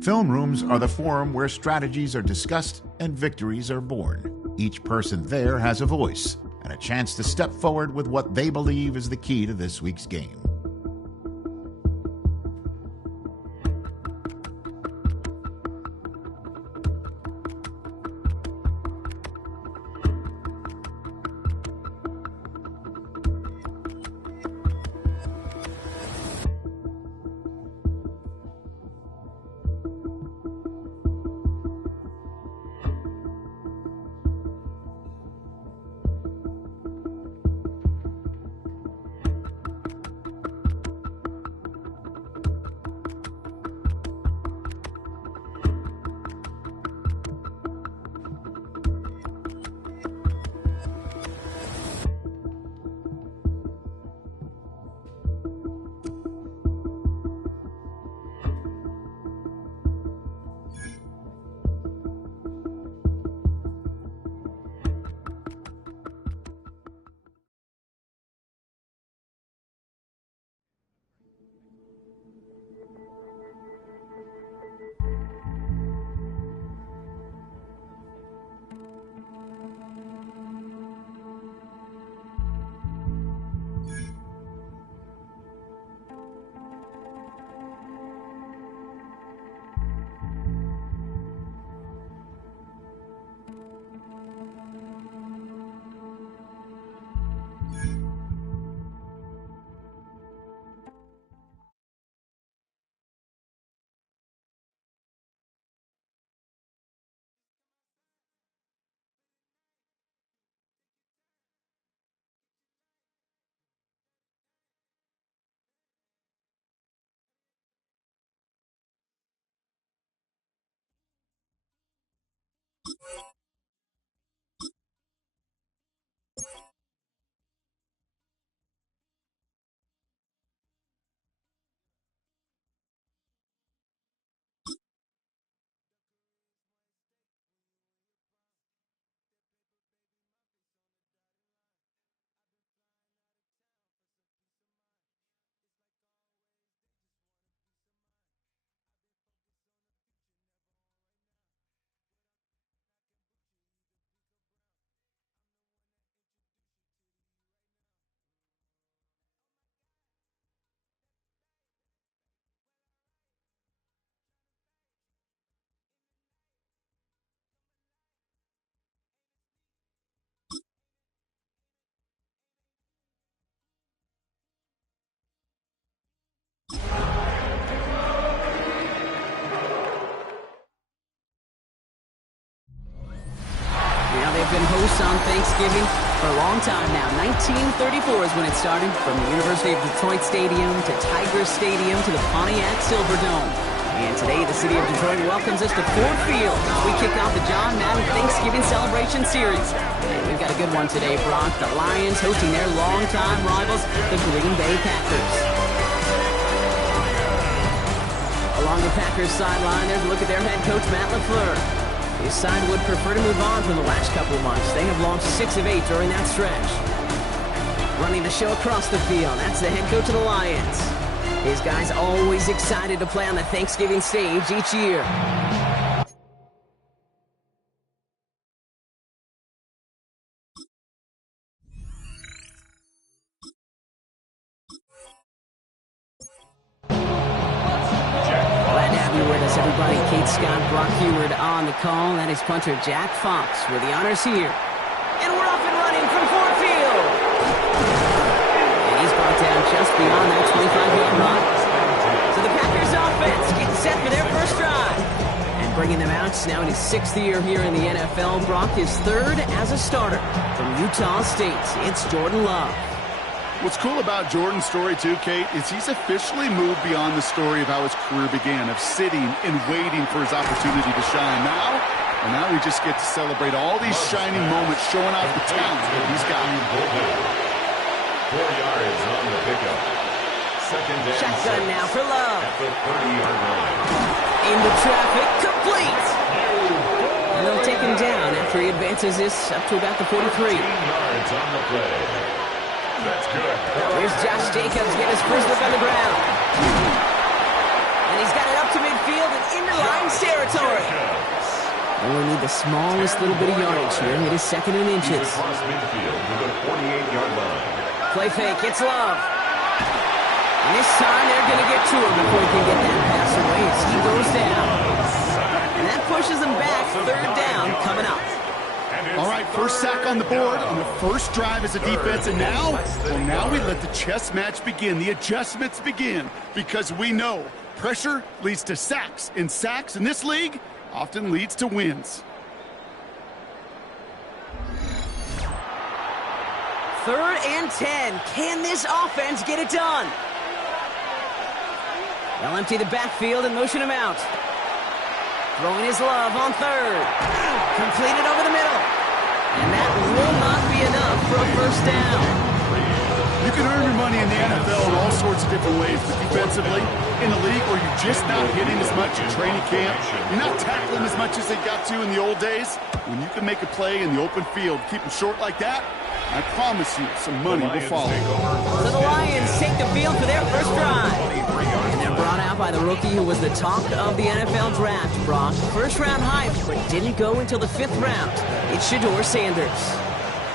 Film rooms are the forum where strategies are discussed and victories are born. Each person there has a voice and a chance to step forward with what they believe is the key to this week's game. Been hosts on Thanksgiving for a long time now. 1934 is when it started, from the University of Detroit Stadium to Tiger Stadium to the Pontiac Silverdome. And today, the city of Detroit welcomes us to Ford Field as we kick off the John Madden Thanksgiving Celebration Series. And we've got a good one today, Brock. The Lions hosting their longtime rivals, the Green Bay Packers. Along the Packers sideline, there's a look at their head coach, Matt LaFleur. His side would prefer to move on from the last couple of months. They have lost 6 of 8 during that stretch. Running the show across the field, that's the head coach of the Lions. His guys always excited to play on the Thanksgiving stage each year. Everybody, Kate Scott, Brock Heward on the call. That is punter Jack Fox with the honors here. And we're off and running from Ford Field. And he's brought down just beyond that 25-yard line. So the Packers offense getting set for their first drive. And bringing them out now in his 6th year here in the NFL. Brock is 3rd as a starter from Utah State. It's Jordan Love. What's cool about Jordan's story, too, Kate, is he's officially moved beyond the story of how his career began, of sitting and waiting for his opportunity to shine. Now we just get to celebrate all these shining moments, showing off the talent that he's got. 4 yards on the pickup. Second down. Shotgun now for Love. At the 30-yard line. Into traffic, complete. And they'll take him down after he advances this up to about the 43. 15 yards on the play. That's good. Here's Josh Jacobs getting his first look on the ground. And he's got it up to midfield. field and into Lions territory. Only need the smallest little bit of yardage here. It is second and inches. Across midfield to the 48-yard line. Play fake. It's Love. And this time they're going to get to him before he can get that pass away as he goes down. And that pushes him back. Third down coming up. All right, first sack on the board on the first drive as a defense, and now we let the chess match begin, the adjustments begin, because we know pressure leads to sacks, and sacks in this league often leads to wins. Third and 10. Can this offense get it done? They'll empty the backfield and motion him out. Throwing his Love on third. Completed over the middle. And that will not be enough for a first down. You can earn your money in the NFL in all sorts of different ways, but defensively, in a league where you're just not hitting as much in training camp, you're not tackling as much as they got to in the old days, when you can make a play in the open field, keep them short like that, I promise you some money will follow. So the Lions take the field for their first drive. And they're brought out by the rookie who was the talk of the NFL draft, Brock. First round hype, but didn't go until the 5th round. It's Shedeur Sanders.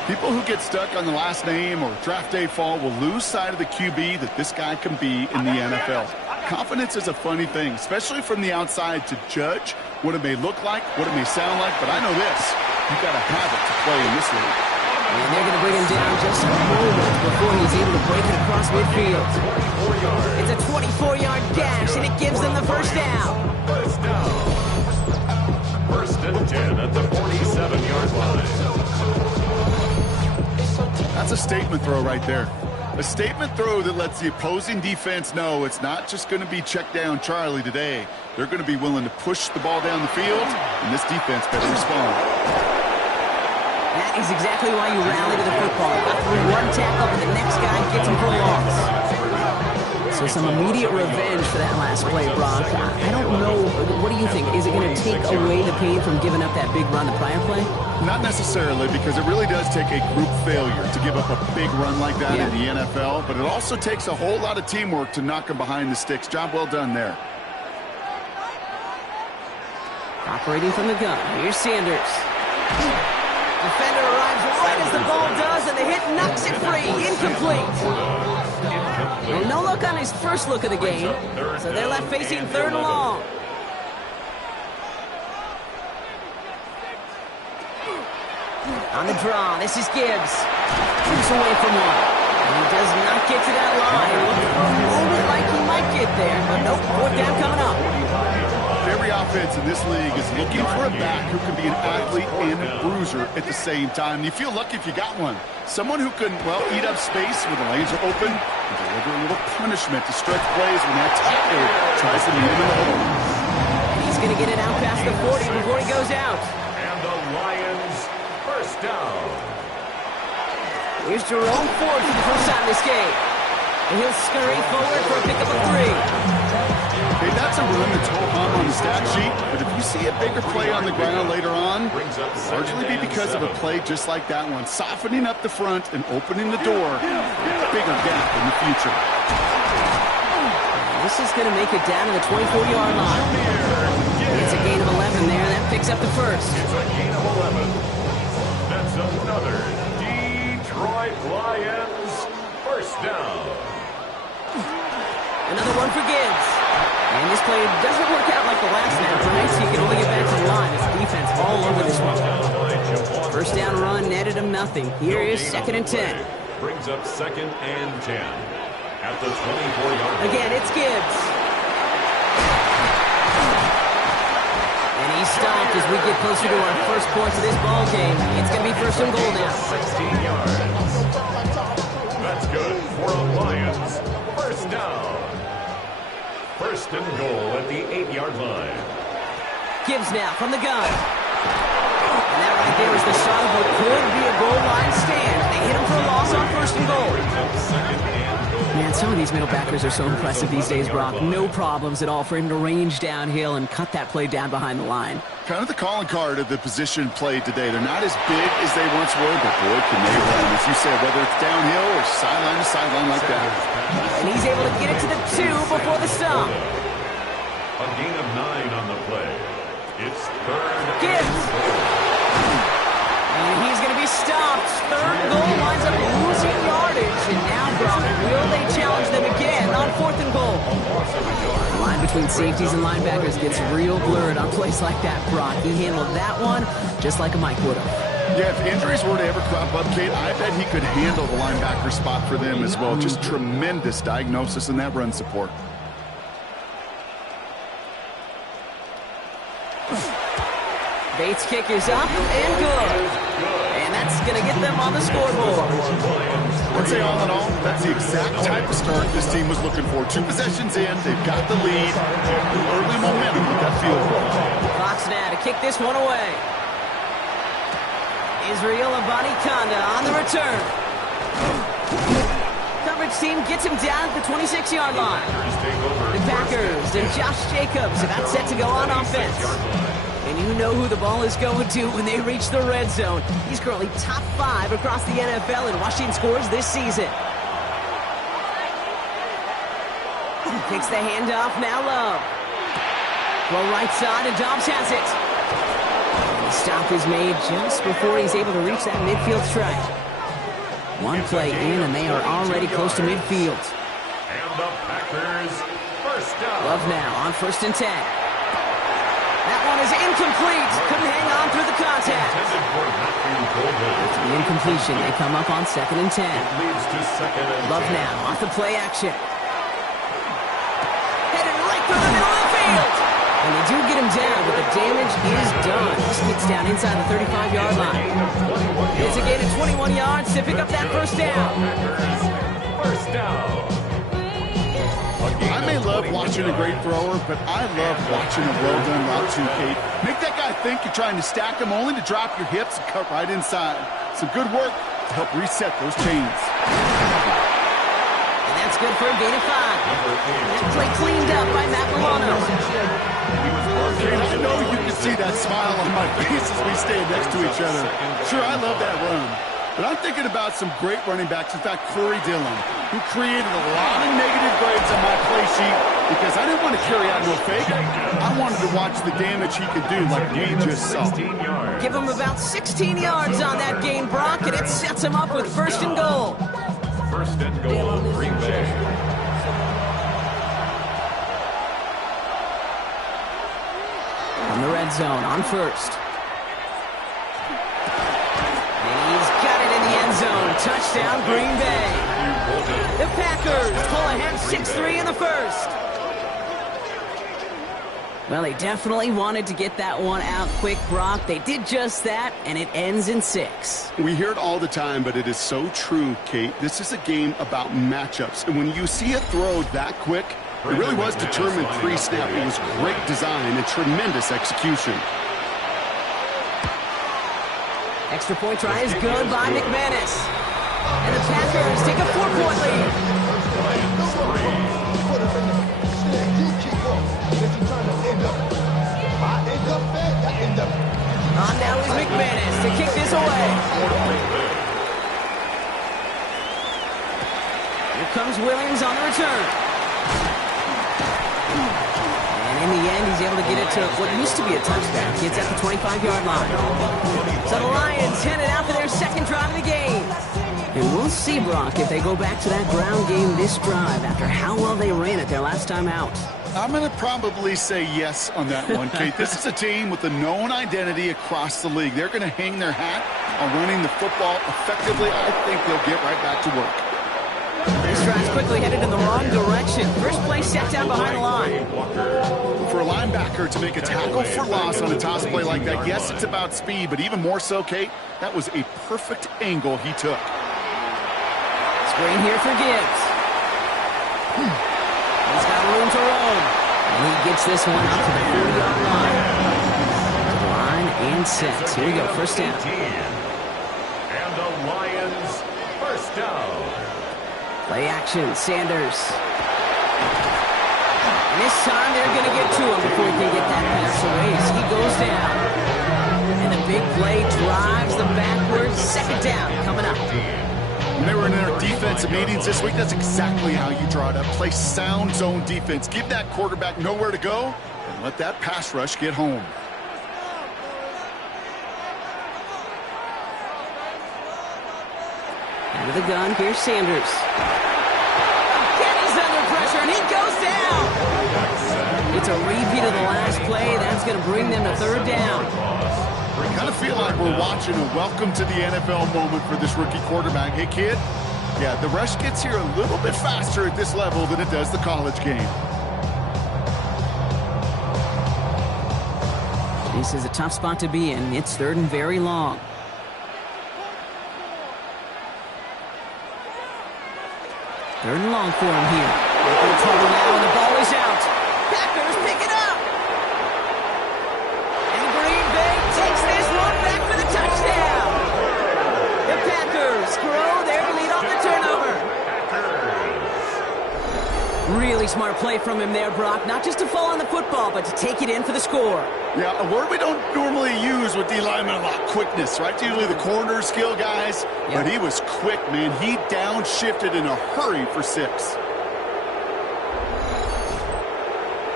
People who get stuck on the last name or draft day fall will lose sight of the QB that this guy can be in the NFL. Confidence is a funny thing, especially from the outside, to judge what it may look like, what it may sound like, but I know this. You've got to have it to play in this league. And they're going to bring him down just a moment before he's able to break it across midfield. It's a 24-yard dash, and it gives them the first down. First down. First and 10 at the 47-yard line. That's a statement throw right there. A statement throw that lets the opposing defense know it's not just going to be check down Charlie today. They're going to be willing to push the ball down the field, and this defense better respond. That is exactly why you rally to the football. After one tackle, and the next guy gets him for a loss. So some immediate revenge for that last play, Brock. I don't know. What do you think? Is it going to take away the pain from giving up that big run the prior play? Not necessarily, because it really does take a group failure to give up a big run like that in the NFL, but it also takes a whole lot of teamwork to knock them behind the sticks. Job well done there. Operating from the gun. Here's Sanders. Defender arrives right as the ball does, and the hit knocks it free. Incomplete. Well, no look on his first look of the game, so they're left facing third and long. On the draw, this is Gibbs. Moves away from one. And he does not get to that line. Looking for a moment like he might get there, but nope, 4th down coming up. Every offense in this league is looking for a back who can be an athlete and a bruiser at the same time. You feel lucky if you got one. Someone who can, well, eat up space when the lanes are open and deliver a little punishment to stretch plays when that tackler tries to meet him in the hole. He's going to get it out past the 40 before he goes out. And the Lions first down. Here's Jerome Ford for the first time this game. And he'll scurry forward for a pickup of 3. Hey, that's a run that's ho-hum on the stat sheet, but if you see a bigger play on the ground later on, it'll largely be because of a play just like that one, softening up the front and opening the door for a bigger gap in the future. This is going to make it down to the 24-yard line. It's a gain of 11 there. That picks up the first. It's a gain of 11. That's another Detroit Lions first down. Another one for Gibbs. And this play doesn't work out like the last snap, right? So you can only get back to the line. It's defense all over this one. First down run netted him nothing. Here is 2nd and 10. Brings up 2nd and 10 at the 24-yard line. Again, it's Gibbs. And he's stopped as we get closer to our first points of this ball game. It's going to be first and goal now. 16 yards. That's good for a Lions first down. First and goal at the 8-yard line. Gibbs now from the gun. And that right there is the shot of what could be a goal line stand. They hit him for a loss on first and goal. Man, some of these middle backers are so impressive these days, Brock. No problems at all for him to range downhill and cut that play down behind the line. Kind of the calling card of the position played today. They're not as big as they once were, but boy, can they run. As you said, whether it's downhill or sideline to sideline like that. And he's able to get it to the 2 before the stop. A gain of 9 on the play. It's third. Gibbs. And he's going to be stopped. Third and goal, winds up losing yardage. And now, Brock, will they challenge them again on 4th and goal? The line between safeties and linebackers gets real blurred on plays like that, Brock. He handled that one just like a Mike would have. Yeah, if injuries were to ever crop up, Kate, I bet he could handle the linebacker spot for them as well. Just tremendous diagnosis in that run support. Bates' kick is up and good. And that's going to get them on the scoreboard. I'd say all in all, that's the exact type of start this team was looking for. 2 possessions in, they've got the lead. Early momentum with that field goal. Fox now to kick this one away. Israel Abanikanda on the return. Coverage team gets him down at the 26-yard line. The Packers and Josh Jacobs about set to go on offense. And you know who the ball is going to when they reach the red zone. He's currently top 5 across the NFL in rushing scores this season. Kicks the handoff, now low. Well, right side, and Dobbs has it. And the stop is made just before he's able to reach that midfield strike. One play in, and they are already close to midfield. And the Packers first down. Love now on 1st and 10. That one is incomplete. Couldn't hang on through the contact. With the incompletion, they come up on 2nd and 10. Leads to 2nd and 10. Love now off the play action. Headed right through the middle of the field. And they do get him down, but the damage is done. This gets down inside the 35-yard line. It's a gain of 21 yards to pick up that first down. First down. I may love watching a great thrower, but I love watching a well-done route too, Kate. Make that guy think you're trying to stack him only to drop your hips and cut right inside. Some good work to help reset those chains. And that's good for a gain of 5. That play cleaned up by Matt Milano. Kate, I know you can see that smile on my face as we stand next to each other. Sure, I love that run. But I'm thinking about some great running backs. In fact, Corey Dillon, who created a lot of negative grades on my play sheet because I didn't want to carry out no fake. I wanted to watch the damage he could do like we just saw. Give him about 16 yards on that gain, Brock, and it sets him up with 1st and goal. 1st and goal, Green Bay. On the red zone, on 1st. Zone. Touchdown, Green Bay. The Packers pull ahead 6-3 in the first. Well, they definitely wanted to get that one out quick, Brock. They did just that, and it ends in 6. We hear it all the time, but it is so true, Kate. This is a game about matchups. And when you see a throw that quick, it really was determined pre-snap. It was great design and tremendous execution. Extra point try is good by McManus. And the Packers take a 4-point lead. On now is McManus to kick this away. Here comes Williams on the return. In the end, he's able to get it to what used to be a touchdown. It's at the 25-yard line. So the Lions headed out for their 2nd drive of the game. And we'll see, Brock, if they go back to that ground game this drive after how well they ran it their last time out. I'm going to probably say yes on that one, Kate. This is a team with a known identity across the league. They're going to hang their hat on running the football effectively. I think they'll get right back to work. This drive's quickly headed in the wrong direction. First play set down behind the line. For a linebacker to make a tackle for loss on a toss play like that, yes, it's about speed, but even more so, Kate, that was a perfect angle he took. Screen here for Gibbs. He's got room to roam. And he gets this one out to the 40-yard line. To the line and set. Here we go, first down. And the Lions first down. Play action, Sanders. And this time they're going to get to him before he can get that pass away. So he goes down. And the big play drives them backwards. 2nd down coming up. When they were in their defensive meetings this week, that's exactly how you draw it up. Play sound zone defense. Give that quarterback nowhere to go and let that pass rush get home. Out of the gun, here's Sanders. Again, he's under pressure, and he goes down. It's a repeat of the last play. That's going to bring them to third down. I kind of feel like we're watching a welcome to the NFL moment for this rookie quarterback. Hey, kid, yeah, the rush gets here a little bit faster at this level than it does the college game. This is a tough spot to be in. It's third and very long. Third and long for him here. In trouble now, and the ball is out. Packers pick it up. And Green Bay takes this one back for the touchdown. The Packers grow their lead off the turnover. Really smart play from him there, Brock. Not just to fall on the football, but to take it in for the score. Yeah, a word we don't normally use with D linemen a lot, quickness, right? Usually the corner skill guys, but he was quick, man. He downshifted in a hurry for 6.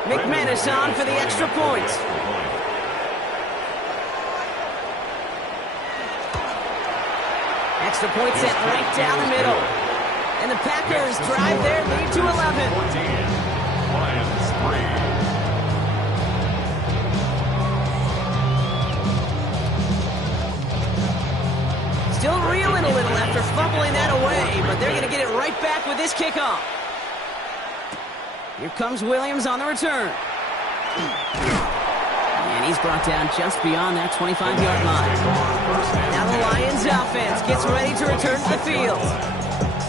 McManus on for the extra point. Extra point set right down the middle. And the Packers drive their lead to 11. 14, Lions 3. Still reeling a little after fumbling that away, but they're going to get it right back with this kickoff. Here comes Williams on the return. And he's brought down just beyond that 25-yard line. Now the Lions offense gets ready to return to the field.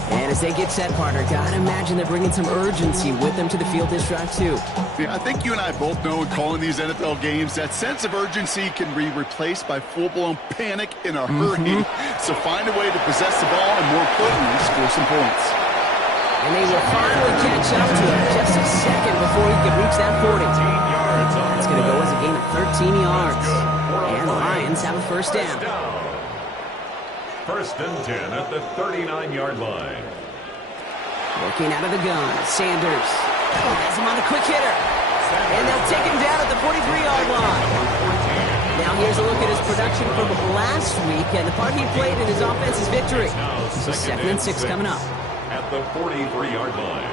And as they get set, partner, gotta imagine they're bringing some urgency with them to the field this drive, too. Yeah, I think you and I both know in calling these NFL games, that sense of urgency can be replaced by full-blown panic in a hurry. So find a way to possess the ball and, more importantly, score some points. And they will finally catch up to him just a second before he can reach that 40. It's going to go as a gain of 13 yards. And the Lions have a first down. First and 10 at the 39-yard line. Working out of the gun, Sanders has him on a quick hitter. And they'll take him down at the 43-yard line. Now here's a look at his production from last week and the part he played in his offense's victory. So second and 6 coming up. At the 43-yard line.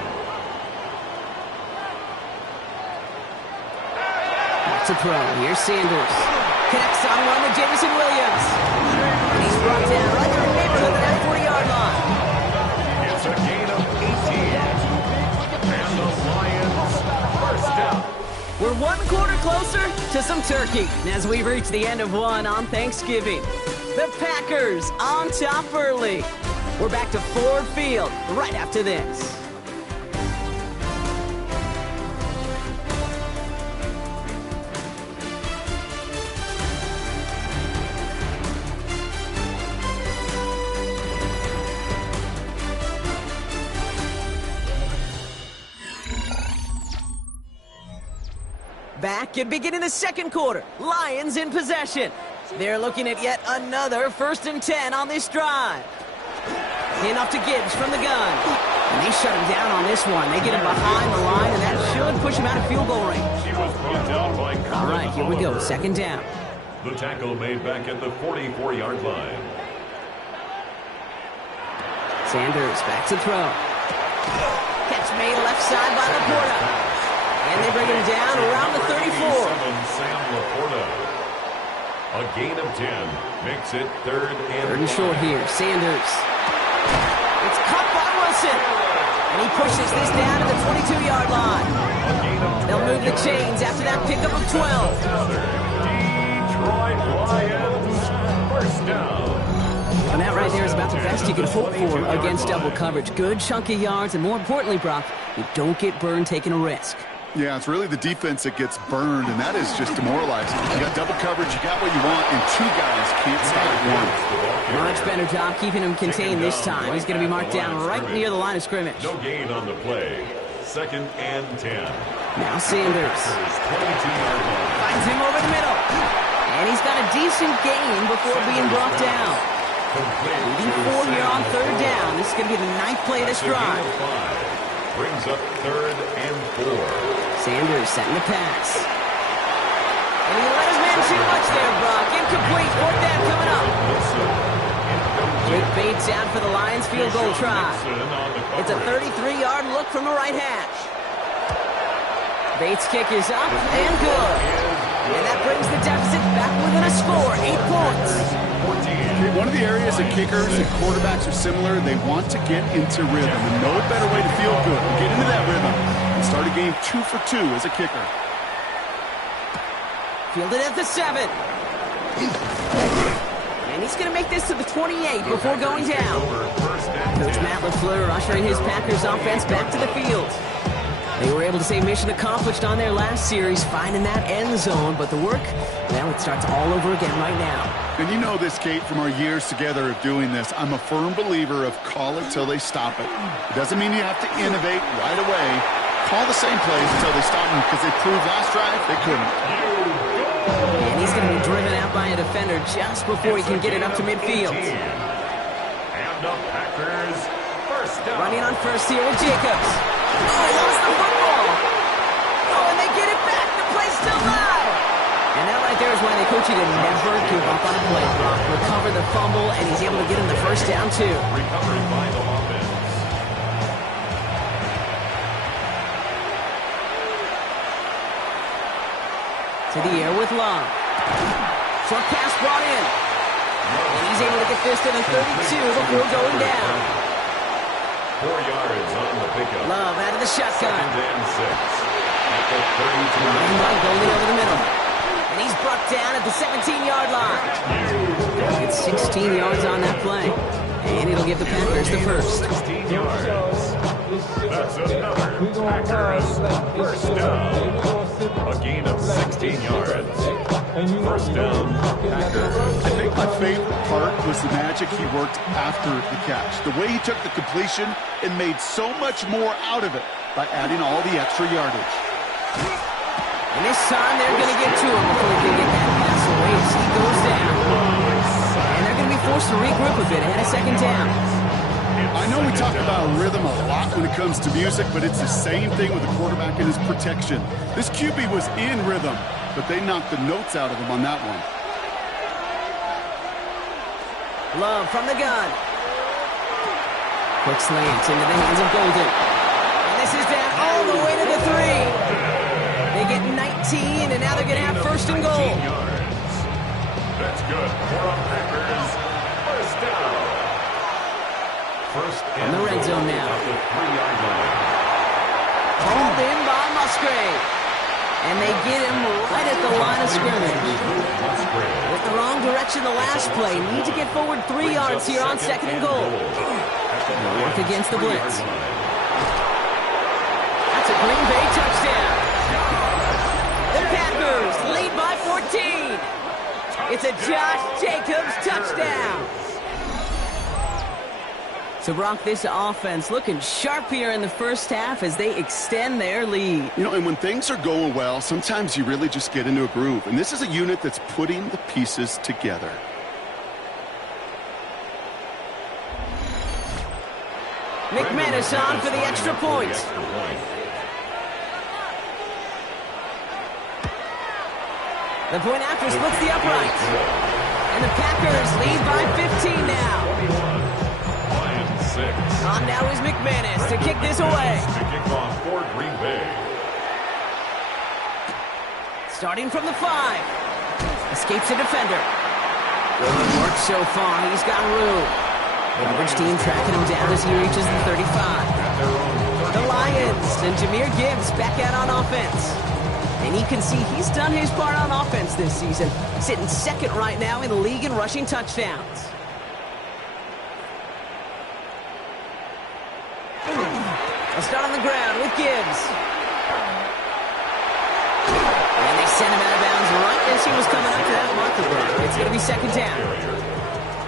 To throw. Here's Sanders. Connects on one with Jameson Williams. And he's brought down right in the neighborhood of that 40-yard line. It's a gain of 18. And the Lions first down. We're one quarter closer to some turkey as we reach the end of one on Thanksgiving. The Packers on top early. We're back to Ford Field right after this. Back and beginning the second quarter. Lions in possession. They're looking at yet another first and 10 on this drive. Handoff to Gibbs from the gun. And they shut him down on this one. They get him behind the line, and that should push him out of field goal range. He was brought down by All right, here we go. Second down. The tackle made back at the 44-yard line. Sanders back to throw. Catch made left side by Laporta. And they bring him down around the 34. Sam Laporta. A gain of 10 makes it third and short here. Sanders. It's caught by Wilson. And he pushes this down to the 22-yard line. They'll move the chains after that pickup of 12. Detroit Lions first down. And that right there is about the best you can hope for against double coverage. Good chunky yards, and more importantly, Brock, you don't get burned taking a risk. Yeah, it's really the defense that gets burned, and that is just demoralizing. You got double coverage, you got what you want, and 2 guys can't stop one. Much better job keeping him contained this time. He's going to be marked down right near the line of scrimmage. No gain on the play. Second and 10. Now Sanders. 22-yard line. Finds him over the middle. And he's got a decent gain before being brought down. Leading 4 here on third down. This is going to be the 9th play of this drive. Brings up 3rd and 4. Sanders setting the pass. And he let his man too much there, Brock. Incomplete. 4th down coming up. Jake Bates out for the Lions field goal try. It's a 33-yard look from the right hash. Bates' kick is up and good. And that brings the deficit back within a score, 8 points. One of the areas that kickers and quarterbacks are similar, they want to get into rhythm. And no better way to feel good than get into that rhythm and start a game 2 for 2 as a kicker. Fielded at the 7. And he's going to make this to the 28 before going down. Coach Matt LaFleur ushering his Packers offense back to the field. They were able to say mission accomplished on their last series, finding that end zone, but the work, now it starts all over again right now. And you know this, Kate, from our years together of doing this. I'm a firm believer of call it till they stop it. It doesn't mean you have to innovate right away. Call the same plays until they stop them, because they proved last drive they couldn't. And he's going to be driven out by a defender just before he can get it up to midfield. And the Packers first down. Running on first here with Jacobs. Oh, he lost the football. Oh, and they get it back. The play's still live. And that right there is why they coach you to never give up on a play, Brock. Recover the fumble, and he's able to get him the first down, too. Recovered by the offense. To the air with Love. Short pass brought in. And he's able to get this to the 32 before going down. 4 yards on the pickup. Love out of the shotgun. 2nd and 6. At the 32. Running by Goldie over the middle. And he's brought down at the 17-yard line. It's 16 yards on that play. And it'll give the Packers the first. 16 yards. That's another Packers first down. A gain of 16 yards. First down, Packers. I think my favorite part was the magic he worked after the catch. The way he took the completion and made so much more out of it by adding all the extra yardage. And this time they're going to get to him before he can get that pass away as he goes down. And they're going to be forced to regroup a bit ahead of 2nd down. I know we talk about rhythm a lot when it comes to music, but it's the same thing with the quarterback and his protection. This QB was in rhythm, but they knocked the notes out of him on that one. Love from the gun. Quick slant into the hands of Golden. And this is down all the way to the 3. They get 19, and now they're going to have first and goal. That's good for a Packers first down. First in the red zone now. At the 3-yard line. Hauled in by Musgrave. And they get him right at the line of scrimmage. With the wrong direction the last play. Need to get forward 3 yards here on 2nd and goal. Work against the blitz. That's a Green Bay touchdown. The Packers lead by 14. It's a Josh Jacobs touchdown. So, Brock, this offense looking sharp here in the first half as they extend their lead. You know, and when things are going well, sometimes you really just get into a groove. And this is a unit that's putting the pieces together. McManus on for the extra point. The point after splits the upright. And the Packers lead by 15 now. On now is McManus to kick this away. To kick off for Green Bay. Starting from the 5. Escapes a defender. Good work so far. He's got room. Coverage team tracking him down as he reaches the 35. The Lions and Jahmyr Gibbs back out on offense. And you can see he's done his part on offense this season. Sitting 2nd right now in the league in rushing touchdowns. They'll start on the ground with Gibbs. And they send him out of bounds right as he was coming up to that marker. It's going to be 2nd down.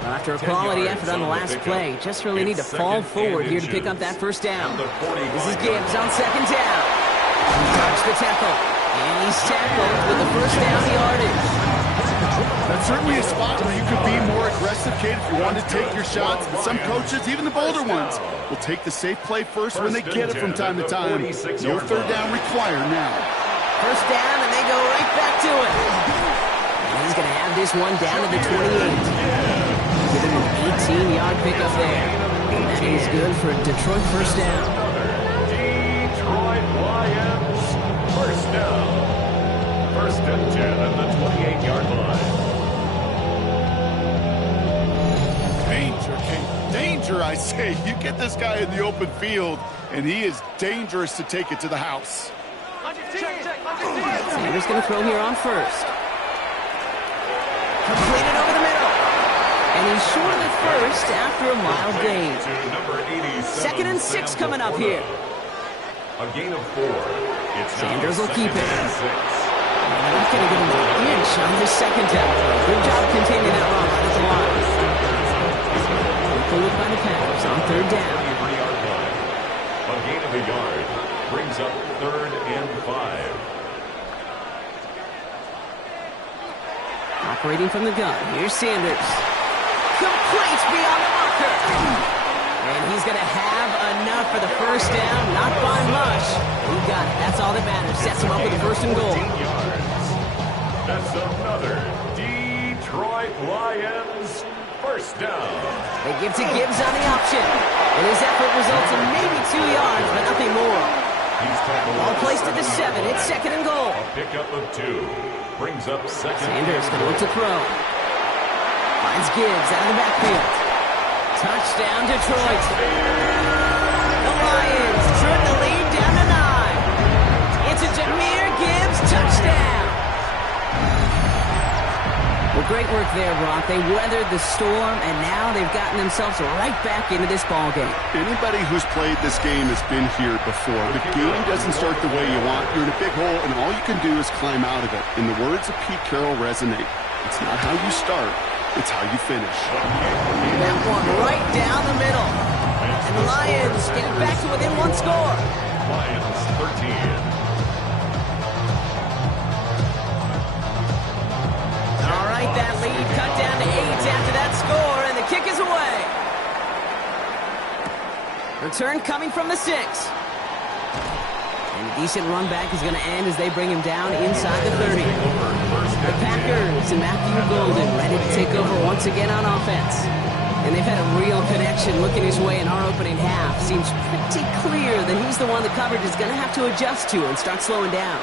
After a quality effort on the last play, just really need to fall forward here to pick up that first down. This is Gibbs on 2nd down. He touched the tackle. And he's tackled with the first down yardage. That's certainly a spot where you could be more aggressive, Kate, if you want to take your shots. But some coaches, even the bolder ones, will take the safe play first when they get it from time to time. No third down required now. First down, and they go right back to it. And he's going to have this one down to the 28. Give him an 18-yard pickup there. And that is good for Detroit first down. Detroit Lions first down. First and 10 at the 28-yard line. Danger, Kate. Danger, I say. You get this guy in the open field, and he is dangerous to take it to the house. Sanders going to throw here on first. Completed over the middle. And he's short of the first after a mild gain. Second and 6 coming up here. A gain of 4. Sanders will keep it. They're not going to give him an inch on this second down. Good job containing that run at the line. Look by the Packers on third down. A gain of a yard brings up 3rd and 5. Operating from the gun. Here's Sanders. Complete beyond the marker. And he's going to have enough for the first down. Not by much. He got it. That's all that matters. Sets him up with the first and goal. That's another Detroit Lions first down. They give to Gibbs on the option. And his effort results in maybe 2 yards, but nothing more. Ball placed at the 7. It's second and goal. A pickup of 2. Brings up second. Sanders going to look to throw. Finds Gibbs out of the backfield. Touchdown, Detroit. The Lions turn the lead down to 9. It's a Jahmyr Gibbs touchdown. Well, great work there, Brock. They weathered the storm, and now they've gotten themselves right back into this ball game. Anybody who's played this game has been here before. The game doesn't start the way you want. You're in a big hole, and all you can do is climb out of it. And the words of Pete Carroll resonate. It's not how you start, it's how you finish. That one right down the middle. And the Lions get it back to within 1 score. Lions 13. All right, that lead cut down to 8 after that score, and the kick is away. Return coming from the 6. And a decent run back is going to end as they bring him down inside the 30. The Packers and Matthew Golden ready to take over once again on offense. And they've had a real connection looking his way in our opening half. Seems pretty clear that he's the one the coverage is going to have to adjust to and start slowing down.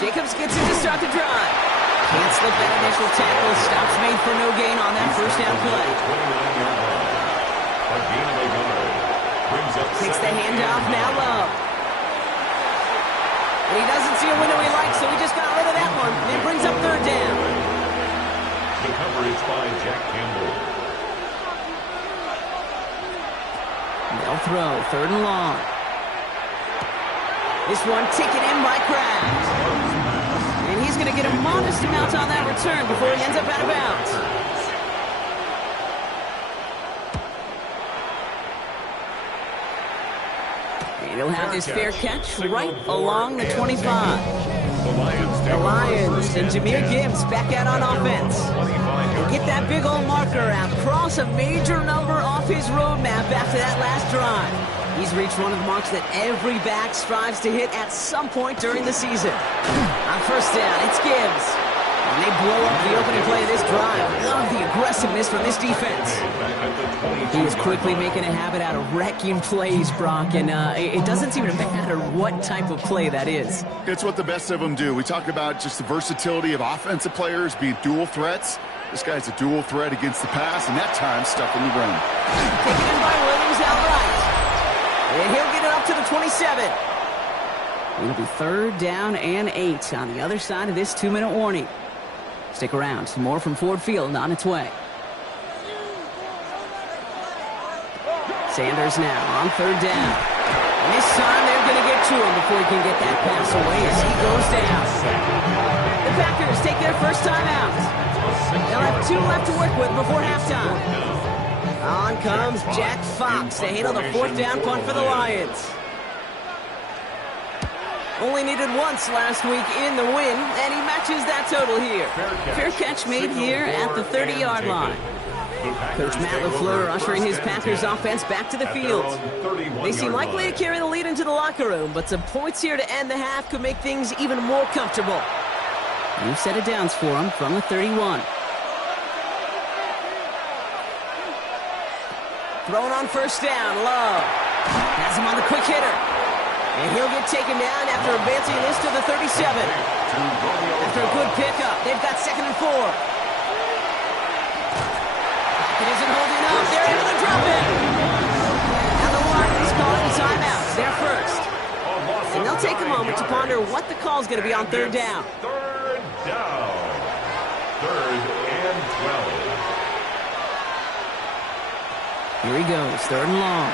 Jacobs gets it to start the drive. Can't slip that initial tackle. Stops made for no gain on that first down play. Takes the handoff now low. And he doesn't see a window he likes, so he just got rid of that one. And it brings up third down. The coverage by Jack Campbell. They'll throw, third and long. This one taken in by Kraft. And he's going to get a modest amount on that return before he ends up out of bounds. And he'll have his fair catch right along the 25. The Lions and Jahmyr Gibbs back out on offense. And get that big old marker out. Cross a major number off his roadmap after that last drive. He's reached one of the marks that every back strives to hit at some point during the season. On first down, it's Gibbs. And they blow up the opening play of this drive. Love the aggressiveness from this defense. He is quickly making a habit out of wrecking plays, Brock, and it doesn't seem to matter what type of play that is. It's what the best of them do. We talk about just the versatility of offensive players being dual threats. This guy's a dual threat against the pass, and that time stuffing the run. Taken in by Williams outright. And he'll get it up to the 27. It'll be third down and 8 on the other side of this 2-minute warning. Stick around. Some more from Ford Field on its way. Sanders now on third down. And this time they're going to get to him before he can get that pass away as he goes down. The Packers take their first time out. They'll have 2 left to work with before halftime. On comes Jack Fox to handle the fourth down punt for the Lions. Only needed once last week in the win, and he matches that total here. Fair catch made here at the 30-yard line. Coach Matt LaFleur ushering his Packers offense back to the field. They seem likely to carry the lead into the locker room, but some points here to end the half could make things even more comfortable. New set of downs for him from the 31. Throwing on first down, Love. Has him on the quick hitter. And he'll get taken down after advancing this to the 37. After a good pickup, they've got 2nd and 4. It isn't holding up. They're able to drop it. Now the Lions calling a timeout. They're first. And they'll take a moment to ponder what the call is going to be on third down. Third down. 3rd and 12. Here he goes, 3rd and long.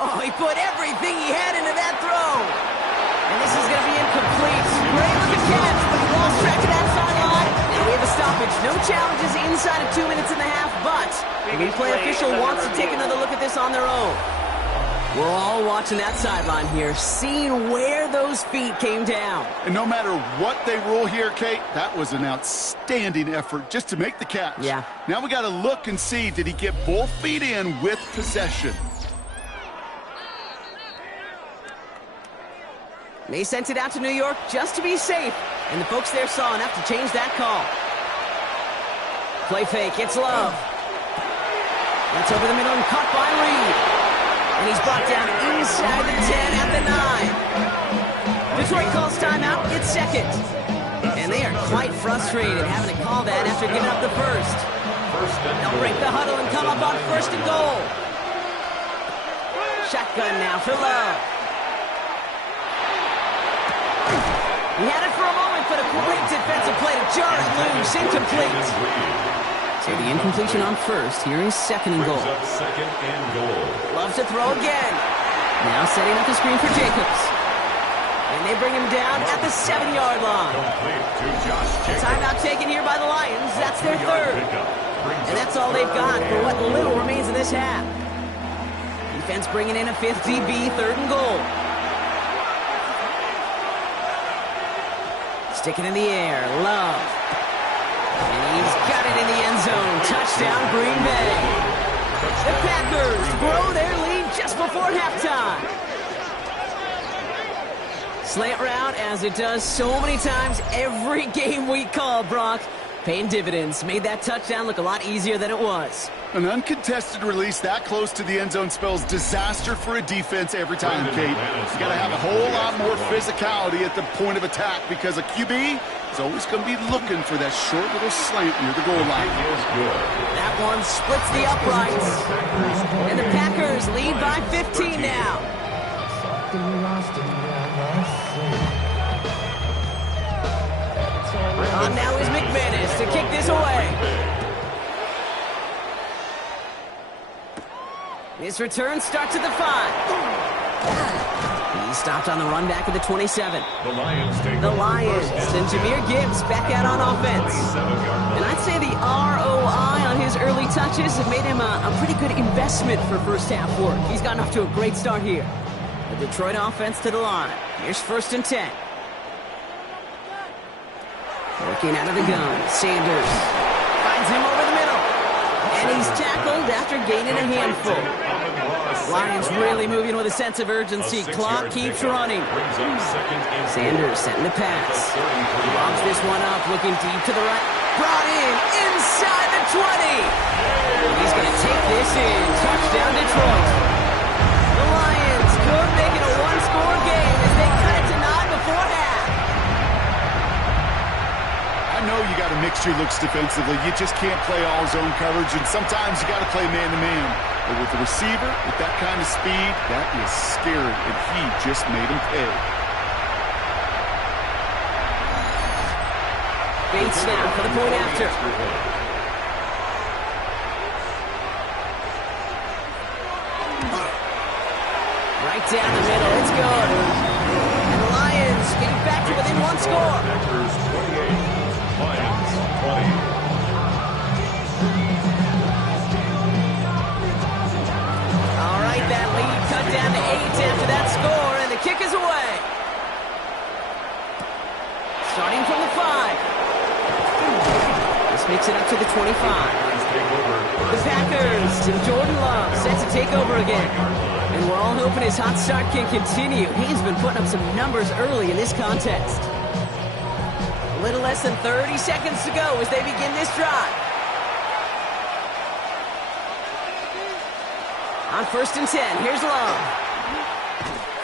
Oh, he put everything he had into that throw. And this is going to be incomplete. Great looking catch, but he lost track of that sideline. And we have a stoppage. No challenges inside of 2 minutes and a half, but the replay official wants to take another look at this on their own. We're all watching that sideline here, seeing where those feet came down. And no matter what they rule here, Kate, that was an outstanding effort just to make the catch. Yeah. Now we got to look and see, did he get both feet in with possession? They sent it out to New York just to be safe, and the folks there saw enough to change that call. Play fake, it's Love. That's over the middle and caught by Reed. And he's brought down inside the 10 at the 9. Detroit calls timeout, it's 2nd. And they are quite frustrated having to call that after giving up the first. They'll break the huddle and come up on 1st and goal. Shotgun now for Love. He had it for a moment, but a great defensive play to jar it loose, incomplete. So the incompletion on first. Here is 2nd and goal. 2nd and goal. Loves to throw again. Now setting up the screen for Jacobs. And they bring him down at the 7-yard line. Timeout taken here by the Lions. That's their 3rd. And that's all they've got for what little remains of this half. Defense bringing in a 5th DB, 3rd and goal. Stick it in the air. Love. And he's got it in the end zone. Touchdown, Green Bay. The Packers grow their lead just before halftime. Slant route, as it does so many times every game we call, Brock. Paying dividends. Made that touchdown look a lot easier than it was. An uncontested release that close to the end zone spells disaster for a defense every time, Kate. You got to have a whole lot more physicality at the point of attack because a QB is always going to be looking for that short little slant near the goal line. That one splits the uprights. And the Packers lead by 15 now. On now is McManus to kick this away. His return starts at the 5. He stopped on the run back at the 27. The Lions take The Lions and Jahmyr Gibbs back out on offense. And I'd say the ROI on his early touches have made him a pretty good investment for first half work. He's gotten off to a great start here. The Detroit offense to the line. Here's 1st and 10. Working out of the gun, Sanders finds him over the middle. And he's tackled after gaining a handful. Lions really moving with a sense of urgency. Clock keeps running. Sanders setting the pass. Lobs this one up, looking deep to the right. Brought in inside the 20. He's going to take this in. Touchdown, Detroit. The Lions could make it a one-score game as they cut it to 9 before half. I know you got to mix your looks defensively. You just can't play all zone coverage, and sometimes you got to play man-to-man. But with the receiver, with that kind of speed, that is scary, and he just made him pay. Bait snap for the point after. Right down the middle, it's good. And the Lions getting back to within one score. Lions 20. All right, that lead cut down to 8 after that score. starting from the 5. This makes it up to the 25. The Packers and Jordan Love set to take over again. And we're all hoping his hot start can continue. He's been putting up some numbers early in this contest. A little less than 30 seconds to go as they begin this drive. On 1st and 10, here's Love.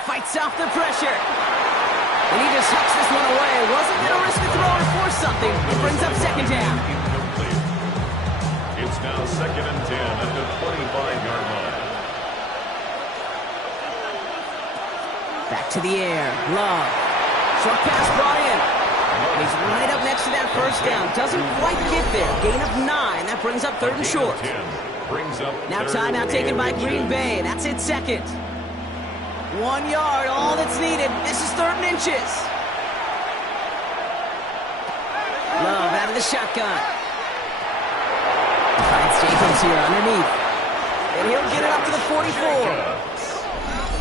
Fights off the pressure. And he just hucks this one away. Wasn't going to risk a throw or force something. It brings up 2nd down. It's now 2nd and 10 at the 25-yard line. Back to the air. Love. Short pass brought in. And he's right up next to that 1st down. Doesn't quite get there. Gain of 9. That brings up 3rd and short. Now timeout taken by Green Bay. That's it 2nd. 1 yard, all that's needed. This is 3rd and inches. Love out of the shotgun. Finds Jacobs here underneath. And he'll get it up to the 44.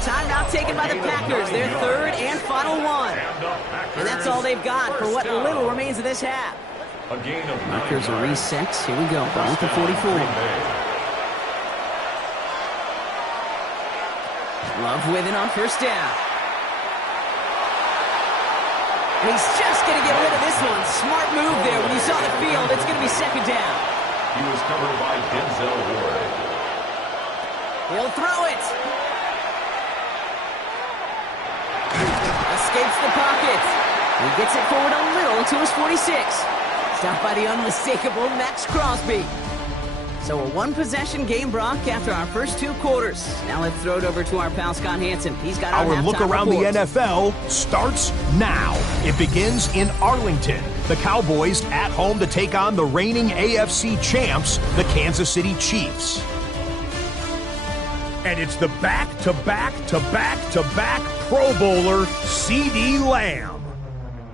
Timeout taken by the Packers. Their 3rd and final one. And that's all they've got for what little remains of this half. Packers are reset. Here we go. Ball at the 44. Love with it on 1st down. And he's just going to get rid of this one. Smart move there. When you saw the field, it's going to be 2nd down. He was covered by Denzel Ward. He'll throw it. Escapes the pocket. He gets it forward a little to his 46. Stopped by the unmistakable Max Crosby. So a 1-possession game, Brock, after our first 2 quarters. Now let's throw it over to our pal Scott Hansen. He's got our look around report. the NFL starts now. It begins in Arlington. The Cowboys at home to take on the reigning AFC champs, the Kansas City Chiefs. And it's the back-to-back-to-back-to-back Pro Bowler, CeeDee Lamb.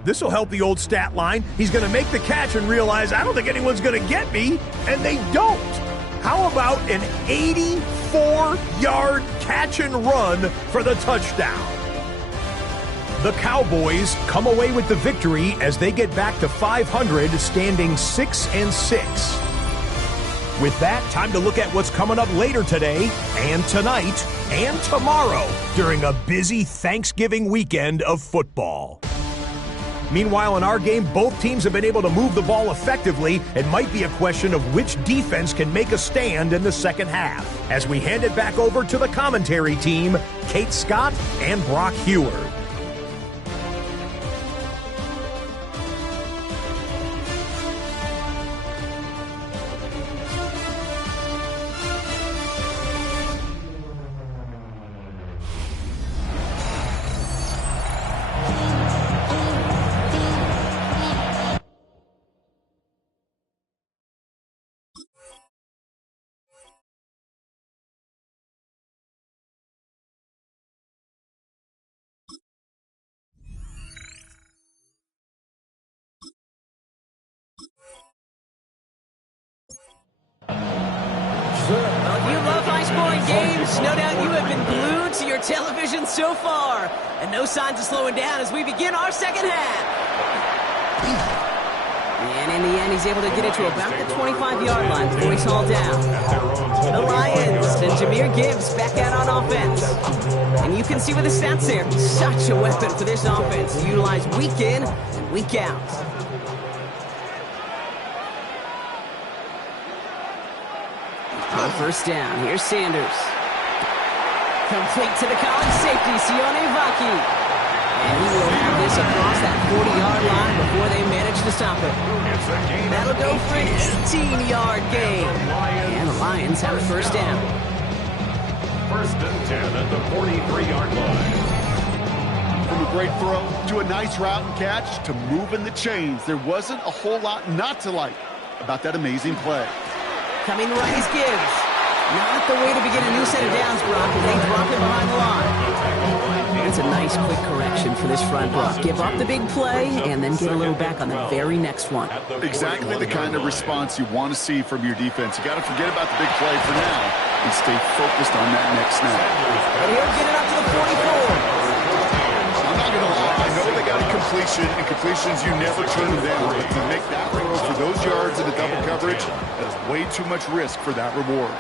This will help the old stat line. He's going to make the catch and realize, I don't think anyone's going to get me, and they don't. How about an 84-yard catch and run for the touchdown? The Cowboys come away with the victory as they get back to 500, standing 6-6. With that, time to look at what's coming up later today and tonight and tomorrow during a busy Thanksgiving weekend of football. Meanwhile, in our game, both teams have been able to move the ball effectively. It might be a question of which defense can make a stand in the second half. As we hand it back over to the commentary team, Kate Scott and Brock Heward. Well, if you love high-scoring games, no doubt you have been glued to your television so far. And no signs of slowing down as we begin our second half. And in the end, he's able to get it to about the 25-yard line before he's hauled down. The Lions and Jahmyr Gibbs back out on offense. And you can see with the stats there, such a weapon for this offense to utilize week in and week out. On 1st down, here's Sanders. Complete to the college safety, Sione Vaki. And he will have this across that 40-yard line before they manage to stop it. That'll go for an 18-yard gain. And the Lions have a 1st down. 1st and 10 at the 43-yard line. From a great throw to a nice route and catch to moving the chains, there wasn't a whole lot not to like about that amazing play. Coming right is Gibbs. Not the way to begin a new set of downs, Brock, and they drop it behind the line. It's a nice quick correction for this front, Brock. Give up the big play and then get a little back on the very next one. Exactly the kind of response you want to see from your defense. You got to forget about the big play for now and stay focused on that next snap. And he'll get it up to the 44. I'm not going to lie. I know they got to completion, and completions, you never turn them down. But to make that throw for those yards in the double coverage, that is way too much risk for that reward.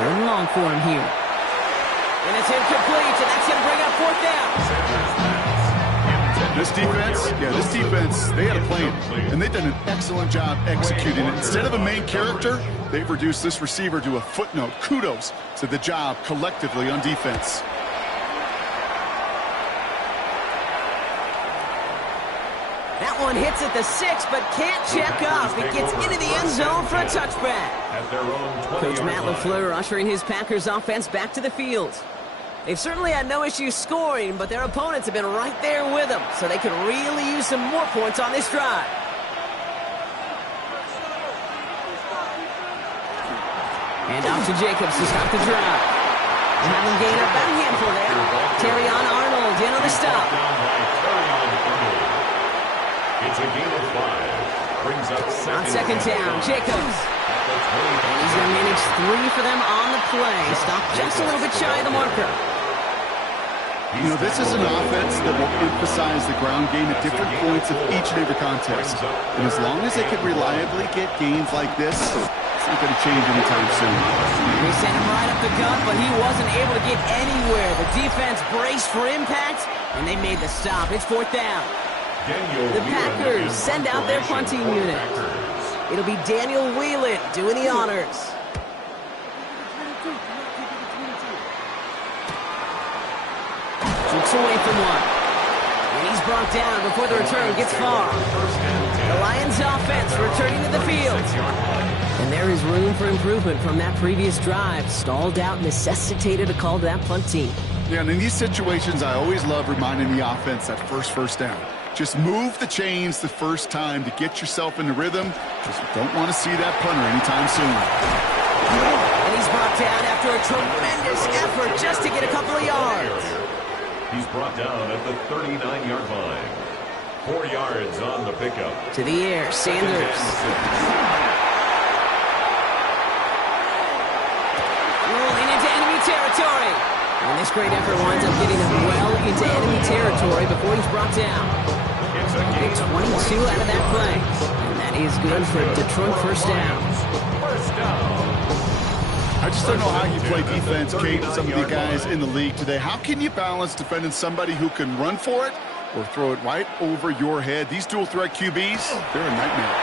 Third and long for him here. And it's incomplete, and that's going to bring up fourth down. This defense, they had a plan, and they've done an excellent job executing it. Instead of a main character, they've reduced this receiver to a footnote. Kudos to the job collectively on defense. That one hits at the 6, but can't check off. It gets into the end zone for a touchback. Coach Matt LaFleur ushering his Packers offense back to the field. They've certainly had no issues scoring, but their opponents have been right there with them, so they could really use some more points on this drive. And off to Jacobs to start the drive. They have him gain about a handful there. Terrion Arnold in on the stop. It's a gain of 5. Brings up On second down, Jacobs. And he's going to manage 3 for them on the play. Stop just a little bit shy of the marker. You know, this is an offense that will emphasize the ground game at different points of each and every contest. And as long as they can reliably get gains like this, it's not going to change anytime soon. They sent him right up the gut, but he wasn't able to get anywhere. The defense braced for impact, and they made the stop. It's fourth down. The Packers send out their punting unit. It'll be Daniel Whelan doing the honors. Looks away from one. And he's brought down before the return gets far. The Lions offense returning to the field. And there is room for improvement from that previous drive. Stalled out, necessitated a call to that punt team. Yeah, and in these situations, I always love reminding the offense that first down. Just move the chains the first time to get yourself in the rhythm, because you don't want to see that punter anytime soon. And he's brought down after a tremendous effort just to get a couple of yards. He's brought down at the 39-yard line. 4 yards on the pickup. To the air, Sanders. Rolling into enemy territory. And this great effort winds up getting him well into enemy territory before he's brought down. Get 22 out of that play. And that is good for Detroit first down. First down. I just don't know how you play defense, Kate, and some of the guys in the league today. How can you balance defending somebody who can run for it or throw it right over your head? These dual-threat QBs, they're a nightmare.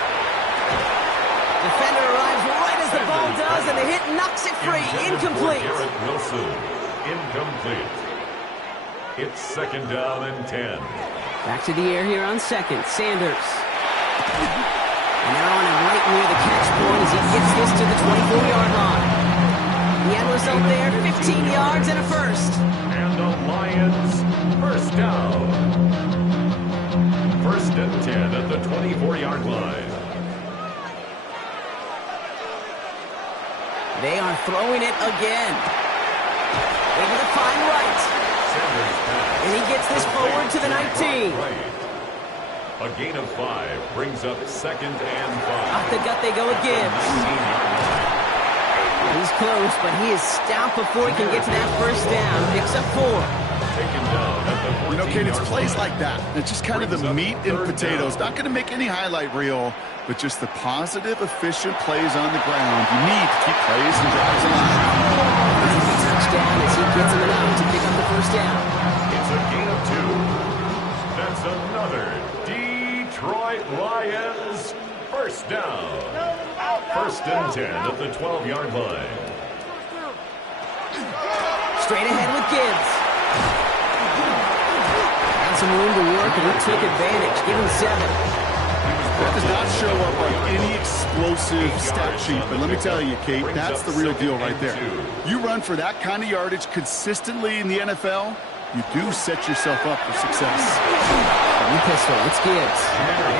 Defender arrives right as the ball does, and the hit knocks it free. Incomplete. Garrett Wilson, incomplete. It's second down and 10. Back to the air here on second. Sanders. And they're on him right near the catch point as he gets this to the 24-yard line. The end result there, 15 yards and a first. And the Lions, first down. First and 10 at the 24-yard line. They are throwing it again. Able to find right. And he gets this forward to the 19. A gain of 5 brings up second and 5. Off the gut they go again. He's close, but he is stout before he can get to that first down. Picks up 4. Taken down at the 14-yard line. You know, Kate, it's plays like that. It's just kind of the meat and potatoes. Not going to make any highlight reel, but just the positive, efficient plays on the ground. You need to keep plays and drives alive. Touchdown as he gets him enough to pick up the first down. It's a gain of 2. That's another Detroit Lions first down. First and 10 at the 12-yard line. Straight ahead with Gibbs. Had some room to work, and he took advantage. Give him 7. That does not show up on any explosive stat sheet, but let me tell you, Kate, that's the real deal right there. You run for that kind of yardage consistently in the NFL, you do set yourself up for success. New pistol, it's Gibbs.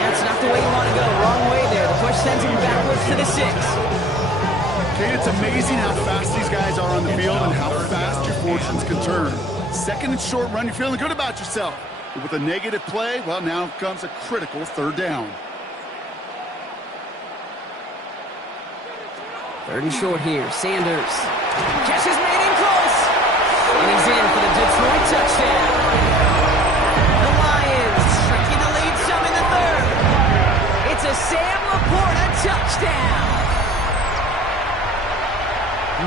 That's not the way you want to go. Wrong way there. The push sends him backwards to the 6. Kate, it's amazing how fast these guys are on the field and how fast your fortunes can turn. Second and short run, you're feeling good about yourself. But with a negative play, well, now comes a critical third down. Third and short here. Sanders. Catch is made in close. And he's in Detroit touchdown. The Lions shrinking the lead some in the third. It's a Sam Laporta touchdown.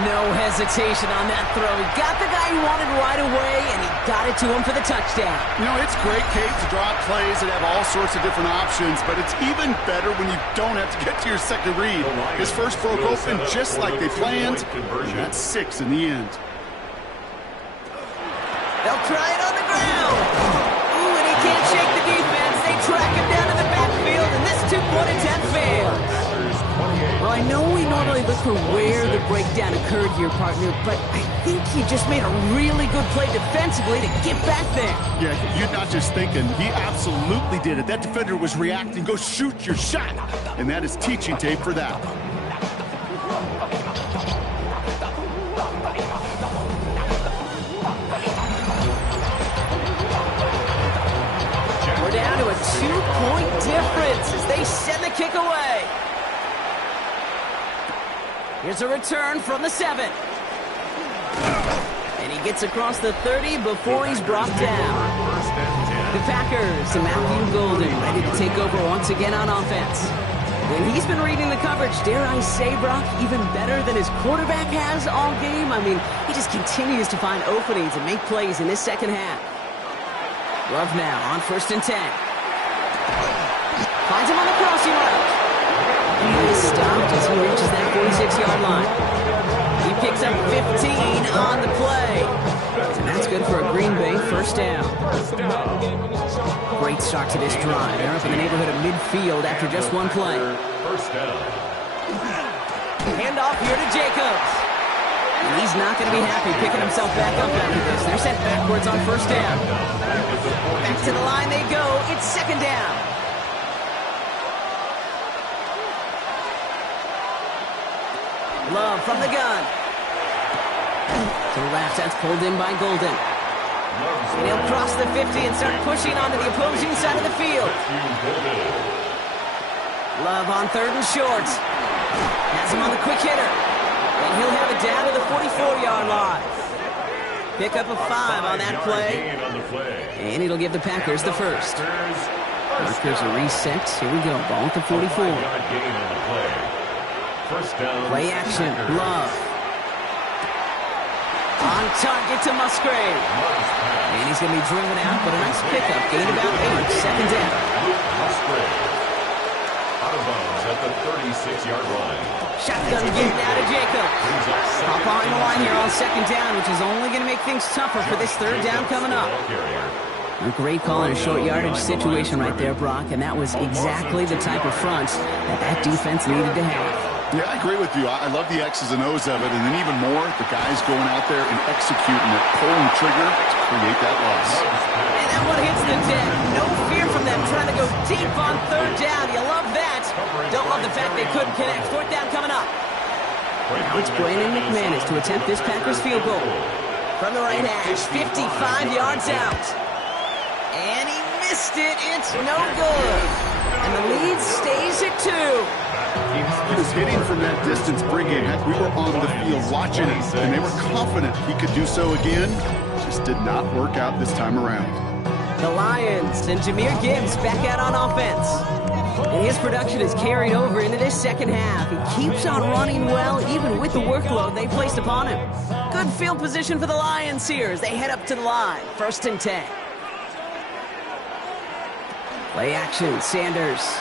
No hesitation on that throw. He got the guy he wanted right away, and he got it to him for the touchdown. You know, it's great, Kate, to draw plays that have all sorts of different options, but it's even better when you don't have to get to your second read. His first broke open just like they planned, and that's 6 in the end. They'll try it on the ground. Ooh, and he can't shake the defense. They track him down to the backfield, and this two-point attempt fails. Well, I know we normally look for where the breakdown occurred here, partner, but I think he just made a really good play defensively to get back there. Yeah, you're not just thinking. He absolutely did it. That defender was reacting. Go shoot your shot. And that is teaching tape for that. We're down to a 2-point difference as they send the kick away. Here's a return from the 7. And he gets across the 30 before he's brought down. The Packers and Matthew Golden ready to take over once again on offense. And he's been reading the coverage, dare I say, Brock, even better than his quarterback has all game. I mean, he just continues to find openings and make plays in this second half. Love now on 1st and 10. Finds him on the crossing route. He is stopped as he reaches that 46-yard line. He picks up 15 on the play. And that's good for a Green Bay first down. Great start to this drive. They're up in the neighborhood of midfield after just one play. First down. Handoff here to Jacobs. And he's not going to be happy picking himself back up after this. They're sent backwards on first down. Back to the line they go. It's second down. Love from the gun. To the left, that's pulled in by Golden. And he'll cross the 50 and start pushing onto the opposing side of the field. Love on 3rd and short. Has him on the quick hitter. And he'll have it down to the 44-yard line. Pick up a 5 on that play. And it'll give the Packers the first. Packers are reset. Here we go. Ball at the 44. Play action. Love. On target to Musgrave. And he's going to be driven out, but a nice pickup. Gain about 8. Second down. Musgrave. Out of bounds at the 36-yard line. Shotgun give now to Jacob. Hop on the line here on second down, which is only going to make things tougher for this third down coming up. A great call in a short yardage situation right there, Brock, and that was exactly the type of front that defense needed to have. Yeah, I agree with you. I love the X's and O's of it, and then even more, the guys going out there and executing it, pulling the trigger to create that loss. And that one hits the deck. No fear from them trying to go deep on third down. You love that. Don't love the fact they couldn't connect. Fourth down coming up. Now it's Brandon McManus to attempt this Packers field goal. From the right hash, 55 yards out. And he missed it. It's no good. And the lead stays at 2. He was hitting from that distance pregame. Heck, we were on the field watching it, and they were confident he could do so again. Just did not work out this time around. The Lions and Jahmyr Gibbs back out on offense. And his production is carried over into this second half. He keeps on running well, even with the workload they placed upon him. Good field position for the Lions here as they head up to the line. 1st and 10. Play action, Sanders.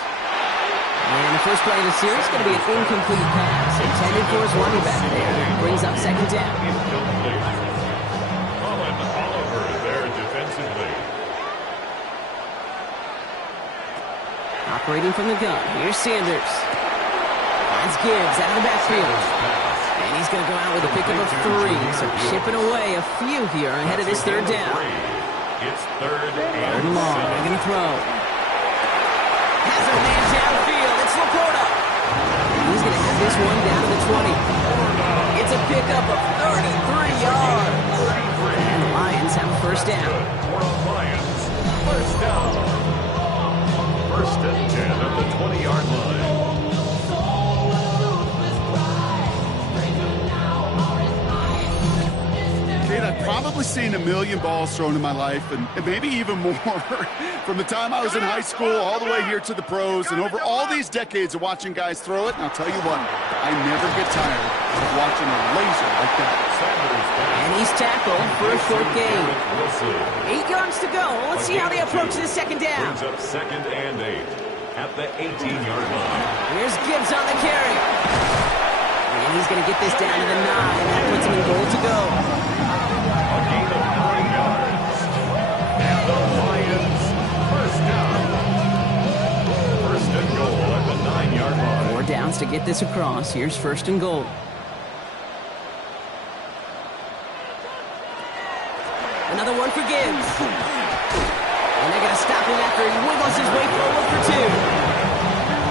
And the first play of the series is going to be an incomplete pass intended for his running back there. That brings up second down. Colin Oliver there defensively. Operating from the gun. Here's Sanders. Finds Gibbs out of the backfield. And he's going to go out with a pickup of 3. So chipping away a few here ahead of this third down. It's third and long. They're going to throw. Has a man downfield. It's Laporta. He's going to have this one down to the 20. It's a pickup of 33 yards. And the Lions have a first down. Lions. First down. 1st and 10 at the 20-yard line. Okay, that probably seen a million balls thrown in my life, and maybe even more. From the time I was in high school all the way here to the pros, and over all these decades of watching guys throw it, and I'll tell you what, I never get tired of watching a laser like that. And he's tackled for a short gain. 8 yards to go. Let's see how they approach this second down. Brings up 2nd and 8 at the 18-yard line. Here's Gibbs on the carry. And he's going to get this down to the 9. That puts him in goal to go. A gain of 9 yards. And the Lions first down. First and goal at the 9-yard line. 4 downs to get this across. Here's first and goal. Another one for Gibbs. And they're going to stop him after he wiggles his way forward for 2.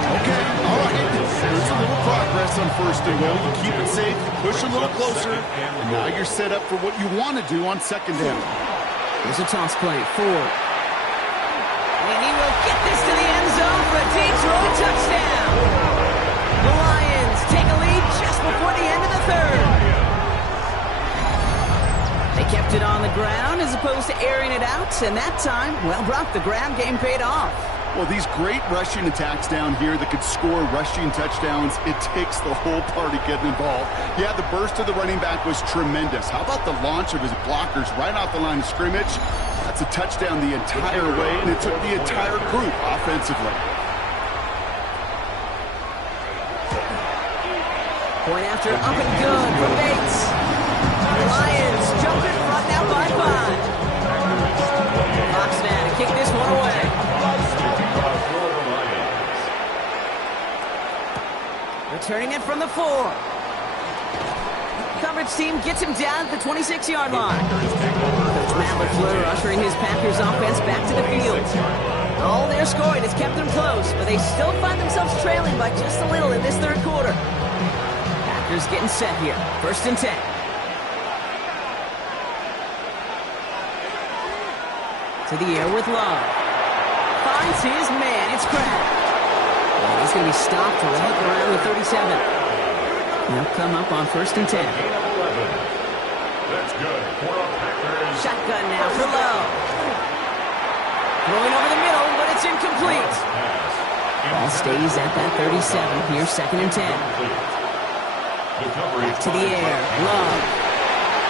Okay, all right. There's a little progress on first and goal. You keep it safe, you push a little closer, and now you're set up for what you want to do on second down. Here's a toss play. Ford. And he will get this to the end zone for a deep throw touchdown. The Lions take a lead just before the end of the third. They kept it on the ground as opposed to airing it out, and that time, well, Brock, the ground game paid off. Well, these great rushing attacks down here that could score rushing touchdowns, it takes the whole party getting involved. Yeah, the burst of the running back was tremendous. How about the launch of his blockers right off the line of scrimmage? That's a touchdown the entire way, and it took the entire group offensively. Point after up and good for Bates. The Lions jump in front now by 5. Fox now to kick this one away. Returning it from the 4. Coverage team gets him down at the 26-yard line. Coach Matt LaFleur ushering his Packers offense back to the field. All their scoring has kept them close, but they still find themselves trailing by just a little in this third quarter. Packers getting set here. First and 10. To the air with Love. Finds his man. It's Kraft. And he's going to be stopped right around the 37. They'll come up on first and 10. Gain of 11. That's good for a Packers. Shotgun now for Love. Throwing over the middle, but it's incomplete. Ball stays at that 37. Here's second and 10. Back to the air. Love.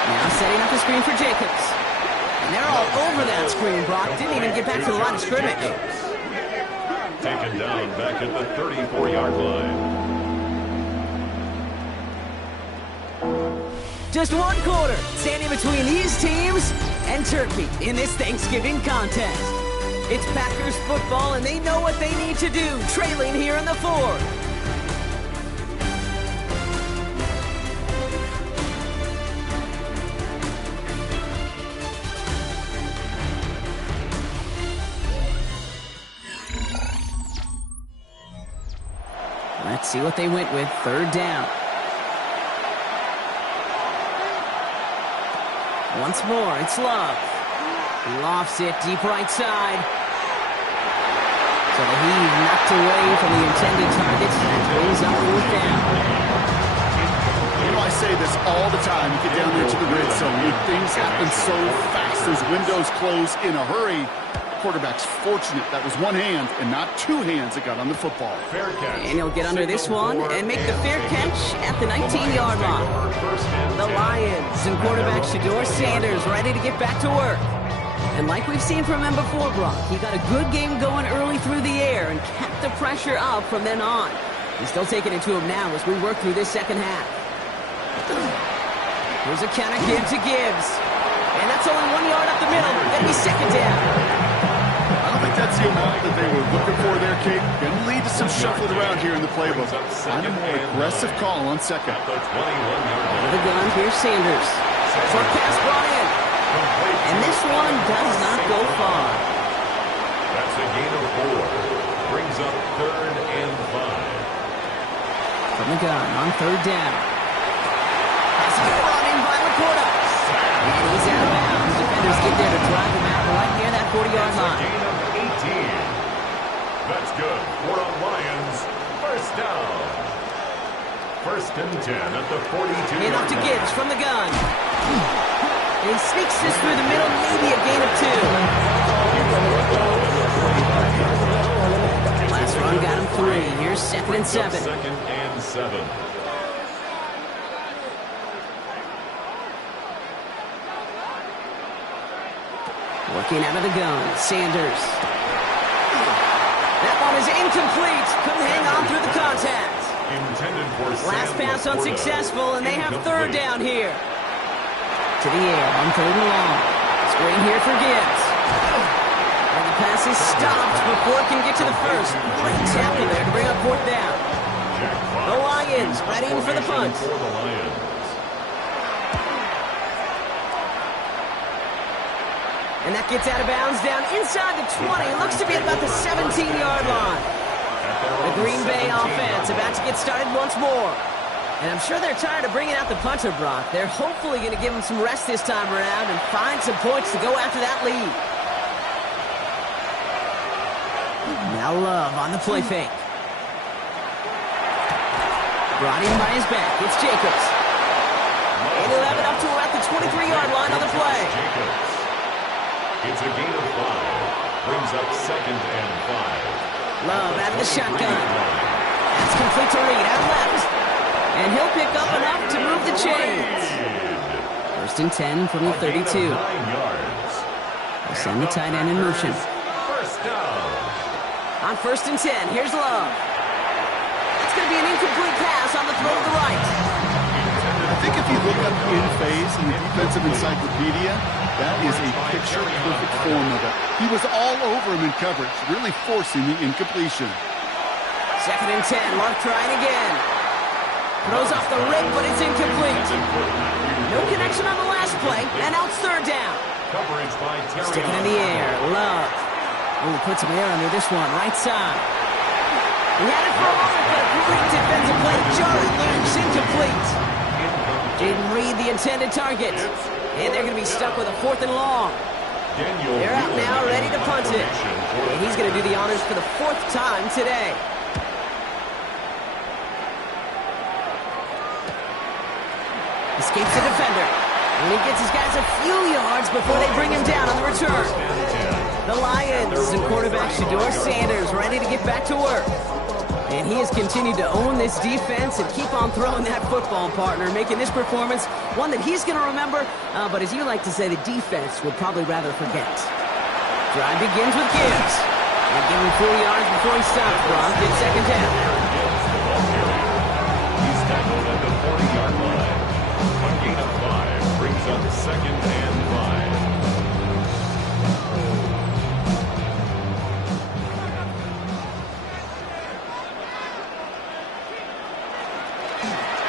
Now setting up a screen for Jacobs. And they're all over that screen, Brock. Didn't even get back to the line of scrimmage. Taken down back at the 34-yard line. Just one quarter standing between these teams and Turkey in this Thanksgiving contest. It's Packers football, and they know what they need to do, trailing here in the 4th. Let's see what they went with. Third down. Once more, it's Love. He lofts it deep right side. So the heave knocked away from the intended target. That brings up fourth down. You know, I say this all the time. You get down there to the red zone. Things happen so fast. Those windows close in a hurry. Quarterback's fortunate that was one hand and not two hands that got on the football. And he'll get under this one and make the fair catch at the 19-yard line. The Lions and quarterback Shedeur Sanders ready to get back to work. And like we've seen from him before, Brock, he got a good game going early through the air and kept the pressure up from then on. He's still taking it to him now as we work through this second half. Here's a counter give to Gibbs. And that's only 1 yard up the middle. That'll be second down. I don't think that's the amount that they were looking for there, Kate. Going to lead to some shuffling around here in the playbook. Find a more aggressive call on second. With the gun, here's Sanders. Short pass brought in. And this one does not go far. That's a gain of 4. Brings up 3rd and 5. From the gun on third down. Has to get brought in by Laporta. And he's out of bounds. Defenders get there to drive him out right near that 40-yard line. Gain of 18. That's good for a Lions first down. First and 10 at the 42. And up to Gibbs from the gun. And he sneaks this through the middle, maybe a gain of 2. Last run got him 3. Here's 2nd and 7. 2nd and 7. Working out of the gun, Sanders. That one is incomplete. Couldn't hang on through the contact. Intended for Last pass unsuccessful, and they have 3rd down here. To the air on 3rd and long. Screen here for Gibbs. And the pass is stopped before it can get to the first. Great tackle there to bring up 4th down. The Lions ready for the punt. For the Lions. And that gets out of bounds down inside the 20. Looks to be at about the 17-yard line. The Green Bay offense about to get started once more. And I'm sure they're tired of bringing out the punter, Brock. They're hopefully going to give him some rest this time around and find some points to go after that lead. Now Love on the play fake. Brought in by his back. It's Jacobs. And 11 up to about the 23-yard line on the play. It's a gain of 5. Brings up 2nd and 5. Love out of the shotgun. That's complete to Reed out left. And he'll pick up enough to move the chains. 1st and 10 from the 32. 9 yards. They send the tight end in motion. First down. On 1st and 10, here's Love. It's going to be an incomplete pass on the throw to the right. I think if you look up in phase in the defensive encyclopedia, that is a picture-perfect form of it. He was all over him in coverage, really forcing the incompletion. 2nd and 10, Love trying again. Throws off the rip, but it's incomplete. No connection on the last play, and now it's 3rd down. Coverage by Terry. Sticking in the air, Love. Oh, puts him air under this one, right side. He had it for a moment, but a great defensive play. Jarrett loose, incomplete. Didn't read the intended target. And they're going to be stuck with a 4th and long. They're out now, ready to punt it. And he's going to do the honors for the 4th time today. Escapes the defender. And he gets his guys a few yards before they bring him down on the return. The Lions and quarterback Shedeur Sanders ready to get back to work. And he has continued to own this defense and keep on throwing that football, partner, making this performance one that he's going to remember, but as you like to say, the defense would probably rather forget. Drive begins with Gibbs. And give him 4 yards before he stops, Brock. It's 2nd down. He's tackled at the 40-yard line. A gain of 5 brings up 2nd and 5.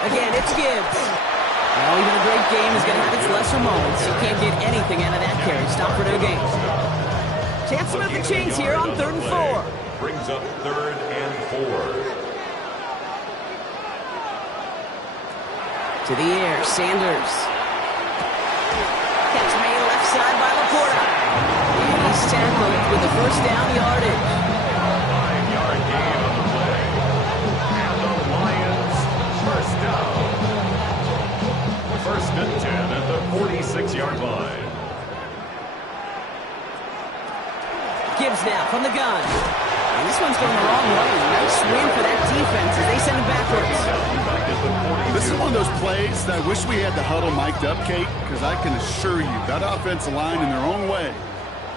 Again, it's Gibbs. Well, even a great game is going to have its lesser moments. You can't get anything out of that carry. Stop for no gain. Chance to move the chains here on 3rd and 4. Brings up 3rd and 4. To the air, Sanders. Catch made left side by Laporta. And he's tackled with the 1st down yardage. 5-yard gain on the play. And the Lions first down. 1st and 10 at the 46-yard line. Gibbs now from the gun. And this one's going the wrong way. Nice win for that defense as they send him backwards. This is one of those plays that I wish we had the huddle mic'd up, Kate, because I can assure you that offensive line in their own way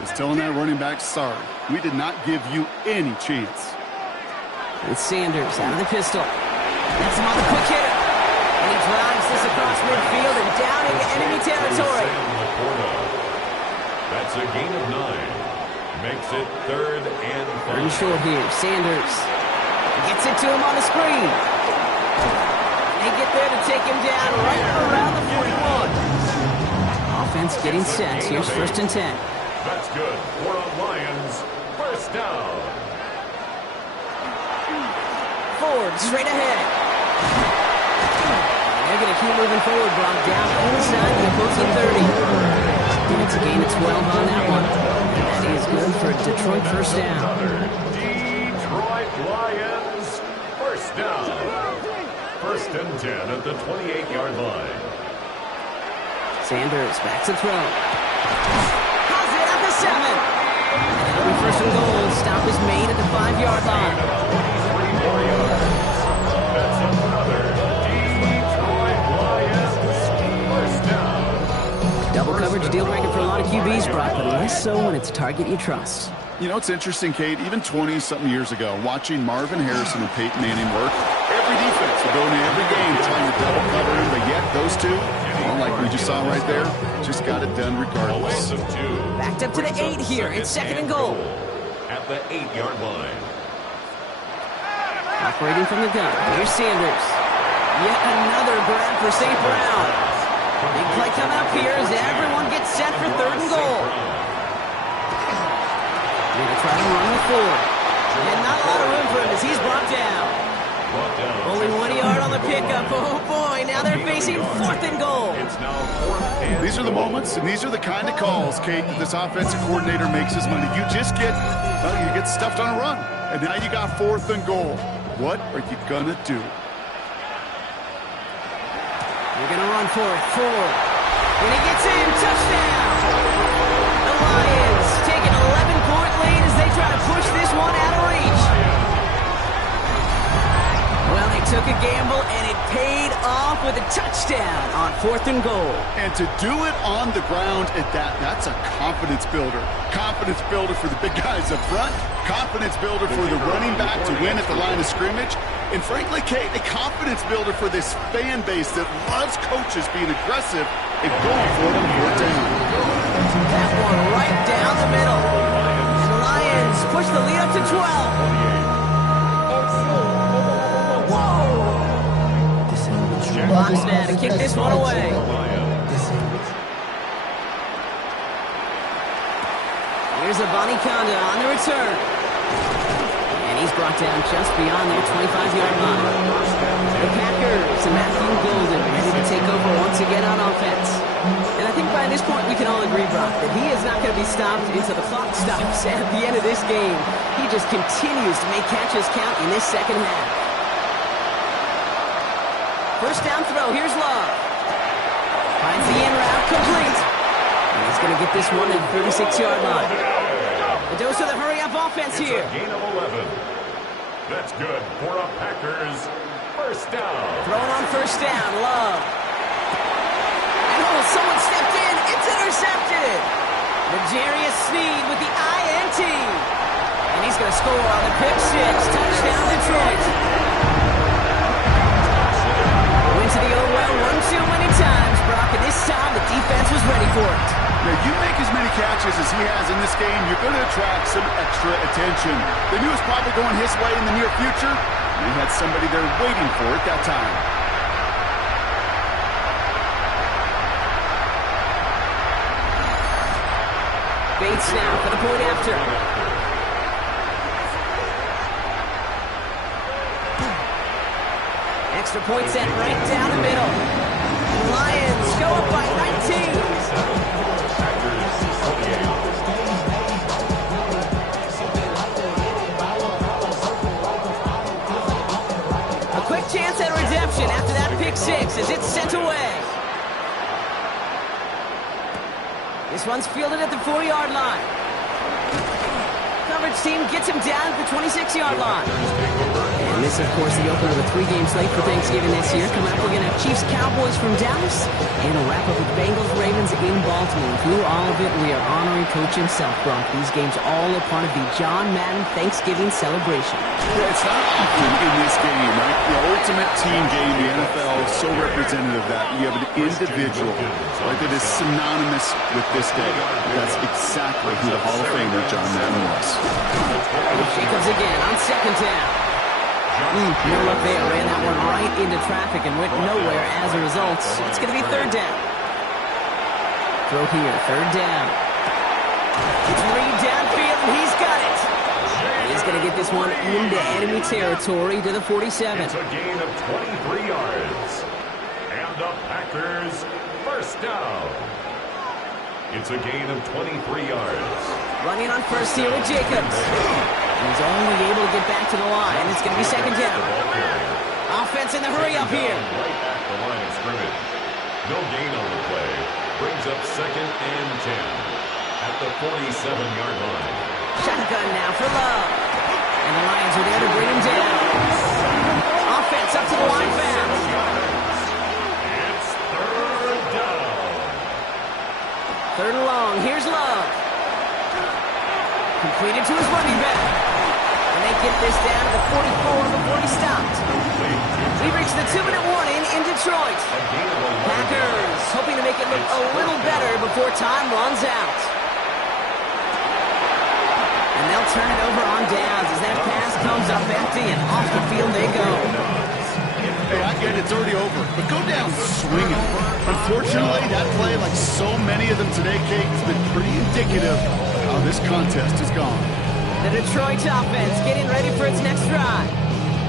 is telling that running back, sorry, we did not give you any chance. It's Sanders out of the pistol. That's him on the quick hitter. And he drives this across midfield and down into enemy territory. That's a gain of 9. Makes it 3rd and 5. 3rd and short here. Sanders gets it to him on the screen. They get there to take him down right around the 41. Offense getting set. Here's 1st and 10. That's good for the Lions. First down. Ford straight ahead. They're going to keep moving forward, Brock, down inside the opposing 30. And it's a gain of 12 on that one. And that is good for a Detroit first down. Detroit Lions first down. 1st and 10 at the 28-yard line. Sanders back to throw. Has it at the 7. And it'll be first and goal. Stop is made at the 5-yard line. That's another Detroit Lions first down. Double coverage deal breaker for a lot of QBs, Brock, but less so when it's a target you trust. You know, it's interesting, Kate, even 20-something years ago, watching Marvin Harrison and Peyton Manning work, every defense would go into every game trying to double cover him, but yet those two, like we just saw right there, just got it done regardless. Backed up to the 8 here. It's second and goal. At the 8-yard line. Operating from the gun. Here's Sanders. Yet another grab for St. Brown. Big play coming up here as everyone gets set for third and goal. Going to try to run the 4. And not a lot of room for him as he's brought down. Only 1 yard on the pickup. Oh, boy. Now they're facing fourth and goal. These are the moments, and these are the kind of calls, Kate, that this offensive coordinator makes his money. You just get, well, you get stuffed on a run. And now you got fourth and goal. What are you going to do? We're going to run for it. 4. When he gets in, touchdown. The Lions take an 11-point lead as they try to push this one out of reach. Well, they took a gamble, and it paid off with a touchdown on fourth and goal. And to do it on the ground at that's a confidence builder. Confidence builder for the big guys up front. Confidence builder for the running back to win at the line of scrimmage. And frankly, Kate, a confidence builder for this fan base that loves coaches being aggressive and going for it on fourth down. That one right down the middle. And the Lions push the lead up to 12. Box now to kick this one away. Here's a Conda on the return. And he's brought down just beyond their 25-yard line. The Packers and Matthew Golden ready to take over once again on offense. And I think by this point we can all agree, Brock, that he is not going to be stopped until the clock stops at the end of this game. He just continues to make catches count in this second half. First down throw, here's Love. Finds the in route, complete. And he's going to get this one at the 36-yard line. A dose of the hurry-up offense here. Gain of 11. That's good for a Packers first down. Thrown on first down, Love. And oh, someone stepped in. It's intercepted. L'Jarius Sneed with the INT. And he's going to score on the pick 6. Touchdown, Detroit. To the old well, 1-2 many times, Brock, and this time the defense was ready for it. Now, you make as many catches as he has in this game, you're going to attract some extra attention. They knew it was probably going his way in the near future, and he had somebody there waiting for it that time. Bates now for the point after. Extra point set right down the middle. Lions go up by 19. A quick chance at redemption after that pick 6 as it's sent away. This one's fielded at the 4-yard line. Coverage team gets him down at the 26-yard line. And this, of course, the opener of the 3 game slate for Thanksgiving this year. Coming up, we're going to have Chiefs-Cowboys from Dallas, and a wrap-up with Bengals-Ravens in Baltimore. Through all of it, we are honoring Coach himself, Brock. These games all a part of the John Madden Thanksgiving celebration. Yeah, it's not often in this game, right? The ultimate team game, the NFL is so representative of that. You have an individual, right, that is synonymous with this day. That's exactly who the Hall of Famer John Madden was. Jacobs again on second down. No luck there. Ran that one right into traffic and went nowhere as a result. It's going to be third down. Throw here, third down. It's Reed downfield, and he's got it. He's going to get this one into enemy territory to the 47. It's a gain of 23 yards. And the Packers first down. It's a gain of 23 yards. Running on first here with Jacobs. He's only able to get back to the line. It's going to be second down. Offense in the hurry up here. Right at the line of scrimmage. No gain on the play. brings up 2nd and 10 at the 47-yard line. Shotgun now for Love. And the Lions are there to bring him down. Offense up to the line fast. It's 3rd down. 3rd and long. Here's Love. Completed to his running back. And they get this down to the 44 before he stopped. We reached the 2-minute warning in Detroit. Packers hoping to make it look a little better before time runs out. And they'll turn it over on downs as that pass comes up empty and off the field they go. Hey, I get it, it's already over, but go down swinging. Unfortunately, that play, like so many of them today, Kate, has been pretty indicative of how this contest has gone. The Detroit offense getting ready for its next drive.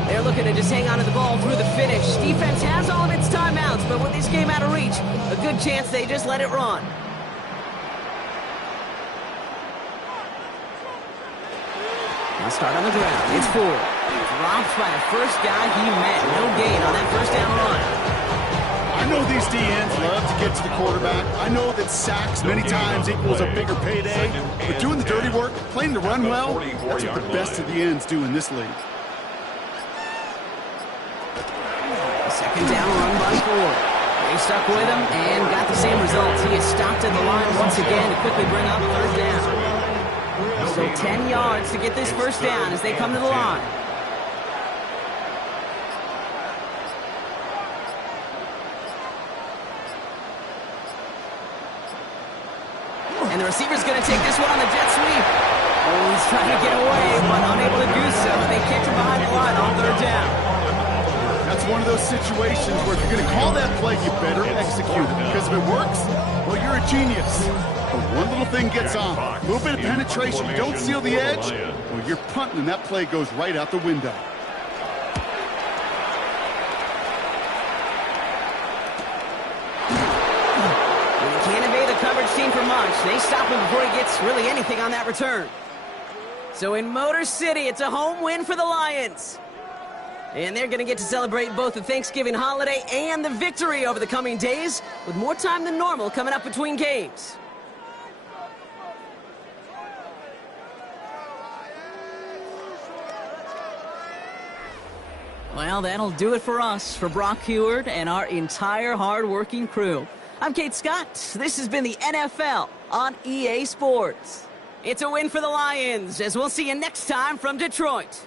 They're looking to just hang on to the ball through the finish. Defense has all of its timeouts, but with this game out of reach, a good chance they just let it run. Now start on the ground. It's Ford. Dropped by the first guy he met. No gain on that first down run. I know these DNs love to get to the quarterback. I know that sacks many times equals a bigger payday. But doing the dirty work, playing to run well, that's what the best of the ends do in this league. Second down run by Ford. They stuck with him and got the same results. He is stopped at the line once again to quickly bring up 3rd down. So 10 yards to get this first down as they come to the line. And the receiver's going to take this one on the jet sweep. Oh, he's trying to get away, but unable to do so. They kicked him behind the line on 3rd down. That's one of those situations where if you're going to call that play, you better execute it. Because if it works, well, you're a genius. But one little thing gets on, a little bit of penetration, you don't seal the edge, well, you're punting and that play goes right out the window. When you can't evade the coverage team for much, they stop him before he gets really anything on that return. So in Motor City, it's a home win for the Lions. And they're going to get to celebrate both the Thanksgiving holiday and the victory over the coming days, with more time than normal coming up between games. Well, that'll do it for us, for Brock Heward and our entire hard-working crew. I'm Kate Scott. This has been the NFL on EA Sports. It's a win for the Lions, as we'll see you next time from Detroit.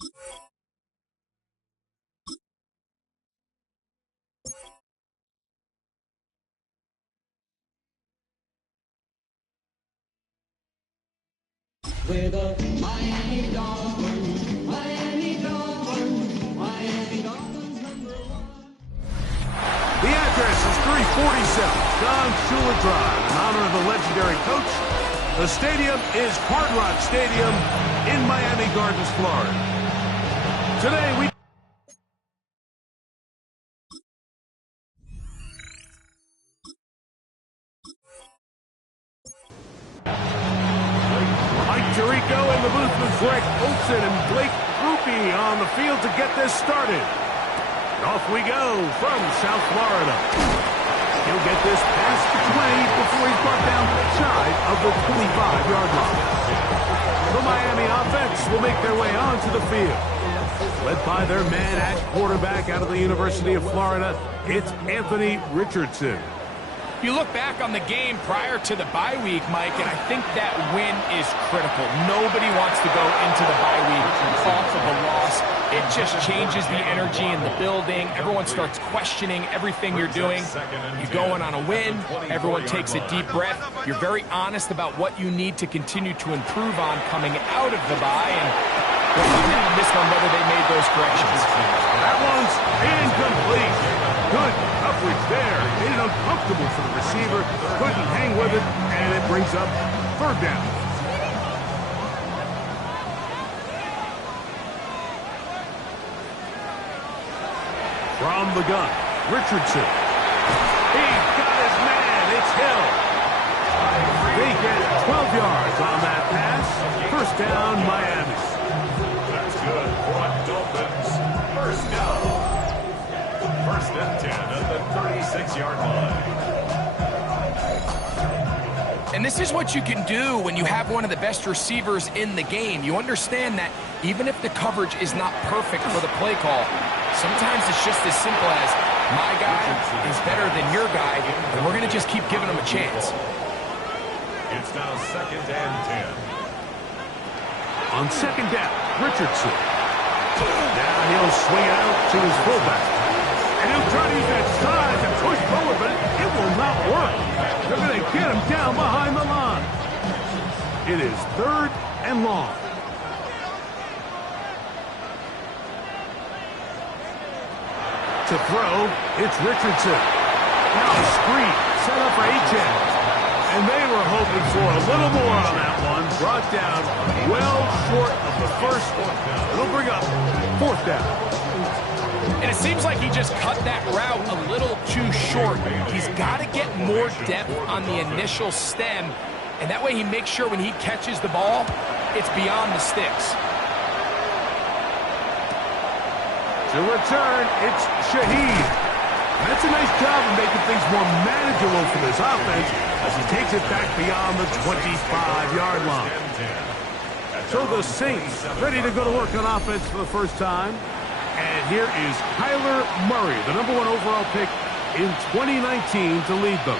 With a Miami Dolphins, Miami Dolphins, Miami Dolphins #1. The address is 347 Don Shula Drive. In honor of the legendary coach, the stadium is Hard Rock Stadium in Miami Gardens, Florida. Today we Tirico in the booth with Greg Olson and Blake Rupi on the field to get this started. And off we go from South Florida. He'll get this past the 20 before he's brought down shy of the 25-yard line. The Miami offense will make their way onto the field. Led by their man at quarterback out of the University of Florida, it's Anthony Richardson. You look back on the game prior to the bye week, Mike, and I think that win is critical. Nobody wants to go into the bye week off of a loss. It just changes the energy in the building. Everyone starts questioning everything you're doing. You go in on a win. Everyone takes a deep breath. You're very honest about what you need to continue to improve on coming out of the bye, and we'll find out in this one whether they made those corrections. That one's incomplete. Good coverage there. Made it uncomfortable for the receiver. Couldn't hang with it, and it brings up third down. From the gun, Richardson. He's got his man. It's Hill. They get 12 yards on that pass. First down, Miami. That's good for Dolphins. First down. First and 10 at the 36-yard line. And this is what you can do when you have one of the best receivers in the game. You understand that even if the coverage is not perfect for the play call, sometimes it's just as simple as my guy is better than your guy, and we're going to just keep giving him a chance. It's now second and 10. On second down, Richardson. Now he'll swing it out to his fullback. And he'll try to use that size and push forward, but it will not work. They're going to get him down behind the line. It is third and long. To throw, it's Richardson. Now a screen set up for H.N. And they were hoping for a little more on that one. Brought down well short of the first. It'll bring up fourth down. And it seems like he just cut that route a little too short. He's got to get more depth on the initial stem, and that way he makes sure when he catches the ball, it's beyond the sticks. To return, it's Shaheed. That's a nice job of making things more manageable for this offense as he takes it back beyond the 25-yard line. So the Saints ready to go to work on offense for the first time. And here is Kyler Murray, the #1 overall pick in 2019 to lead them.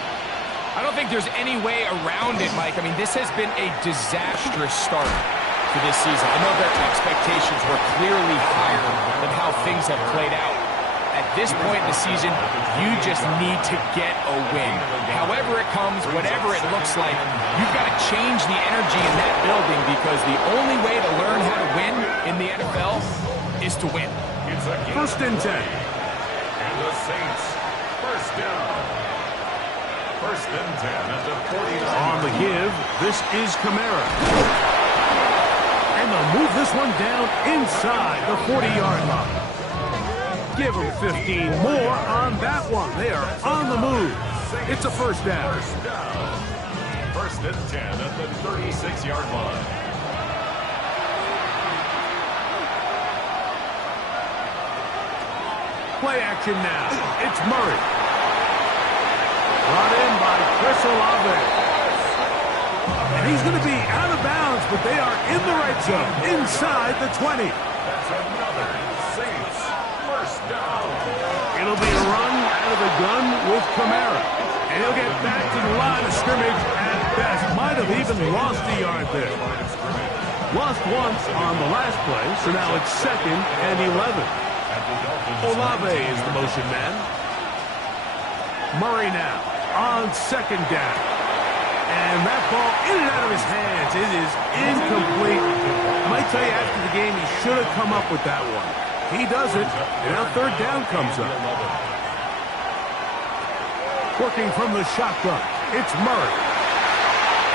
I don't think there's any way around it, Mike. I mean, this has been a disastrous start to this season. I know their expectations were clearly higher than how things have played out. At this point in the season, you just need to get a win. However it comes, whatever it looks like, you've got to change the energy in that building, because the only way to learn how to win in the NFL is to win. First and 10. And the Saints, first down. First and 10 at the 49. On the give, this is Kamara. And they'll move this one down inside the 40-yard line. Give them 15 more on that one. They are on the move. It's a first down. First and 10 at the 36-yard line. Play action now. It's Murray. Brought in by Chris Olave. And he's going to be out of bounds, but they are in the right zone, inside the 20. That's another Saints first down. It'll be a run out of the gun with Kamara. And he'll get back to the line of scrimmage at best. Might have even lost a yard there. Lost once on the last play, so now it's 2nd and 11. Olave is the motion man. Murray now on 2nd down. And that ball in and out of his hands. It is incomplete. I might tell you after the game he should have come up with that one. He doesn't, and now 3rd down comes up. Working from the shotgun, it's Murray.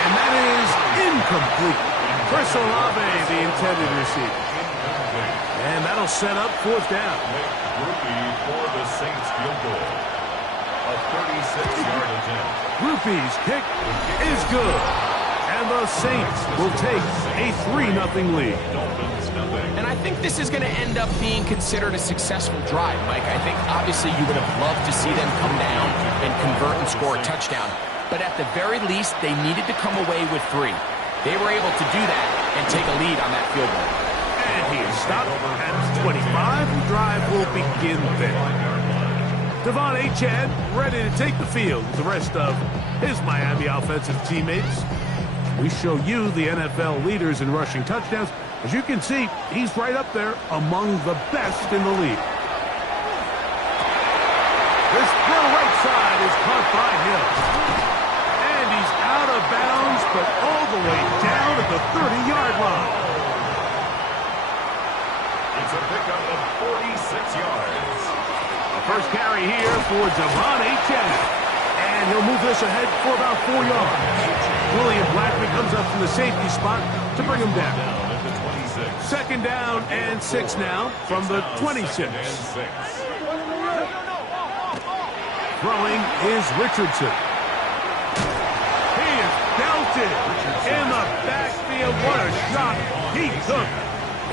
And that is incomplete. Chris Olave, the intended receiver. And that'll set up 4th down. Rookie for the Saints field goal. A 36-yard attempt. Rupee's kick is good. And the Saints will take a 3-0 lead. And I think this is going to end up being considered a successful drive, Mike. I think obviously you would have loved to see them come down and convert and score a touchdown. But at the very least, they needed to come away with 3. They were able to do that and take a lead on that field goal. And he is stopped at 25. The drive will begin there. Devon Achane ready to take the field with the rest of his Miami offensive teammates. We show you the NFL leaders in rushing touchdowns. As you can see, he's right up there among the best in the league. This throw right side is caught by Hill. And he's out of bounds, but all the way down at the 30-yard line. It's a pickup of 46 yards. A first carry here for Devon Achane. And he'll move this ahead for about 4 yards. William Blackman comes up from the safety spot to bring him down. 2nd down and 6 now from the 26. Throwing is Richardson. He is belted in the backfield. What a shot he took.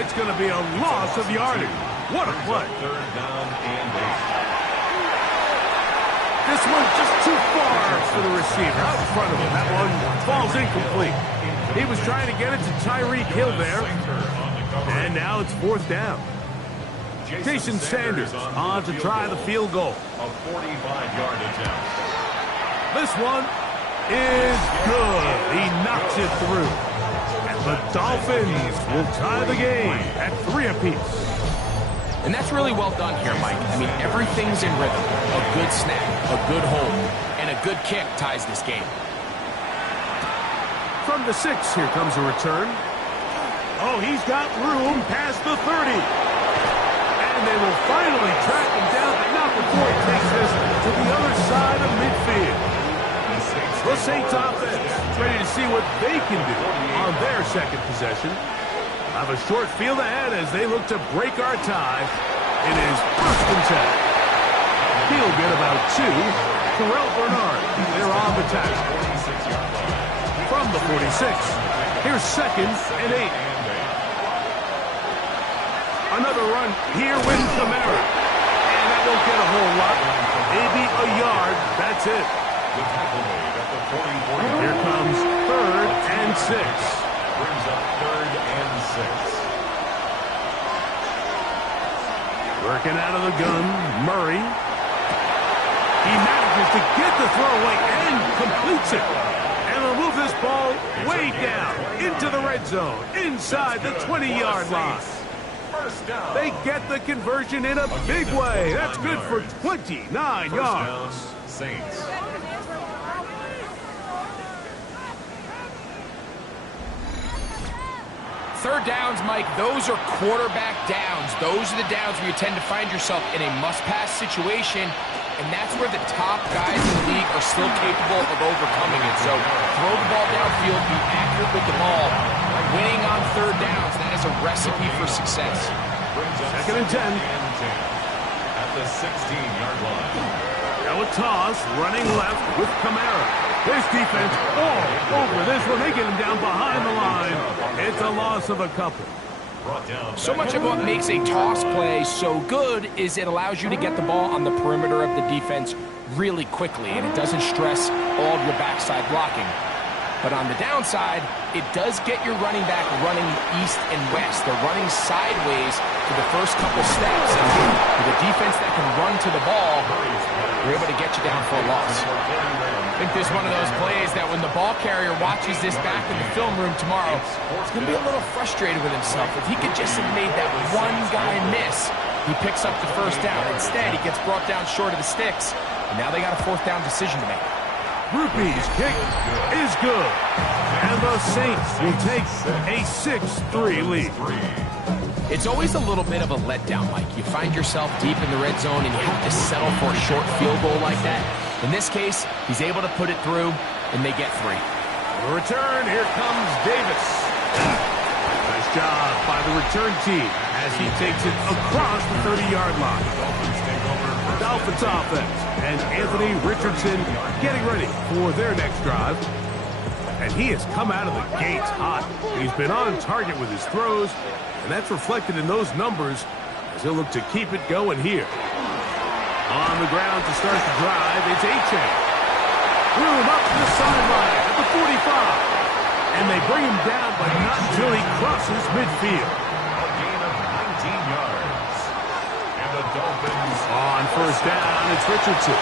It's going to be a loss of yardage. What a play. 3rd down and 8. This one's just too far for the receiver out in front of him. That one falls incomplete. He was trying to get it to Tyreek Hill there. And now it's 4th down. Jason Sanders on to try the field goal. A 45-yard attempt. This one is good. He knocks it through. And the Dolphins will tie the game at 3 apiece. And that's really well done here, Mike. I mean, everything's in rhythm. A good snap, a good hold, and a good kick ties this game. From the 6, here comes a return. Oh, he's got room past the 30. And they will finally track him down, but not before he takes this to the other side of midfield. The Saints offense ready to see what they can do on their 2nd possession. Have a short field ahead as they look to break our tie. It is 1st and 10. He'll get about 2. Terrell Bernard, they're on the tackle. From the 46, here's 2nd and 8. Another run here with Kamara. And that won't get a whole lot. Maybe a yard. That's it. Here comes 3rd and 6. Brings up 3rd and 6. Working out of the gun, Murray. He manages to get the throw away and completes it. And they'll move this ball way down into the red zone, inside the 20-yard line. They get the conversion in a big way. That's good for 29 yards. Saints. Third downs, Mike, those are quarterback downs. Those are the downs where you tend to find yourself in a must-pass situation, and that's where the top guys in the league are still capable of overcoming it. So throw the ball downfield, be accurate with the ball. Winning on 3rd downs, that is a recipe for success. 2nd and 10. At the 16-yard line. Now a toss, running left with Kamara. This defense all over this one. They get him down behind the line. It's a loss of a couple. So much of what makes a toss play so good is it allows you to get the ball on the perimeter of the defense really quickly, and it doesn't stress all of your backside blocking. But on the downside, it does get your running back running east and west. They're running sideways for the first couple steps. And with a defense that can run to the ball, they're able to get you down for a loss. I think this is one of those plays that when the ball ball carrier watches this back in the film room tomorrow, he's going to be a little frustrated with himself. If he could just have made that one guy miss, he picks up the first down. Instead, he gets brought down short of the sticks, and now they got a fourth down decision to make. Rupee's kick is good. And the Saints will take a 6-3 lead. It's always a little bit of a letdown, Mike. You find yourself deep in the red zone and you have to settle for a short field goal like that. In this case, he's able to put it through, and they get 3. The return, here comes Davis. Nice job by the return team as he takes it across the 30-yard line. The Dolphins offense and Anthony Richardson getting ready for their next drive. And he has come out of the gates hot. He's been on target with his throws, and that's reflected in those numbers as he'll look to keep it going here. On the ground to start the drive, it's A-Chain. Room up to the sideline at the 45. And they bring him down, but not until he crosses midfield. A gain of 19 yards. And the Dolphins On first down, it's Richardson.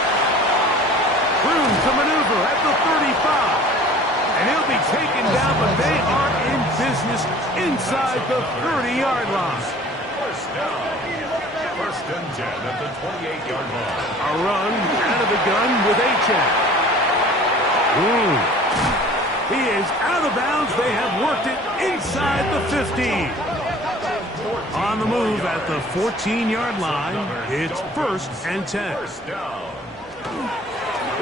Room to maneuver at the 35. And he'll be taken down, but they are in business inside the 30-yard line. first down. First and 10 at the 28-yard line. A run out of the gun with A-Chain. He is out of bounds. They have worked it inside the 15. On the move at the 14-yard line, it's first and 10. First down.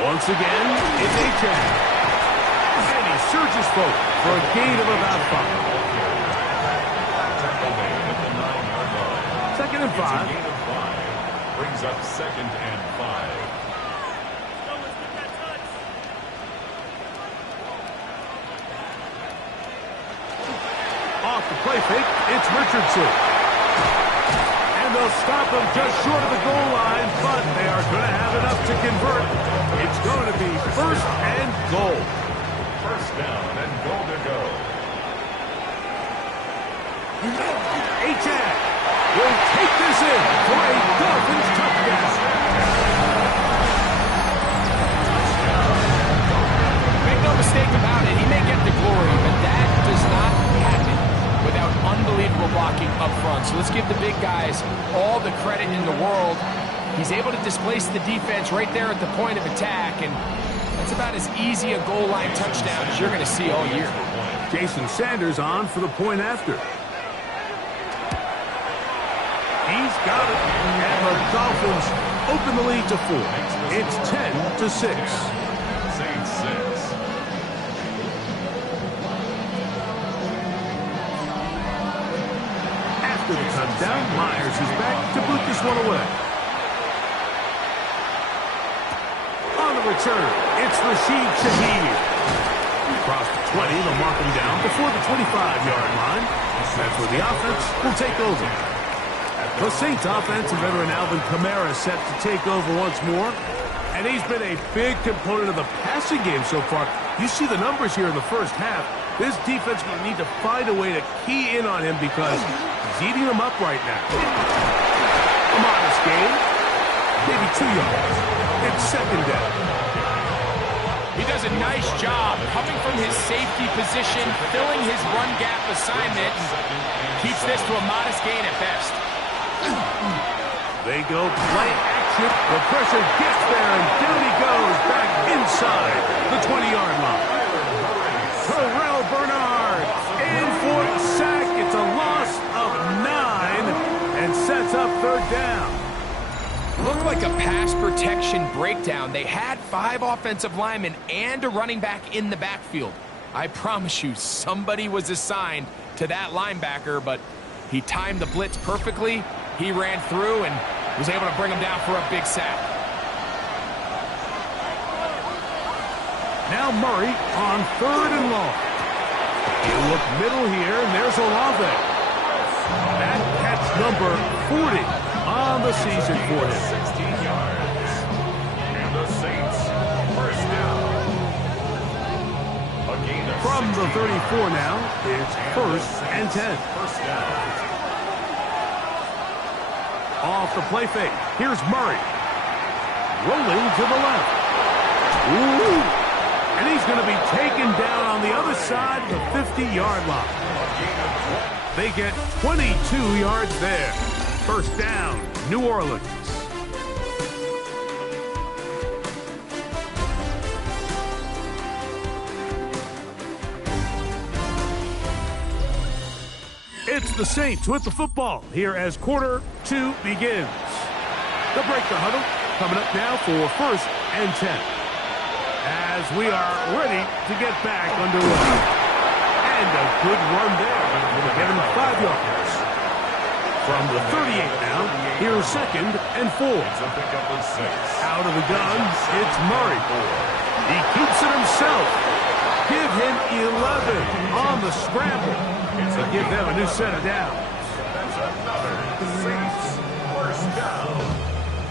Once again, it's A-Chain. And he surges forward for a gain of about 5. Second and 5. Gain of 5. Brings up second and 5. Off the play fake, it's Richardson. And they'll stop him just short of the goal line, but they are going to have enough to convert. It's going to be first and goal. First down and goal to go. A-Chain will take this in for a Dolphins touchdown. Make no mistake about it, he may get the glory, but that does not happen without unbelievable blocking up front. So let's give the big guys all the credit in the world. He's able to displace the defense right there at the point of attack, and that's about as easy a goal line touchdown as you're going to see all year. Jason Sanders on for the point after. He's got it, and the Dolphins open the lead to 4. It's 10-6. Saints 6. After the touchdown, Myers is back to boot this one away. On the return, it's Rashid Shaheed. Across the 20, they'll mark him down before the 25-yard line. That's where the offense will take over. The Saints offense and veteran Alvin Kamara set to take over once more. And he's been a big component of the passing game so far. You see the numbers here in the first half. This defense will need to find a way to key in on him because he's eating them up right now. A modest game. Maybe 2 yards. It's second down. He does a nice job coming from his safety position, filling his run gap assignment, and keeps this to a modest gain at best. They go play action. The pressure gets there, and down he goes back inside the 20-yard line. Terrell Bernard in for a sack. It's a loss of 9 and sets up third down. Looked like a pass protection breakdown. They had 5 offensive linemen and a running back in the backfield. I promise you, somebody was assigned to that linebacker, but he timed the blitz perfectly. He ran through and was able to bring him down for a big sack. Now Murray on third and long. He'll look middle here, and there's Olave. That catch number 40 on the season for him. 16 yards. And the Saints first down. A gain of From the 34 now, it's first and 10. first down. Off the play fake. Here's Murray. Rolling to the left. Ooh. And he's going to be taken inside the 50-yard line. They get 22 yards there. First down, New Orleans. It's the Saints with the football here as quarter 2 begins. They'll break the huddle. Coming up now for 1st and 10. As we are ready to get back underway. And a good run there. Will get him 5 yards. From the 38 now, here's 2nd and 4. Out of the gun, it's Murray. He keeps it himself. Give him 11 on the scramble to give them a new set of downs. That's another Saints first down.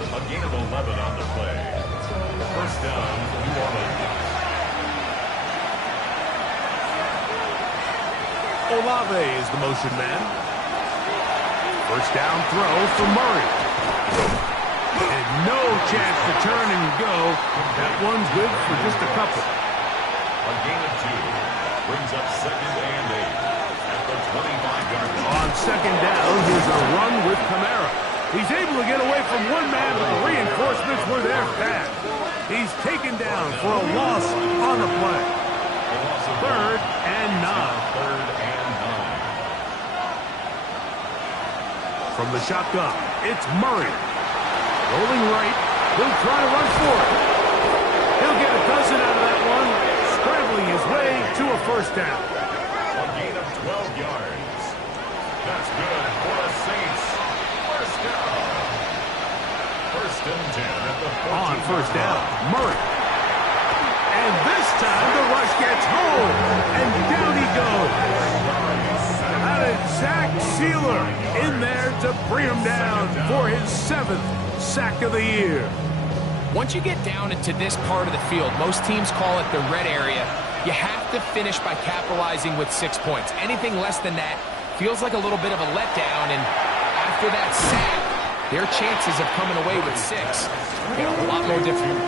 A gain of 11 on the play. First down, New Orleans. Olave is the motion man. First down throw for Murray. And no chance to turn and go. That one's good for just a couple. A gain of 2. Brings up 2nd and 8. At the 25-yard line. On 2nd down, here's a run with Kamara. He's able to get away from one man, but the reinforcements were there fast. He's taken down for a loss on the play. 3rd and 9. 3rd and 9. From the shotgun, it's Murray. Rolling right. He'll try to run for it. He'll get a dozen out of that one, scrambling his way to a first down. A gain of 12 yards. That's good for the Saints. First down. 1st and 10 at the 14. On first down, Murray. And this time the rush gets home. And down he goes. That is Zach Sealer in there to bring him down for his 7th sack of the year. Once you get down into this part of the field, most teams call it the red area. You have to finish by capitalizing with 6 points. Anything less than that feels like a little bit of a letdown, and after that sack, their chances of coming away with 6 get a lot more difficult.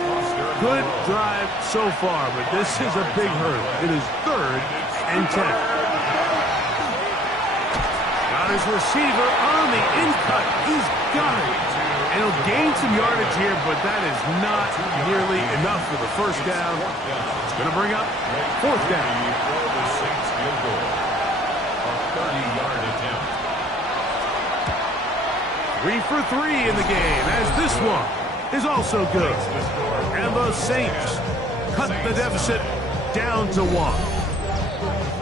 Good drive so far, but this is a big hurdle. It is 3rd and 10. Got his receiver on the in-cut. He's got it. And he'll gain some yardage here, but that is not nearly enough for the first down. It's going to bring up 4th down. The Saints field goal. A 30-yard attempt. 3 for 3 in the game, as this one is also good. And the Saints cut the deficit down to 1.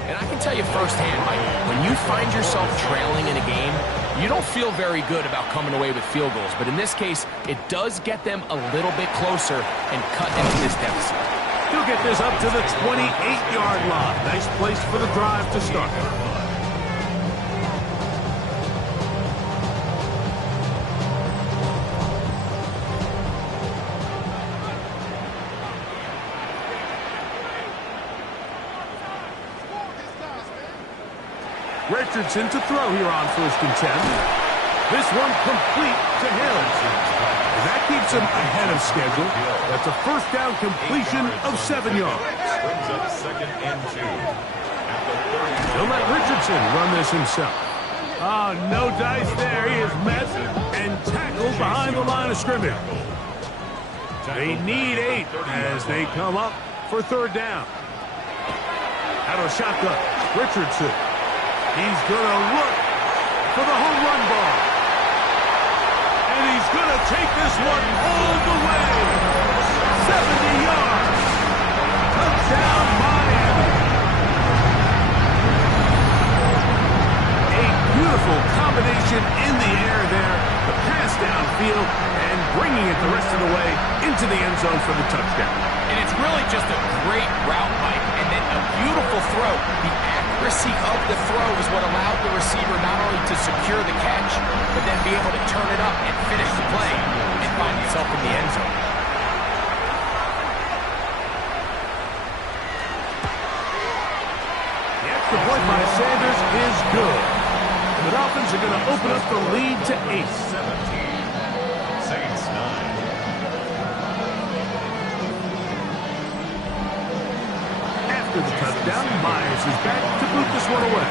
And I can tell you firsthand, Mike, when you find yourself trailing in a game, you don't feel very good about coming away with field goals. But in this case, it does get them a little bit closer and cut into this deficit. He'll get this up to the 28-yard line. Nice place for the drive to start. Richardson to throw here on 1st and 10. This one complete to him. And that keeps him ahead of schedule. That's a first down completion of 7 yards. Brings up 2nd and 2. At the 30. He'll let Richardson run this himself. Oh, no dice there. He is met and tackled behind the line of scrimmage. They need 8 as they come up for 3rd down. Out of shotgun, Richardson. He's going to look for the home run ball. And he's going to take this one all the way. 70 yards. Touchdown, Miami. A beautiful combination in the air there. The pass downfield and bringing it the rest of the way into the end zone for the touchdown. And it's really just a great route, Mike, and then a beautiful throw. The accuracy of the throw is what allowed the receiver not only to secure the catch, but then be able to turn it up and finish the play and find himself in the end zone. The extra point by Sanders is good. The Dolphins are going to open up the lead to 8. 17. Saints 9. after the touchdown, Myers is back to boot this one away.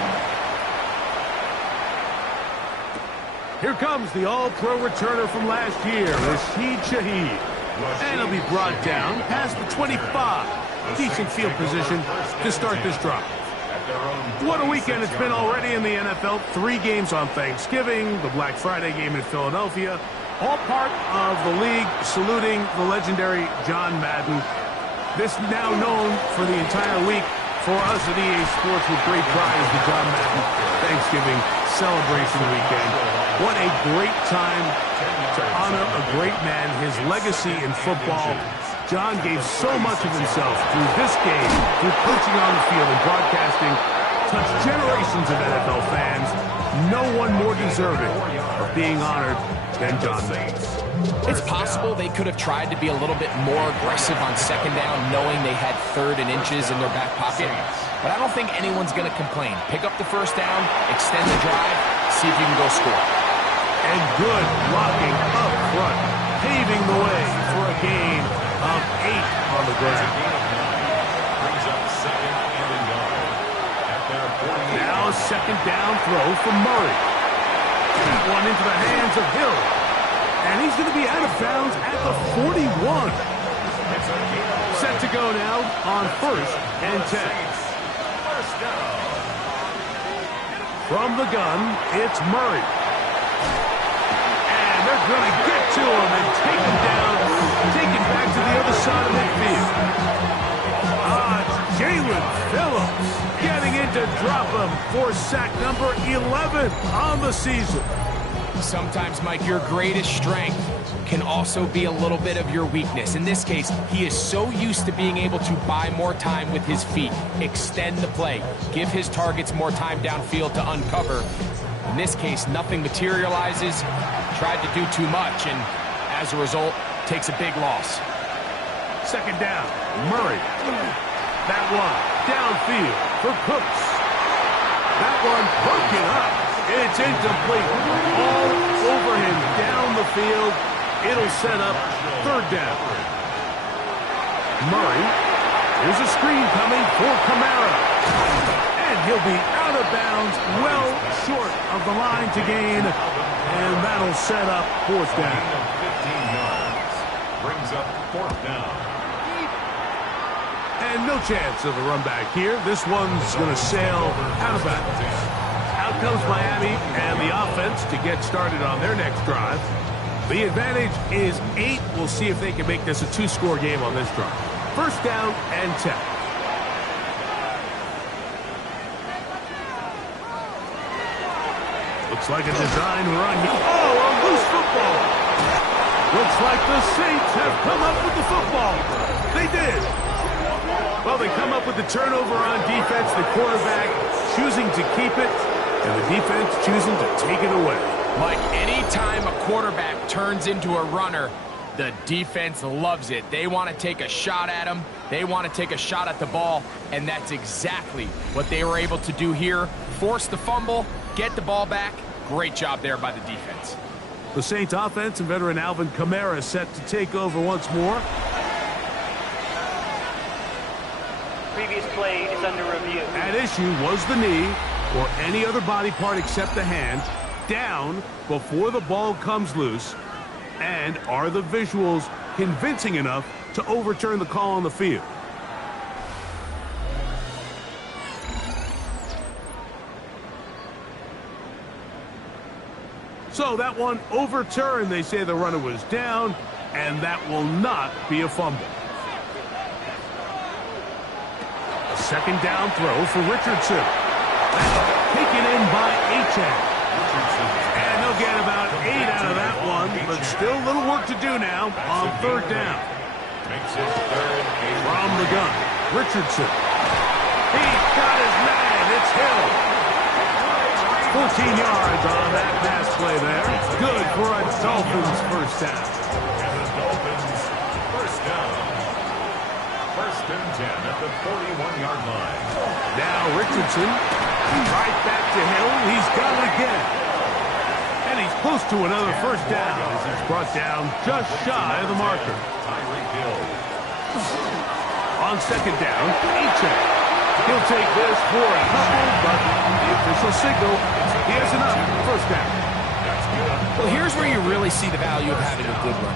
Here comes the all-pro returner from last year, Rashid Shaheed. And he'll be brought down past the 25. Decent field position to start this drive. What a weekend it's been already in the NFL. 3 games on Thanksgiving, the Black Friday game in Philadelphia. All part of the league saluting the legendary John Madden. This now known for the entire week for us at EA Sports with great pride is the John Madden Thanksgiving celebration weekend. What a great time to honor a great man, his legacy in football. John gave so much of himself through this game, through coaching on the field and broadcasting, touched generations of NFL fans. No one more deserving of being honored than John Madden. It's possible they could have tried to be a little bit more aggressive on second down, knowing they had 3rd and inches in their back pocket. But I don't think anyone's going to complain. Pick up the first down, extend the drive, see if you can go score. And good blocking up front, paving the way for a gain of 8 on the ground. Now a second down throw from Murray. That one into the hands of Hill. And he's going to be out of bounds at the 41. Set to go now on 1st and 10. From the gun, it's Murray. And they're going to get to him and take him down, take him back to the other side of midfield. Jalen Phillips getting in to drop him for sack number 11 on the season. Sometimes, Mike, your greatest strength can also be a little bit of your weakness. In this case, he is so used to being able to buy more time with his feet, extend the play, give his targets more time downfield to uncover. In this case, nothing materializes, tried to do too much, and as a result, takes a big loss. Second down, Murray. That one downfield for Cooks. That one broken up. It's incomplete. All over him down the field. It'll set up 3rd down. Murray. Here's a screen coming for Kamara. And he'll be out of bounds, well short of the line to gain. And that'll set up 4th down. 15 yards. Brings up 4th down. And no chance of a run back here. This one's going to sail out of bounds. Out comes Miami and the offense to get started on their next drive. The advantage is 8. We'll see if they can make this a 2-score game on this drive. 1st down and 10. Looks like a design run. Oh, a loose football. Looks like the Saints have come up with the football. They did. Well, they come up with the turnover on defense, the quarterback choosing to keep it, and the defense choosing to take it away. Mike, anytime a quarterback turns into a runner, the defense loves it. They want to take a shot at him. They want to take a shot at the ball, and that's exactly what they were able to do here. Force the fumble, get the ball back. Great job there by the defense. The Saints offense and veteran Alvin Kamara set to take over once more. Previous play is under review. At issue was the knee, or any other body part except the hand, down before the ball comes loose. And are the visuals convincing enough to overturn the call on the field? So that one overturned. They say the runner was down, and that will not be a fumble. A second down throw for Richardson. Taken in by Achane. And they'll get about 8 out of that one, but still a little work to do now on 3rd down. From the gun, Richardson. He's got his man. It's Hill. 14 yards on that pass play there. Good for a Dolphins 1st down. And the Dolphins 1st down. 1st and 10 at the 41-yard line. Now Richardson, right back to Hill. He's got it again. And he's close to another 1st down as he's brought down just shy of the marker. Tyreek Hill. On 2nd down, Achane. take this for a couple, but the official signal, he has enough. First down. Well, here's where you really see the value of having a good run.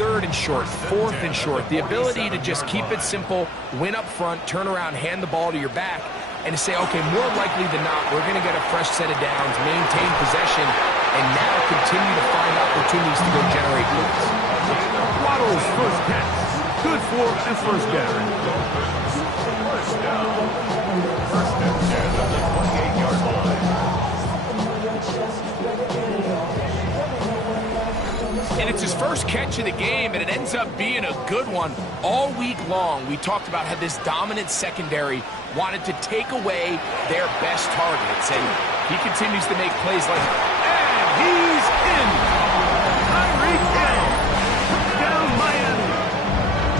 3rd and short, 4th and short. The ability to just keep it simple, win up front, turn around, hand the ball to your back, and to say, okay, more likely than not, we're going to get a fresh set of downs, maintain possession, and now continue to find opportunities to go generate points. Waddle's first catch. Good for a first down. First down. First and 10 at the 28-yard line. And it's his first catch of the game, and it ends up being a good one. All week long, we talked about how this dominant secondary wanted to take away their best targets, and he continues to make plays like that. And he's in. Tyreek Hill. Touchdown, Miami.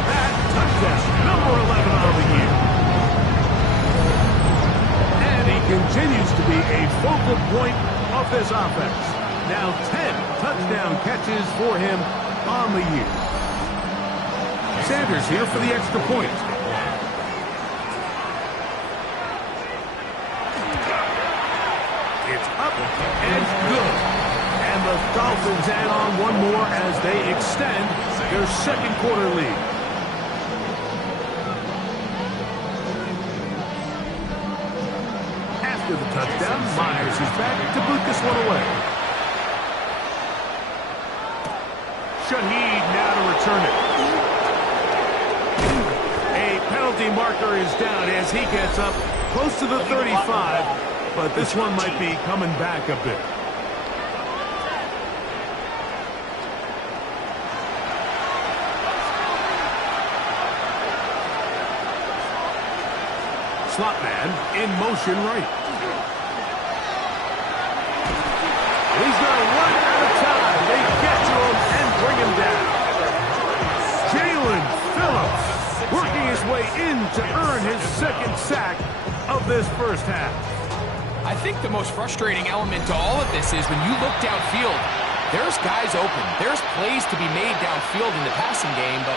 That touchdown, number 11 on the year. And he continues to be a focal point of this offense. Now 10 touchdown catches for him on the year. Sanders here for the extra point. It's up and good. And the Dolphins add on one more as they extend their second quarter lead. After the touchdown, Myers is back to boot this one away. Shaheed now to return it. A penalty marker is down as he gets up close to the 35, but this one might be coming back a bit. Slot man in motion right. He's going to run out of time. They get to him and bring him down. Jalen Phillips working his way in to earn his second sack of this first half. I think the most frustrating element to all of this is when you look downfield, there's guys open. There's plays to be made downfield in the passing game, but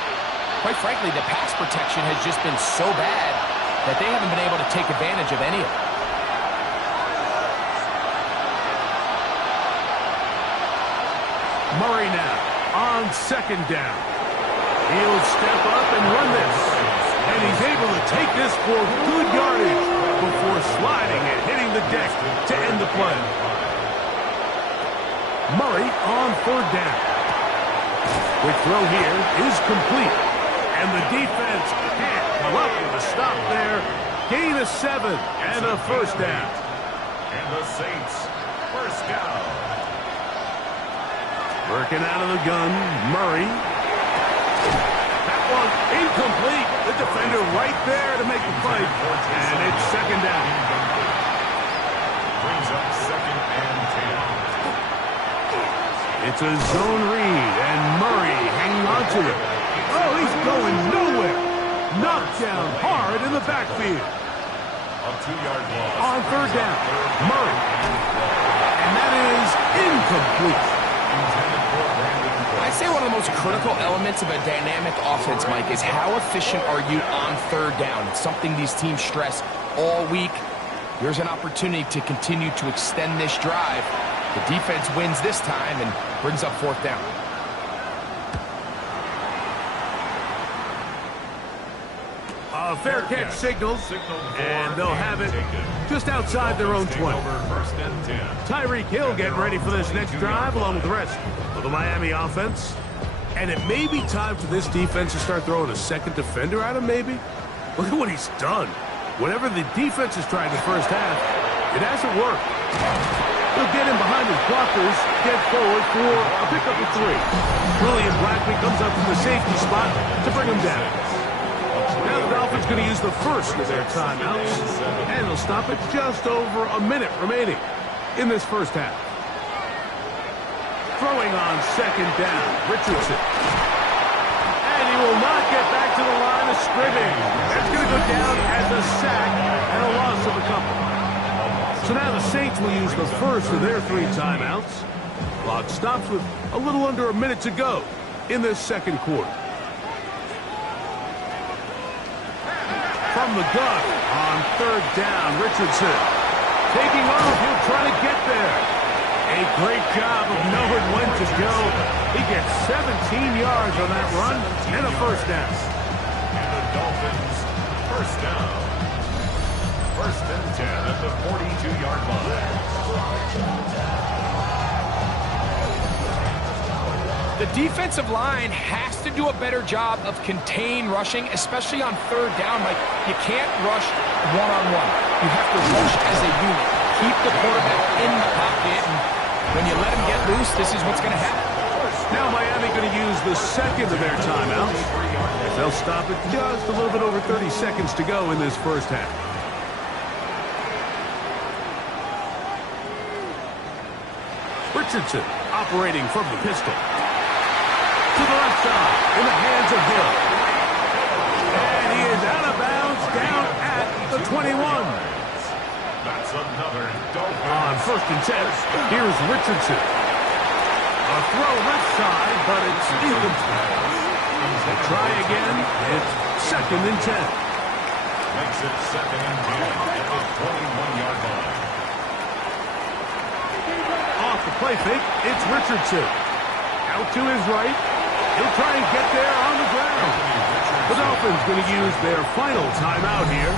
quite frankly, the pass protection has just been so bad that they haven't been able to take advantage of any of it. Murray now on second down. He'll step up and run this. And he's able to take this for good yardage before sliding and hitting the deck to end the play. Murray on third down. Quick throw here is complete. And the defense can't come up with a stop there. Gain of 7 and a first down. And the Saints, first down. Working out of the gun, Murray. That one incomplete. The defender right there to make the play. And it's second down. Brings up second and 10. It's a zone read, and Murray hanging on to it. Oh, he's going nowhere. Knocked down hard in the backfield. A 2-yard loss. On third down, Murray. And that is incomplete. I'd say one of the most critical elements of a dynamic offense, Mike, is how efficient are you on third down. It's something these teams stress all week. Here's an opportunity to continue to extend this drive. The defense wins this time and brings up fourth down. A fair catch signals, and they'll have it just outside their own 20. First and 10. Tyreek Hill getting ready for this next drive along with the rest of the Miami offense. And it may be time for this defense to start throwing a second defender at him, maybe. Look at what he's done. Whatever the defense has tried in the first half, it hasn't worked. He'll get in behind his blockers, get forward for a pickup of 3. William Blackman comes up from the safety spot to bring him down. Now the Dolphins going to use the first of their timeouts, and they'll stop it just over a minute remaining in this first half. Throwing on second down, Richardson. And he will not get back to the line of scrimmage. That's going to go down as a sack and a loss of a couple. So now the Saints will use the first of their 3 timeouts. Clock stops with a little under a minute to go in this second quarter. From from the gun on third down. Richardson taking off. He'll try to get there. A great job of knowing when to go. He gets 17 yards on that run and a first down. And the Dolphins, first down. First and 10 at the 42-yard line. The defensive line has to do a better job of contain rushing, especially on third down. Like, you can't rush one-on-one. You have to rush as a unit. Keep the quarterback in the pocket, and when you let him get loose, this is what's going to happen. Now Miami going to use the second of their timeouts. They'll stop it just a little bit over 30 seconds to go in this first half. Richardson operating from the pistol. To the left side, in the hands of Hill. And he is out of bounds down at the 21. That's another Dolphins. On first and 10, here's Richardson. A throw left side, but it's incomplete. They try again. It's second and 10. Makes it second and 10 at the 21-yard line. Off the play fake, it's Richardson. Out to his right. He'll try and get there on the ground. The Dolphins going to use their final timeout here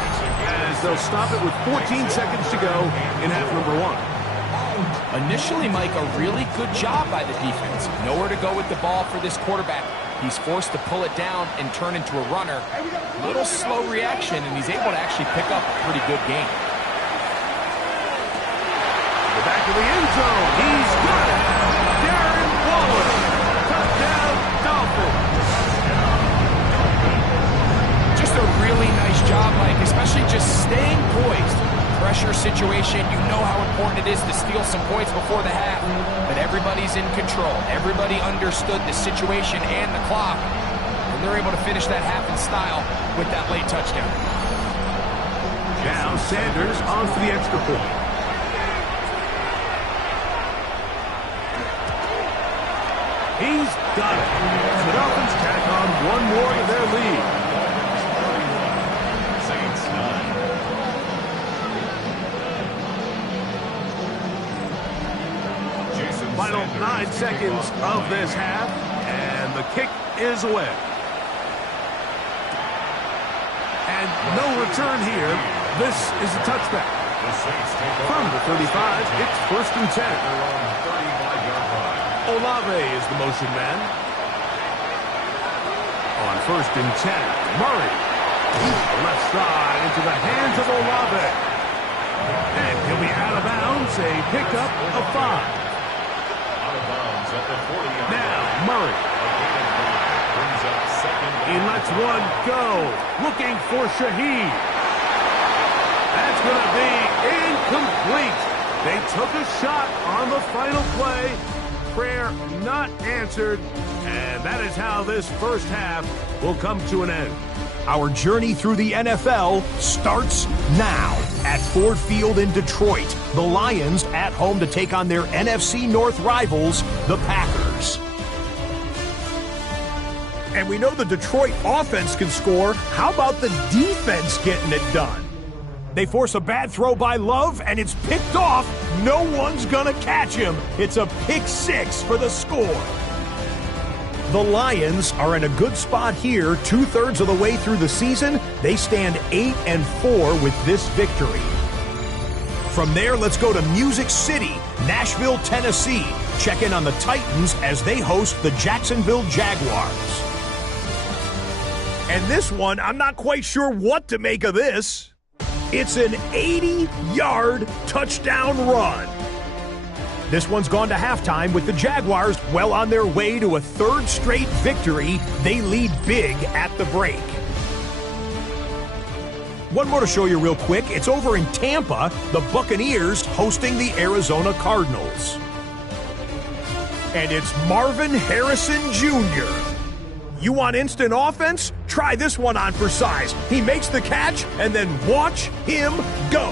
as they'll stop it with 14 seconds to go in half number one. Initially, Mike, a really good job by the defense. Nowhere to go with the ball for this quarterback. He's forced to pull it down and turn into a runner. Little slow reaction, and he's able to actually pick up a pretty good game. The back of the end zone. He's got it. Darren Waller. Touchdown, Dolphins. Just a really nice job, Mike, especially just staying poised. Pressure situation, you know how important it is to steal some points before the half, but everybody's in control. Everybody understood the situation and the clock, and they're able to finish that half in style with that late touchdown. Now Sanders on for the extra point. He's got it. The Dolphins tack on one more to their lead. Saints 9. Final 9 seconds of this half, and the kick is away. And no return here. This is a touchback. From the 35, it's first and 10. Olave is the motion man. On first and 10, Murray. Left side into the hands of Olave. And he'll be out of bounds, a pickup of 5. Now, Murray. He lets one go. Looking for Shaheed. That's going to be incomplete. They took a shot on the final play. Prayer not answered. And that is how this first half will come to an end. Our journey through the NFL starts now at Ford Field in Detroit. The Lions at home to take on their NFC North rivals, the Packers. And we know the Detroit offense can score. How about the defense getting it done? They force a bad throw by Love, and it's picked off. No one's going to catch him. It's a pick six for the score. The Lions are in a good spot here. 2/3 of the way through the season, they stand 8-4 with this victory. From there, let's go to Music City, Nashville, Tennessee. Check in on the Titans as they host the Jacksonville Jaguars. And this one, I'm not quite sure what to make of this. It's an 80-yard touchdown run. This one's gone to halftime with the Jaguars well on their way to a third straight victory. They lead big at the break. One more to show you real quick. It's over in Tampa, the Buccaneers hosting the Arizona Cardinals. And it's Marvin Harrison Jr. You want instant offense? Try this one on for size. He makes the catch, and then watch him go.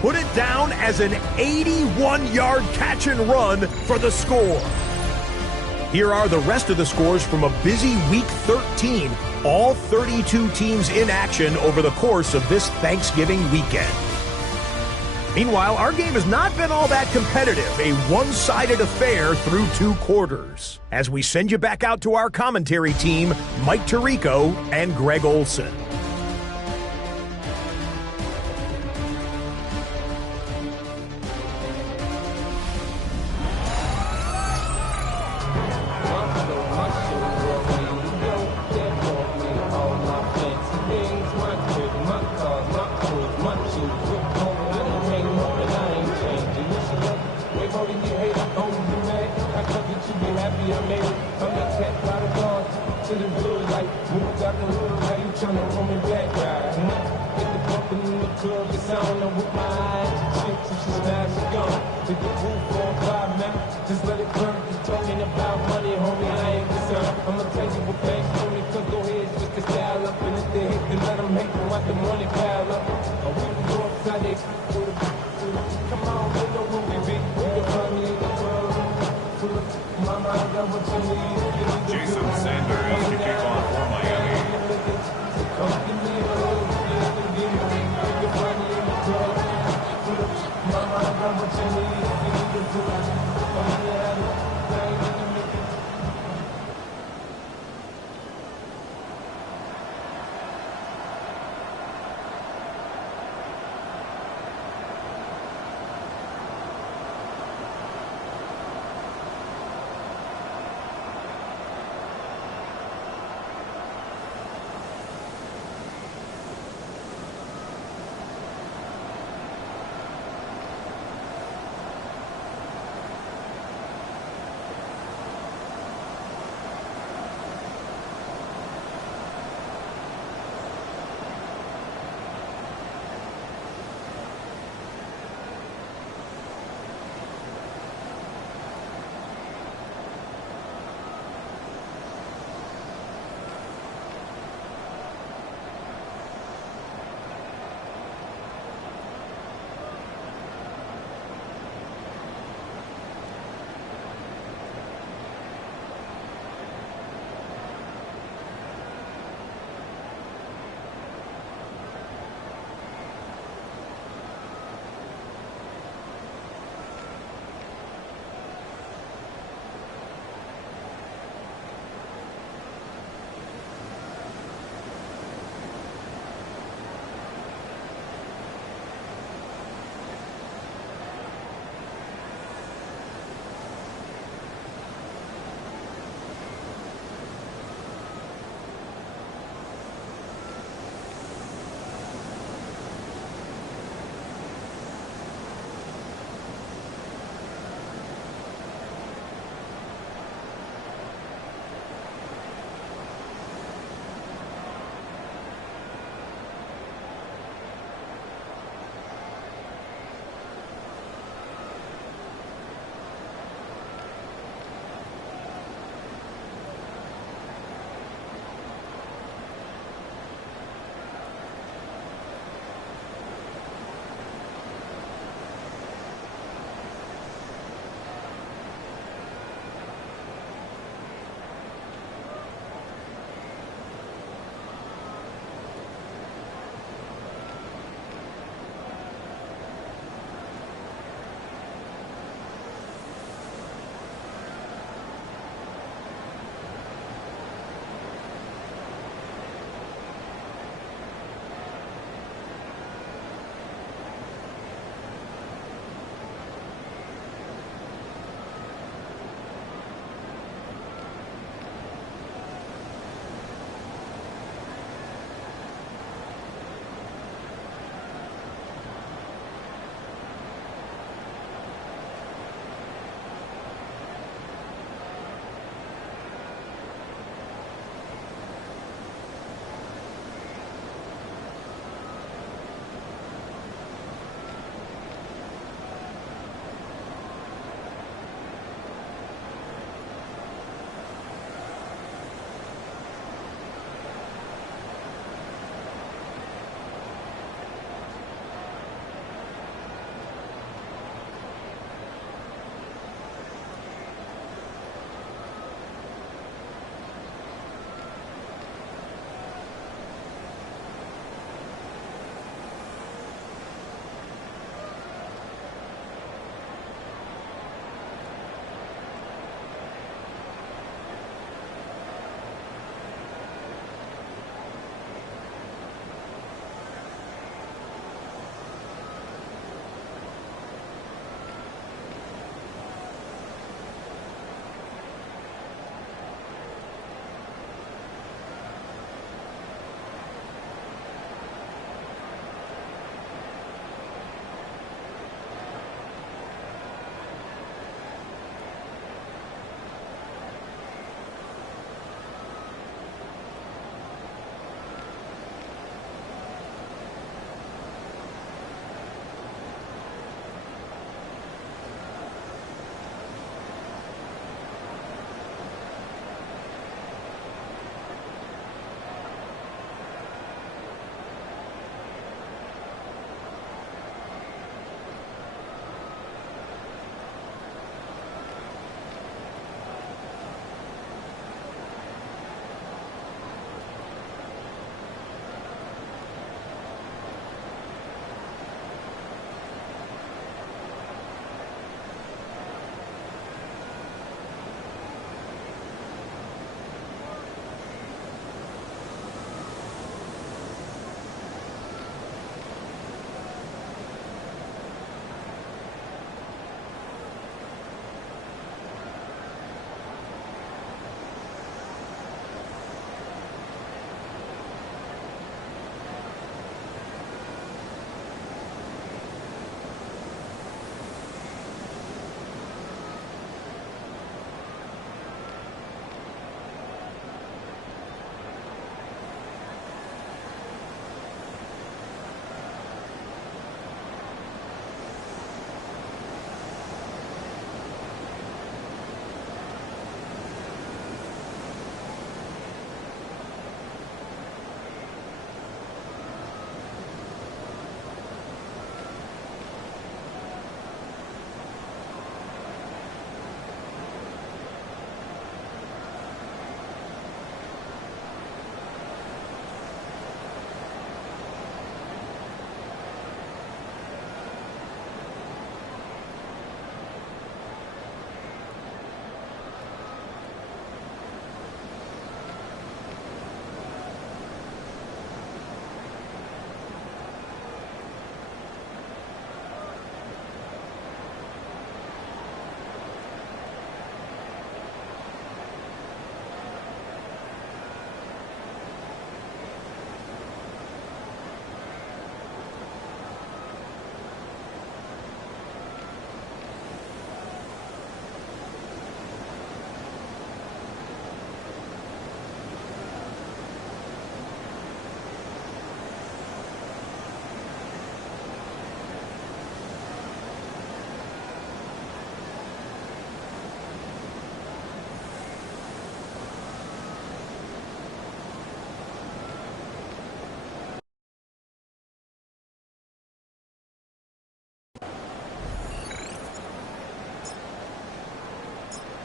Put it down as an 81-yard catch and run for the score. Here are the rest of the scores from a busy Week 13. All 32 teams in action over the course of this Thanksgiving weekend. Meanwhile, our game has not been all that competitive, a one-sided affair through 2 quarters. As we send you back out to our commentary team, Mike Tirico and Greg Olson. Jason Sanders to kick off for Miami.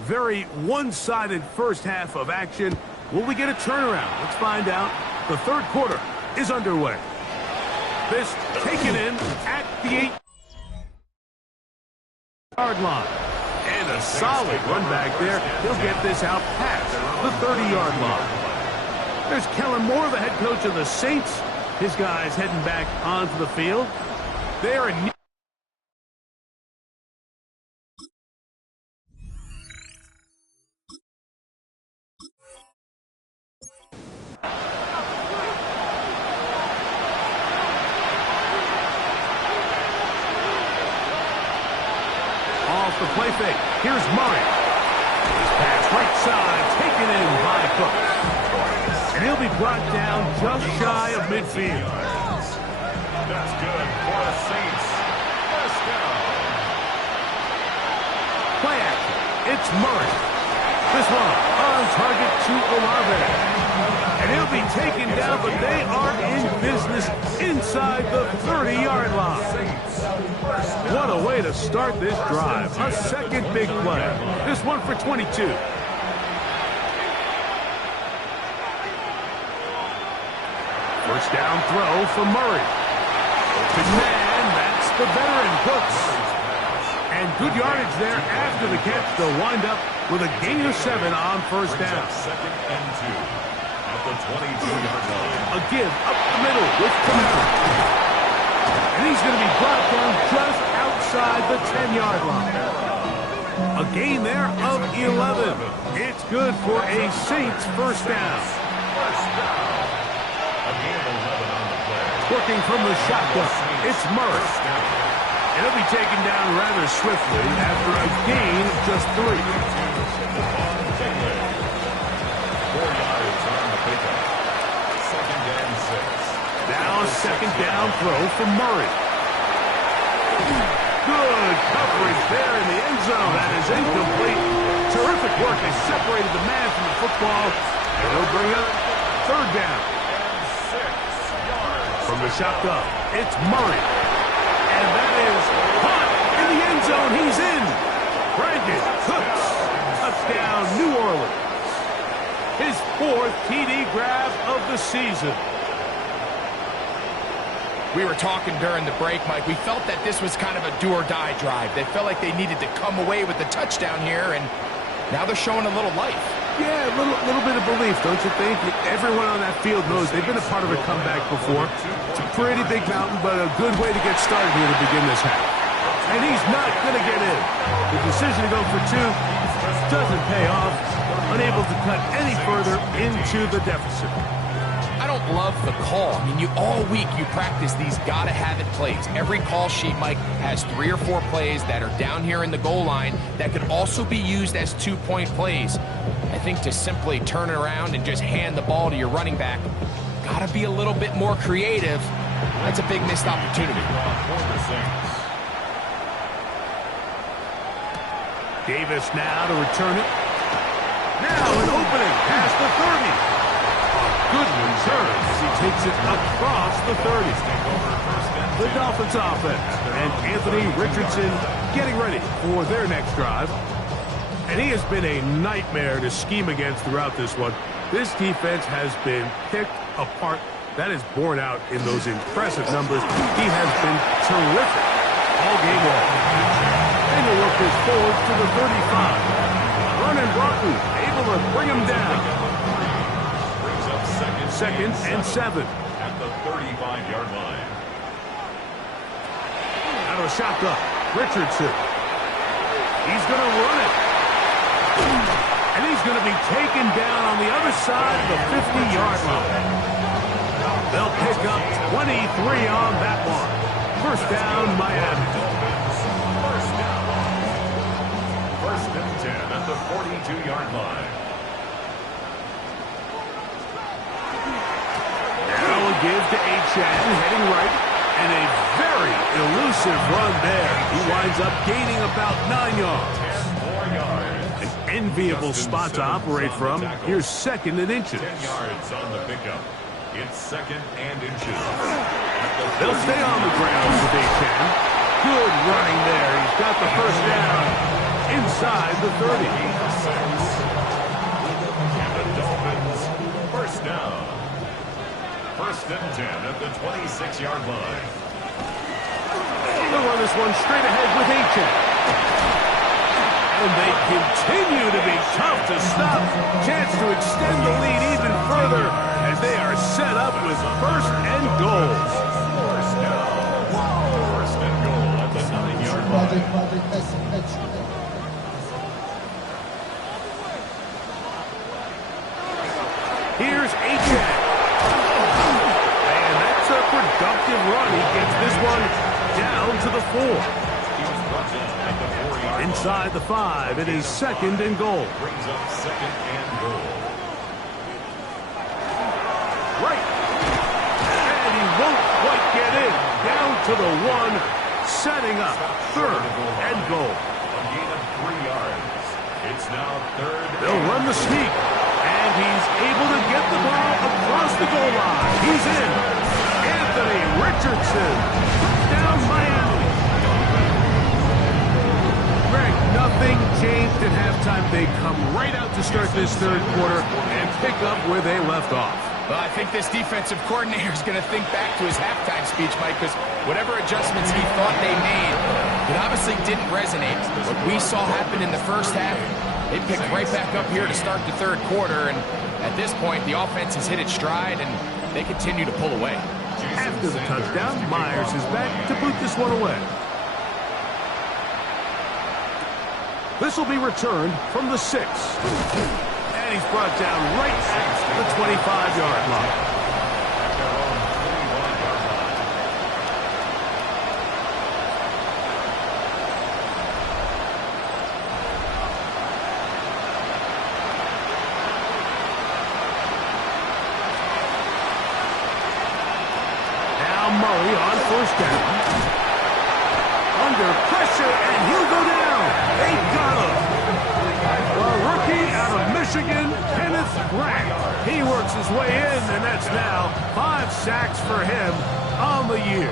Very one-sided first half of action. Will we get a turnaround? Let's find out. The third quarter is underway. This taken in at the 8-yard line. And a solid run back there. He'll get this out past the 30-yard line. There's Kellen Moore, the head coach of the Saints. His guys heading back onto the field. They're in. Off the play fake. Here's Murray. His pass right side, taken in by Cooks. And he'll be brought down just shy of midfield. That's good for the Saints. First down. Play action. It's Murray. This one on target to Olave. And he'll be taken down, but they are in business inside the 30-yard line. What a way to start this drive. A second big play. This one for 22. First down throw for Murray. Open man, that's the veteran Cooks. And good yardage there after the catch. They'll wind up with a gain of 7 on first down. Second and 2 at the 22-yard line. A give up the middle with Camara. And he's going to be brought down just outside the 10-yard line. A gain there of 11. It's good for a Saints first down. Working from the shotgun, it's Murray. And he'll be taken down rather swiftly after a gain of just 3. 4 yards on the pickup. Second and 6. Now a second down throw for Murray. Good coverage there in the end zone. That is incomplete. Terrific work. They separated the man from the football. And he'll bring up third down. From the shotgun, it's Murray. And that is caught in the end zone. He's in. Brandon Cooks. Touchdown, New Orleans. His 4th TD grab of the season. We were talking during the break, Mike. We felt that this was kind of a do-or-die drive. They felt like they needed to come away with the touchdown here, and now they're showing a little life. Yeah, a little bit of belief, don't you think? Everyone on that field knows they've been a part of a comeback before. It's a pretty big mountain, but a good way to get started here to begin this half. And he's not going to get in. The decision to go for 2 doesn't pay off. Unable to cut any further into the deficit. I don't love the call. I mean, all week you practice these gotta-have-it plays. Every call sheet, Mike, has 3 or 4 plays that are down here in the goal line that could also be used as 2-point plays. I think to simply turn it around and just hand the ball to your running back, gotta be a little bit more creative. That's a big missed opportunity. Davis now to return it. Now an opening past the 30. Good return as he takes it across the 30. The Dolphins offense and Anthony Richardson getting ready for their next drive. And he has been a nightmare to scheme against throughout this one. This defense has been picked apart. That is borne out in those impressive numbers. He has been terrific all game long. And he'll work his forward to the 35. Vernon Broughton able to bring him down. Second and 7. At the 35-yard line. Out of a shotgun. Richardson. He's going to run it. And he's going to be taken down on the other side of the 50-yard line. They'll pick up 23 on that one. First down, Miami. First and 10 at the 42-yard line. Now a give to Achane, heading right, and a very elusive run there. He winds up gaining about 9 yards. 4 yards. An enviable spot to operate from. Here's second and inches. 10 yards on the pickup. It's second and inches. They'll stay on the ground with Achane. Good running there. He's got the first down. inside the 30. And the Dolphins, first down. First and 10 at the 26-yard line. They'll run this one straight ahead with A-Check. And they continue to be tough to stop. Chance to extend the lead even further as they are set up with first and goal. First down. First and goal at the 9-yard line. Here's A-Check. And that's a productive run. He gets this one down to the 4. Inside the 5, it is second and goal. Brings up second and goal. Right. And he won't quite get in. Down to the 1, setting up third and goal. A gain of 3 yards. It's now third. They'll run the sneak. And he's able to get the ball across the goal line. He's in. Anthony Richardson. Down Miami. Greg, nothing changed at halftime. They come right out to start this third quarter and pick up where they left off. Well, I think this defensive coordinator is going to think back to his halftime speech, Mike, because whatever adjustments he thought they made, it obviously didn't resonate. What we saw happen in the first half, they picked right back up here to start the third quarter, and at this point, the offense has hit its stride, and they continue to pull away. After the touchdown, Myers is back to boot this one away. This will be returned from the 6. And he's brought down right at the 25-yard line. Now Murray on first down. Under pressure, and he'll go down. They got him. The rookie out of Michigan, Kenneth Grant. He works his way in, and that's now 5 sacks for him on the year.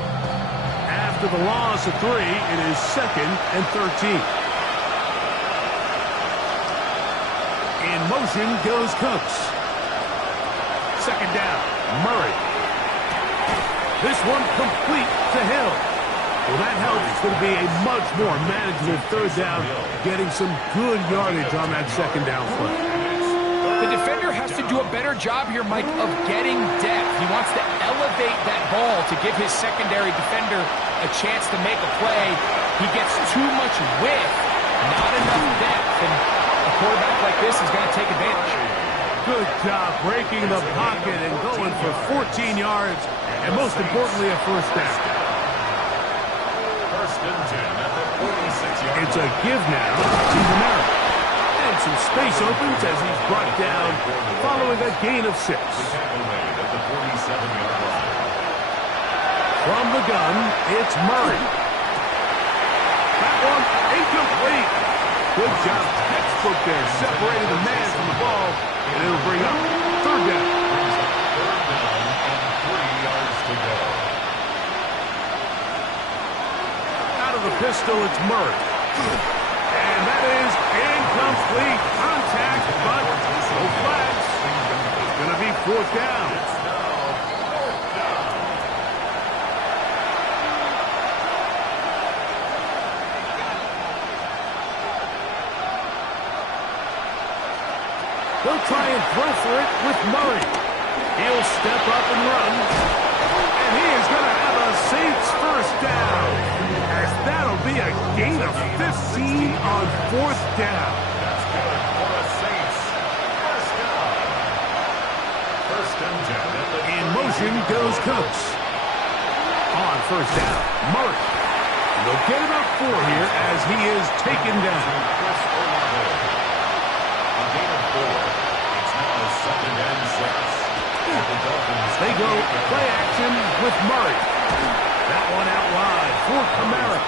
After the loss of 3, it is second and 13. In motion goes Cooks. Second down, Murray. This one complete to Hill. Well, that helps. It's going to be a much more manageable third down, getting some good yardage on that second down play. The defender has to do a better job here, Mike, of getting depth. He wants to elevate that ball to give his secondary defender a chance to make a play. He gets too much width, not enough depth, and a quarterback like this is going to take advantage. Good job breaking the pocket and going for 14 yards, and most importantly, a first down. First and 10 at the 46-yard line. It's a give now to America. And some space opens as he's brought down following a gain of 6. The tackle made at the 47-yard line. From the gun, it's Murray. That one incomplete. Good job, textbook there, separating the man from the ball, and it'll bring up third down. Brings up third down and 3 yards to go. Out of the pistol, it's Murray. And that is incomplete. Contact, but no flags. It's going to be fourth down. They'll try and throw for it with Murray. He'll step up and run. And he is going to have a Saints first down. As that'll be a gain of 15 on fourth down. That's good for the Saints. First down. First and 10 at the In motion goes Cooks. On first down, Murray. They'll get about 4 here as he is taken down. A gain of 4. It's now second and 6. The Dolphins. They go play action with Murray. That one out wide for Kamara.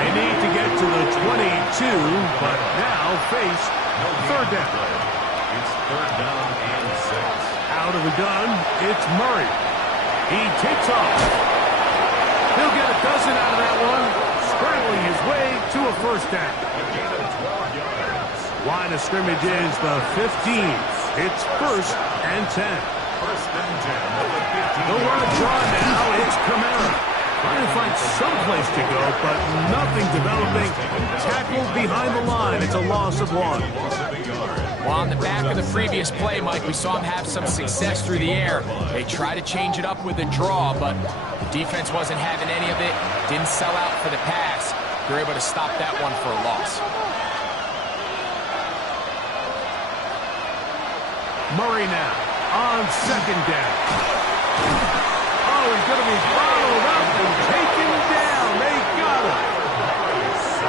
They need to get to the 22, but now face third down. It's third down and 6. Out of the gun, it's Murray. He takes off. He'll get a dozen out of that one, scrambling his way to a first down. Line of scrimmage is the 15. It's 1st and 10. The run draw now. It's Kamara. Trying to find some place to go, but nothing developing. Tackled behind the line. It's a loss of 1. Well, on the back of the previous play, Mike, we saw him have some success through the air. They tried to change it up with a draw, but the defense wasn't having any of it. Didn't sell out for the pass. They were able to stop that one for a loss. Murray now on 2nd down. Oh, he's going to be followed up and taken down. They got him.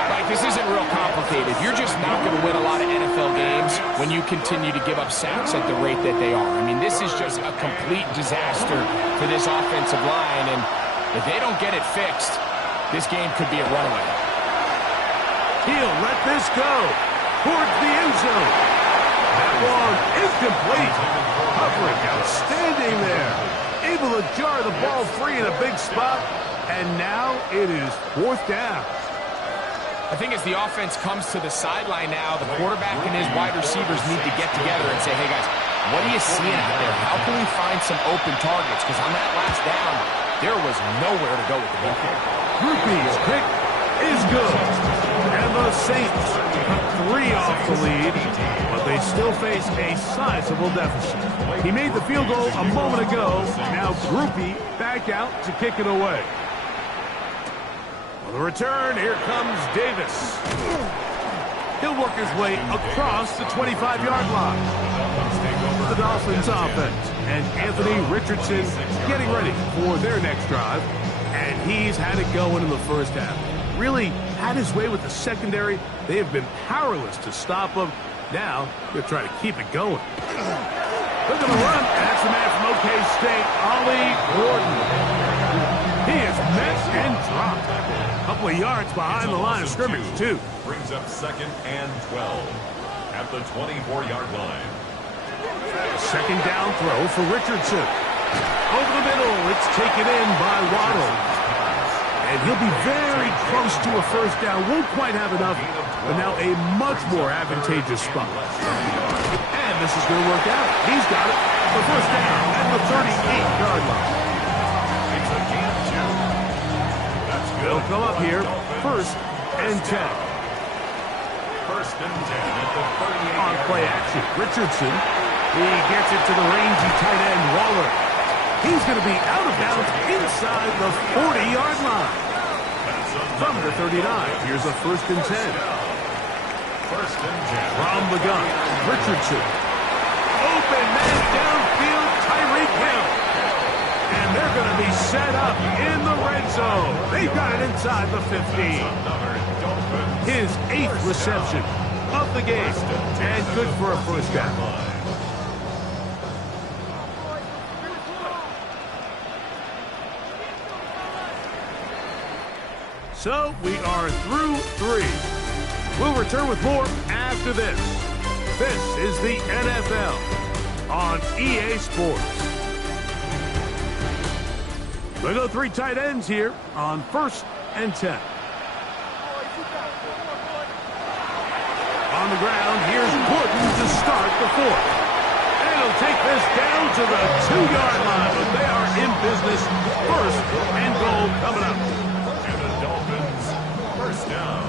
Like, this isn't real complicated. You're just not going to win a lot of NFL games when you continue to give up sacks at the rate that they are. I mean, this is just a complete disaster for this offensive line, and if they don't get it fixed, this game could be a runaway. He'll let this go towards the end zone. That one is complete. Coverage outstanding there. Able to jar the ball free in a big spot, and now it is 4th down. I think as the offense comes to the sideline now, the quarterback and his wide receivers need to get together and say, hey, guys, what are you seeing out there? How can we find some open targets? Because on that last down, there was nowhere to go with the ball. Rupee's pick is good. And the Saints cut 3 off the lead, but they still face a sizable deficit. He made the field goal a moment ago. Now Groupie back out to kick it away. On the return, here comes Davis. He'll work his way across the 25-yard line. The Dolphins offense and Anthony Richardson getting ready for their next drive. And he's had it going in the first half. Really had his way with the secondary. They have been powerless to stop him. Now they're trying to keep it going. Look at the run. That's the man from OK State, Ollie Gordon. He is met and dropped. A couple of yards behind the line of scrimmage, too. Brings up 2nd and 12 at the 24-yard line. 2nd down throw for Richardson. Over the middle, it's taken in by Waddle. And he'll be very close to a first down. Won't quite have enough, but now a much more advantageous spot. And this is going to work out. He's got it. The first down at the 38-yard line. It's a gain of 2. That's good. They'll come up here, 1st and 10. 1st and 10 at the 38. On play action, Richardson. He gets it to the rangy tight end, Waller. He's going to be out of bounds inside the 40-yard line. From the 39, here's a 1st and 10. 1st and 10. From the gun, Richardson. Open man downfield, Tyreek Hill. And they're going to be set up in the red zone. They've got it inside the 15. His 8th reception of the game. And good for a first down. So we are through 3. We'll return with more after this. This is the NFL on EA Sports. We go 3 tight ends here on 1st and 10. On the ground, here's Gordon to start the 4th. And he'll take this down to the 2-yard line, but they are in business. 1st and goal coming up. First down.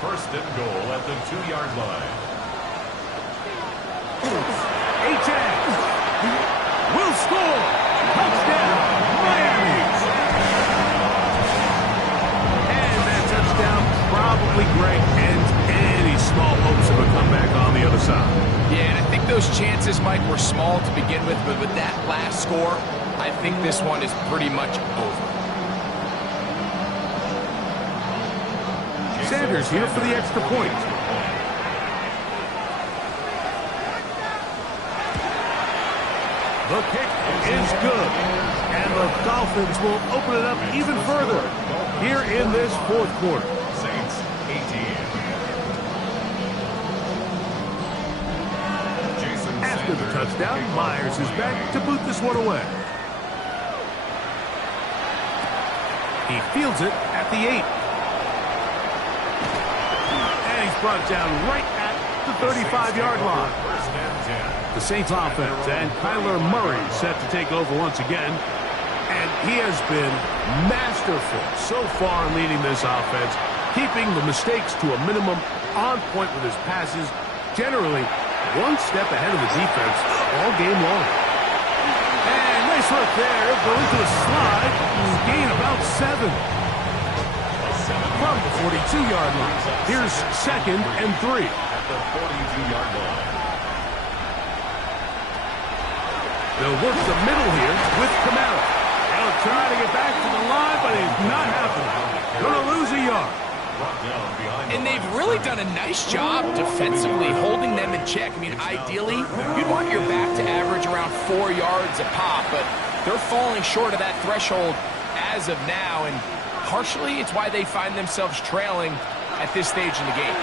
1st and goal at the 2-yard line. A-Tag will score. Touchdown, Miami. And that touchdown probably, Greg, ends any small hopes of a comeback on the other side. Yeah, and I think those chances, Mike, were small to begin with, but with that last score, I think this one is pretty much over. Sanders here for the extra point. The kick is good. And the Dolphins will open it up even further here in this 4th quarter. Saints 18. After the touchdown, Myers is back to boot this one away. He fields it at the 8. brought down right at the 35-yard line. The Saints offense and Kyler Murray set to take over once again. And he has been masterful so far in leading this offense, keeping the mistakes to a minimum, on point with his passes, generally one step ahead of the defense all game long. And nice work there, going to a slide, gain about 7. From the 42-yard line, here's 2nd and 3. At the 42-yard line. They'll work the middle here with Kamara. They'll try to get back to the line, but it's not happening. Going to lose a yard. And they've really done a nice job defensively holding them in check. I mean, ideally, you'd want your back to average around 4 yards a pop, but they're falling short of that threshold as of now, and partially it's why they find themselves trailing at this stage in the game.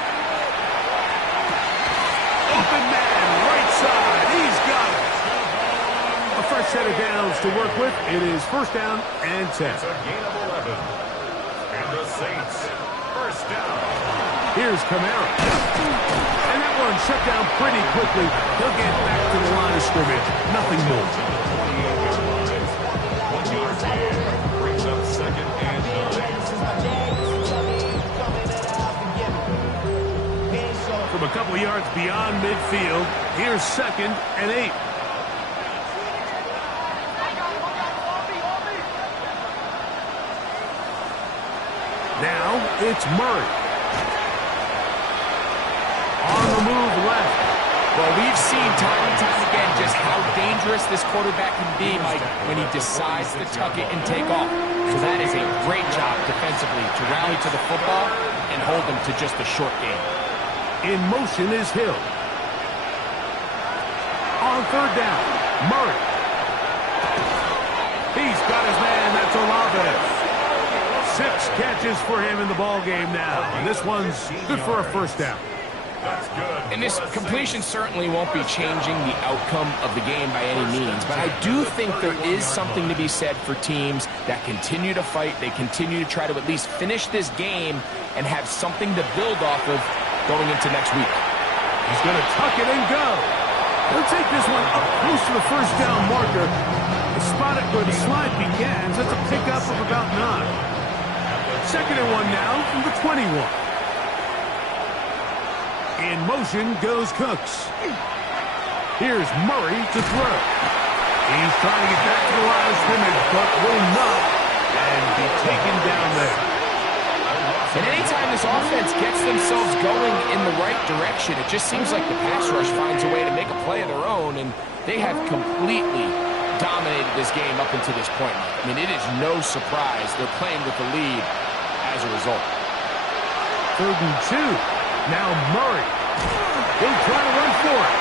Open man, right side. He's got it. A fresh set of downs to work with. It is 1st down and 10. It's a gain of 11. And the Saints, 1st down. Here's Kamara. And that one shut down pretty quickly. He'll get back to the line of scrimmage. Nothing more. 1 yard gain. Brings up 2nd and 9. From a couple yards beyond midfield, here's 2nd and 8. Now it's Murray. On the move left. Well, we've seen time and time again just how dangerous this quarterback can be, Mike, when he decides to tuck it and take off. So that is a great job defensively to rally to the football and hold them to just a short game. In motion is Hill. On 3rd down, Murray. He's got his man. That's Olave. 6 catches for him in the ball game now. And this one's good for a 1st down. That's good. And this completion certainly won't be changing the outcome of the game by any means, but I do think there is something to be said for teams that continue to fight, they continue to try to at least finish this game and have something to build off of going into next week. He's going to tuck it and go. He'll take this one up close to the 1st down marker. Spot it where the slide begins. That's a pickup of about 9. 2nd and 1 now from the 21. In motion goes Cooks. Here's Murray to throw. He's trying to get back to the line of scrimmage, but will not, and be taken down there. And anytime this offense gets themselves going in the right direction, it just seems like the pass rush finds a way to make a play of their own, and they have completely dominated this game up until this point. I mean, it is no surprise they're playing with the lead as a result. 3rd and 2. Now Murray. He'll try to run for it.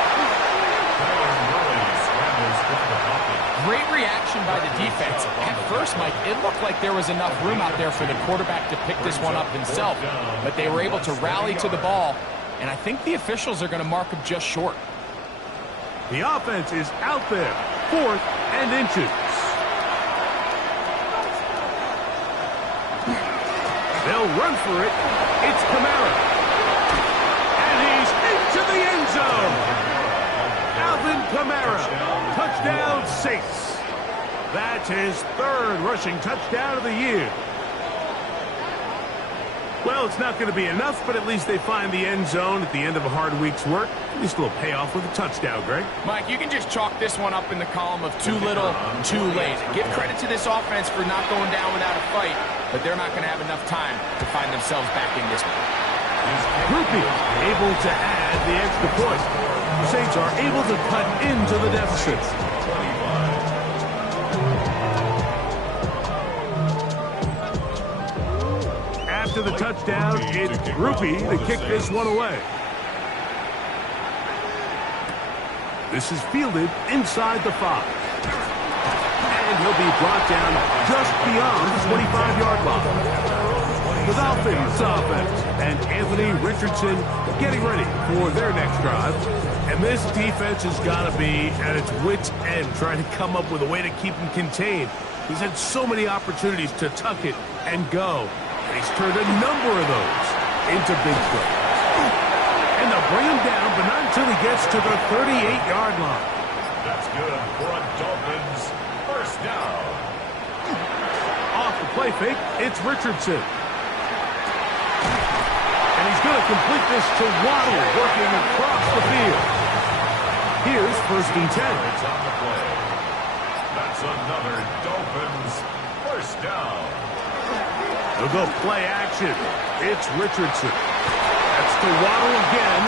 Great reaction by the defense. At first, Mike, it looked like there was enough room out there for the quarterback to pick this one up himself, but they were able to rally to the ball, and I think the officials are going to mark him just short. The offense is out there. 4th and inches. They'll run for it. It's Kamara. And he's into the end zone. Alvin Kamara. Touchdown, Saints. That's his 3rd rushing touchdown of the year. Well, it's not going to be enough, but at least they find the end zone at the end of a hard week's work. At least a little payoff with a touchdown, Greg. Mike, you can just chalk this one up in the column of too little, too late. Give credit to this offense for not going down without a fight, but they're not going to have enough time to find themselves back in this one. Groupie able to add the extra point. The Saints are able to cut into the deficit. After the touchdown, it's Groupie to kick this one away. This is fielded inside the 5. And he'll be brought down just beyond the 25-yard line. The Dolphins offense and Anthony Richardson getting ready for their next drive. And this defense has got to be at its wits' end, trying to come up with a way to keep him contained. He's had so many opportunities to tuck it and go. And he's turned a number of those into big plays. bring him down, but not until he gets to the 38-yard line. That's good for a Dolphins first down. Off the play fake, it's Richardson. And he's going to complete this to Waddle, working across the field. Here's first and 10. It's on the play. That's another Dolphins first down. They'll go play action. It's Richardson. That's to Waddle again.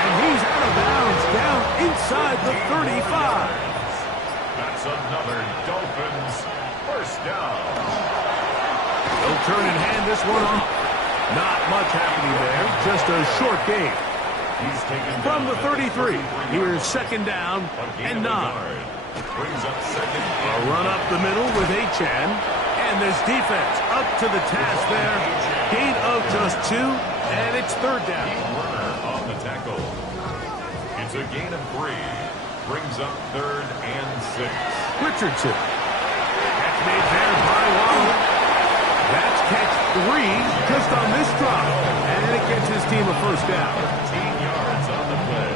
And he's out of bounds down inside the 35. That's another Dolphins first down. They'll turn and hand this one off. Not much happening there. Just a short gain. He's taken From the 33, here's second down and 9. Brings up second. A run up the middle with Achan. And this defense up to the task there. Gain of just 2, and it's third down. Runner on the tackle. It's a gain of 3. Brings up third and 6. Richardson. Catch made there by Waddle. That's catch 3 just on this drive. And it gets his team a first down. 13 yards on the play.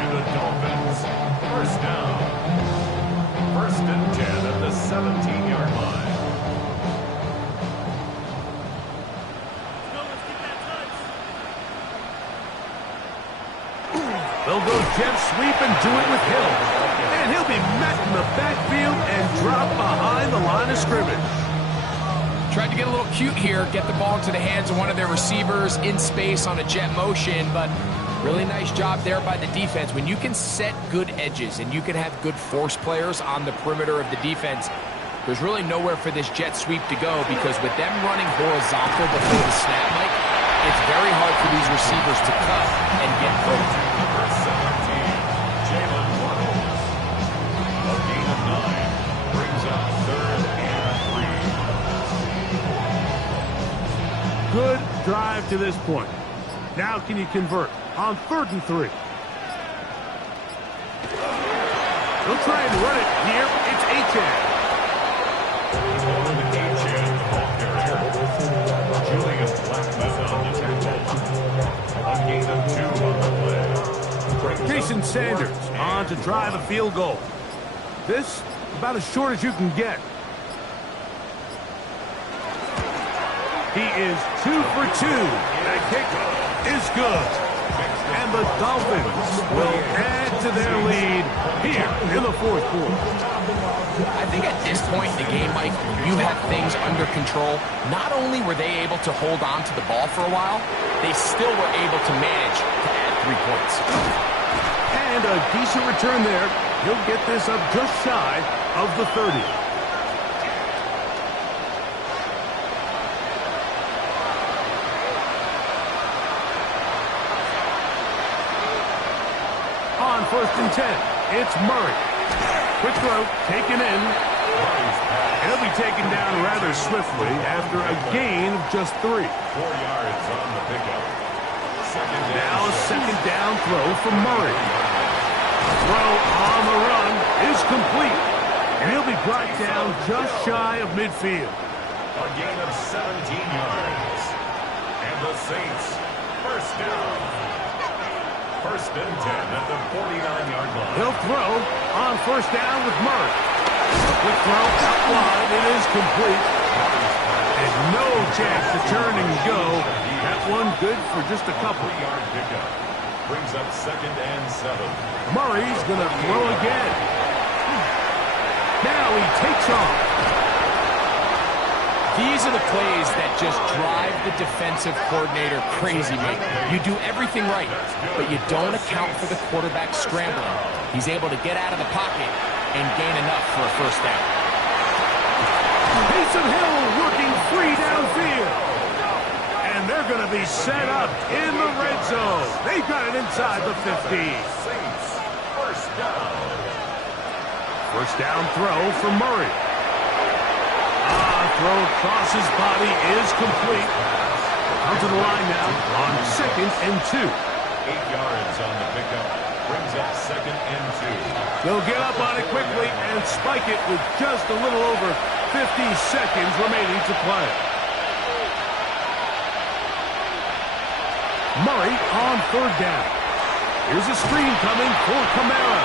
And the Dolphins first down. First and 10 at the 17-yard line. They'll go jet sweep and do it with Hill. And he'll be met in the backfield and dropped behind the line of scrimmage. Tried to get a little cute here, get the ball into the hands of one of their receivers in space on a jet motion, but really nice job there by the defense. When you can set good edges and you can have good force players on the perimeter of the defense, there's really nowhere for this jet sweep to go, because with them running horizontal before the snap, Mike, it's very hard for these receivers to cut and get broken. Number 17, Jalen Waddle. A gain of 9. Brings up third and 3. Good drive to this point. Now can you convert on third and 3? They'll try and run it here. It's Achan. Over the Achan, the ball carrier. Julian Blackman on the tackle. A gain of 2 on the play. Jason Sanders on to try the field goal. This about as short as you can get. He is 2 for 2. That kick is good. And the Dolphins will add to their lead here in the fourth quarter. I think at this point in the game, Mike, you have things under control. Not only were they able to hold on to the ball for a while, they still were able to manage to add 3 points. And a decent return there. He'll get this up just shy of the 30. On first and 10, it's Murray. Quick throw, taken in. He'll be taken down rather swiftly after a gain of just 3. 4 yards on the pickup. Now a second down throw from Murray. Throw on the run is complete. And he'll be brought down just shy of midfield. A gain of 17 yards. And the Saints first down. First and 10 at the 49-yard line. He'll throw on first down with Murray. A quick throw out wide. It is complete. And no chance to turn and go. That one good for just a couple. 3-yard pickup. Brings up second and 7. Murray's going to throw again. Now he takes off. These are the plays that just drive the defensive coordinator crazy, Mike. You do everything right, but you don't account for the quarterback scrambling. He's able to get out of the pocket and gain enough for a first down. Taysom Hill working free downfield. And they're going to be set up in the red zone. They've got it inside the 50. Saints first down. First down throw for Murray. Throw across his body is complete. Come to the line now on second and 2. 8 yards on the pickup. Brings up second and 2. They'll get up on it quickly and spike it with just a little over 50 seconds remaining to play. Murray on third down. Here's a screen coming for Kamara.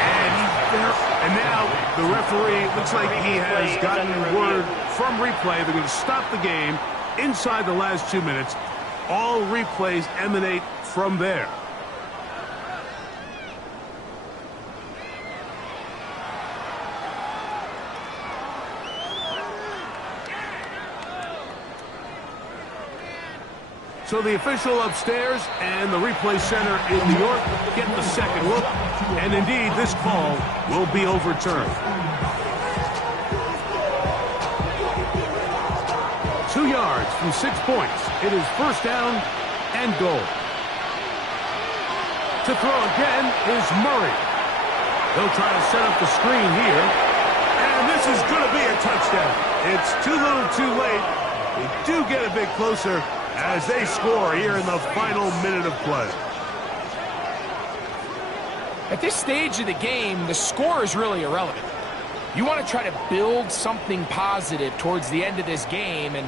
And he's there. And now the referee looks like he has gotten word from replay. They're going to stop the game inside the last 2 minutes. All replays emanate from there. So the official upstairs and the replay center in New York get the second look. And indeed, this call will be overturned. 2 yards from 6 points. It is first down and goal. To throw again is Murray. They'll try to set up the screen here. And this is going to be a touchdown. It's too little too late. They do get a bit closer as they score here in the final minute of play. At this stage of the game, the score is really irrelevant. You want to try to build something positive towards the end of this game, and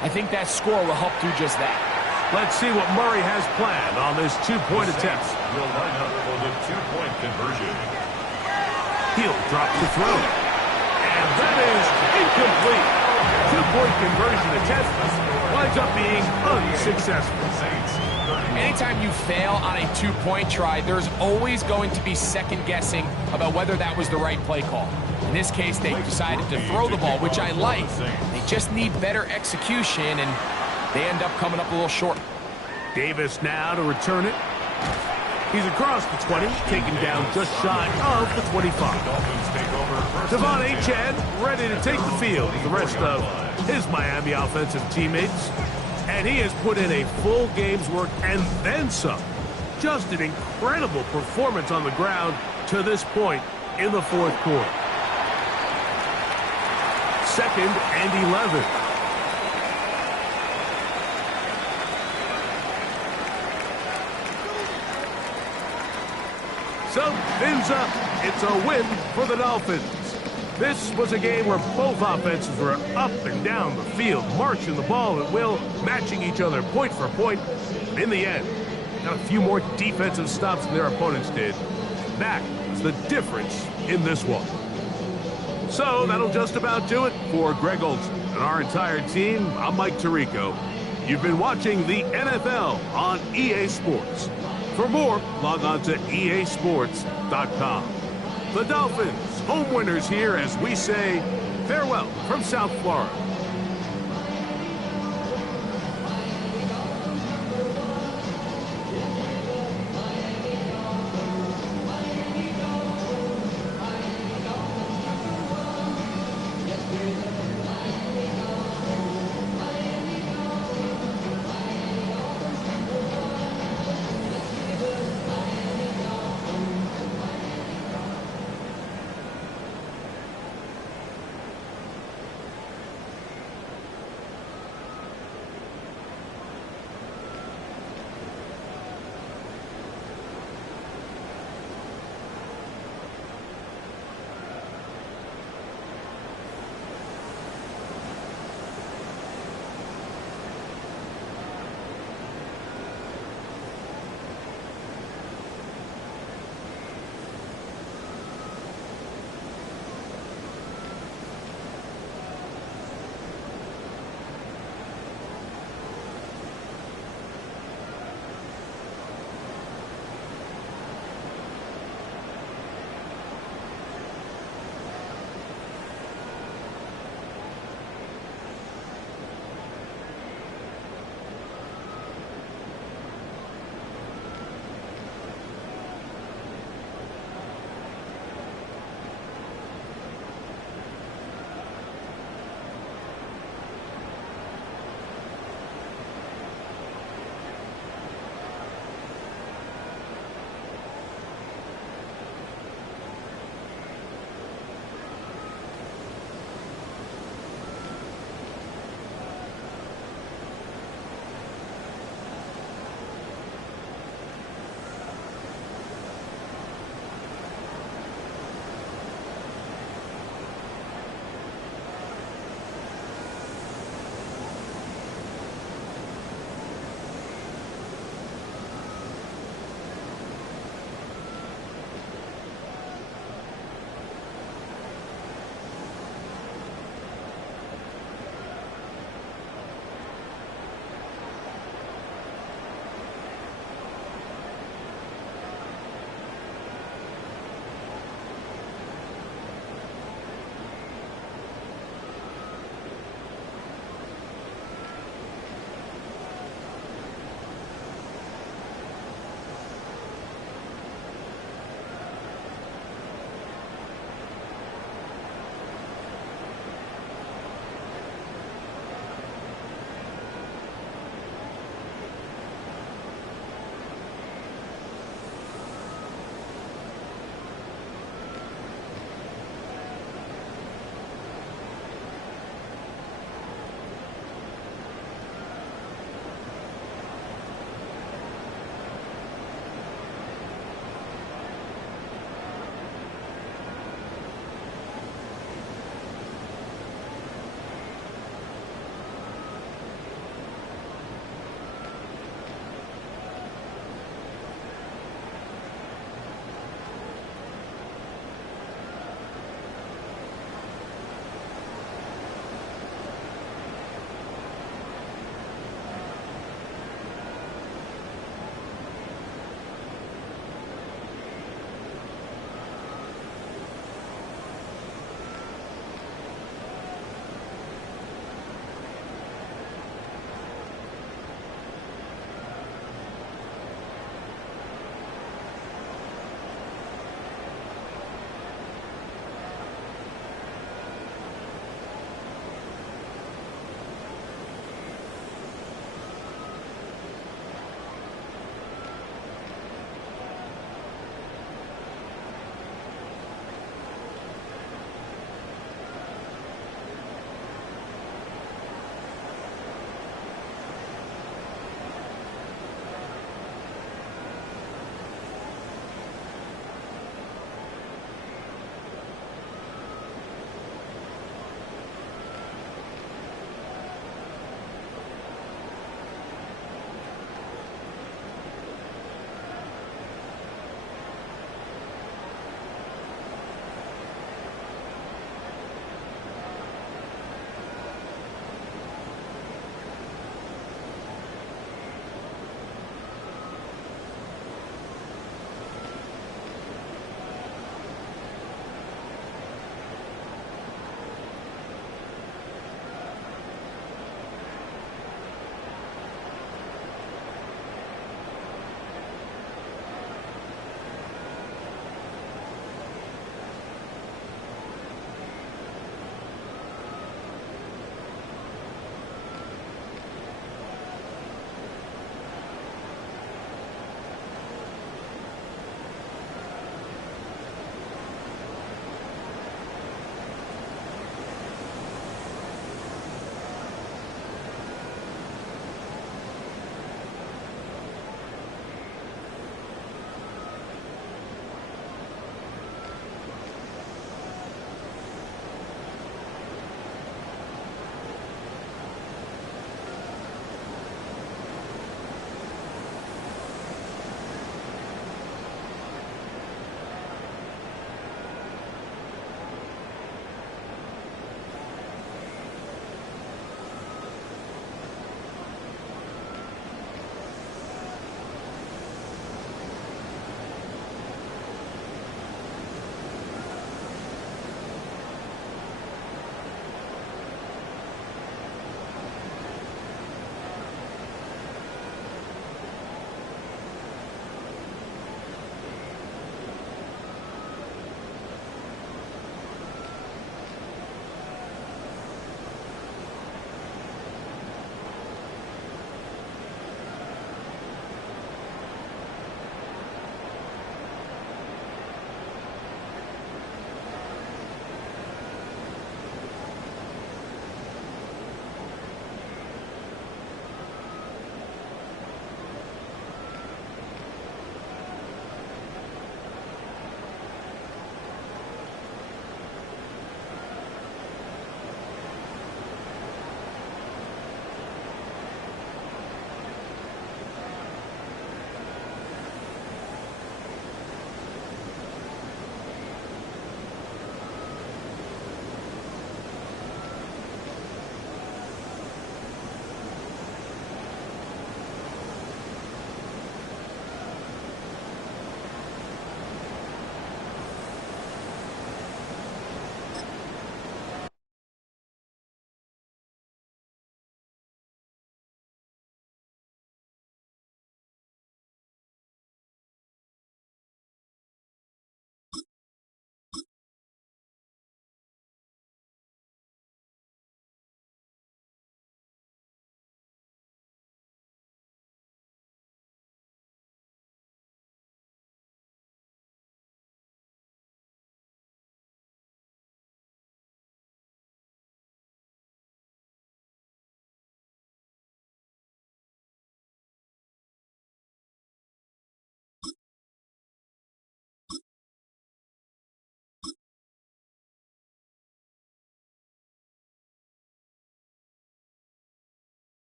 I think that score will help do just that. Let's see what Murray has planned on this two-point attempt. Will line up for the two-point conversion. He'll drop the throw. And that is incomplete. Two-point conversion attempt winds up being unsuccessful. Anytime you fail on a two-point try, there's always going to be second-guessing about whether that was the right play call. In this case, they decided to throw the ball, which I like. They just need better execution, and they end up coming up a little short. Davis now to return it. He's across the 20, taken down just shy of the 25. Devon Achane ready to take the field with the rest of his Miami offensive teammates. And he has put in a full game's work and then some. Just an incredible performance on the ground to this point in the fourth quarter. 2nd and 11. So, fins up. It's a win for the Dolphins. This was a game where both offenses were up and down the field, marching the ball at will, matching each other point for point. In the end, got a few more defensive stops than their opponents did. That was the difference in this one. So, that'll just about do it for Greg Olson and our entire team. I'm Mike Tirico. You've been watching the NFL on EA Sports. For more, log on to easports.com. The Dolphins, home winners here as we say farewell from South Florida.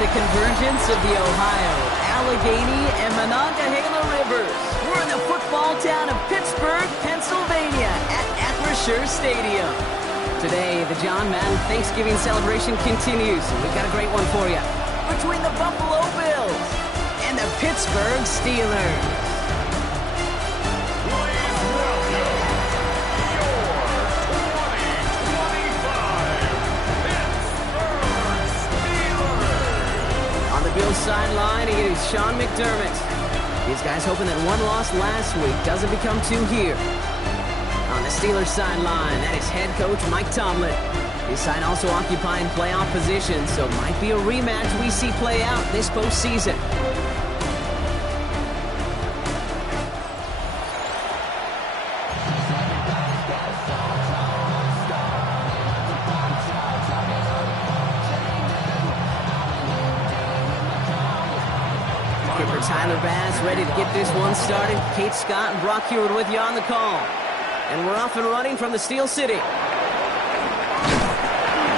the convergence of the Ohio, Allegheny, and Monongahela rivers. We're in the football town of Pittsburgh, Pennsylvania at Acrisure Stadium. Today, the John Madden Thanksgiving celebration continues, and we've got a great one for you. Between the Buffalo Bills and the Pittsburgh Steelers. Bills sideline, it is Sean McDermott. These guys hoping that one loss last week doesn't become two here. On the Steelers sideline, that is head coach Mike Tomlin. His side also occupying playoff position, so it might be a rematch we see play out this postseason. Tyler Bass ready to get this one started. Kate Scott and Brock Heward with you on the call. And we're off and running from the Steel City. And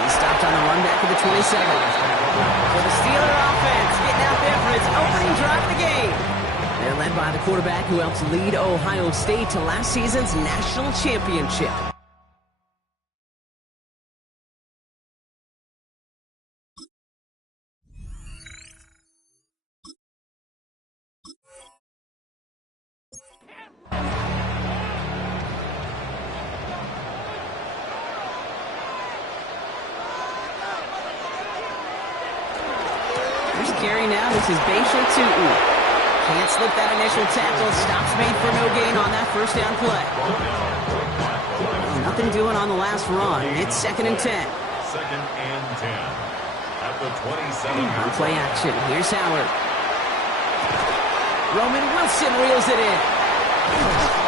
he stopped on the run back at the 27. So the Steeler offense getting out there for its opening drive of the game. They're led by the quarterback who helped lead Ohio State to last season's national championship. Carry now, this is Bashal Tootin. Can't slip that initial tackle. Stops made for no gain on that first down play. Nothing doing on the last run. It's 2nd and 10. 2nd and 10. At the 27. On play action, here's Howard. Roman Wilson reels it in.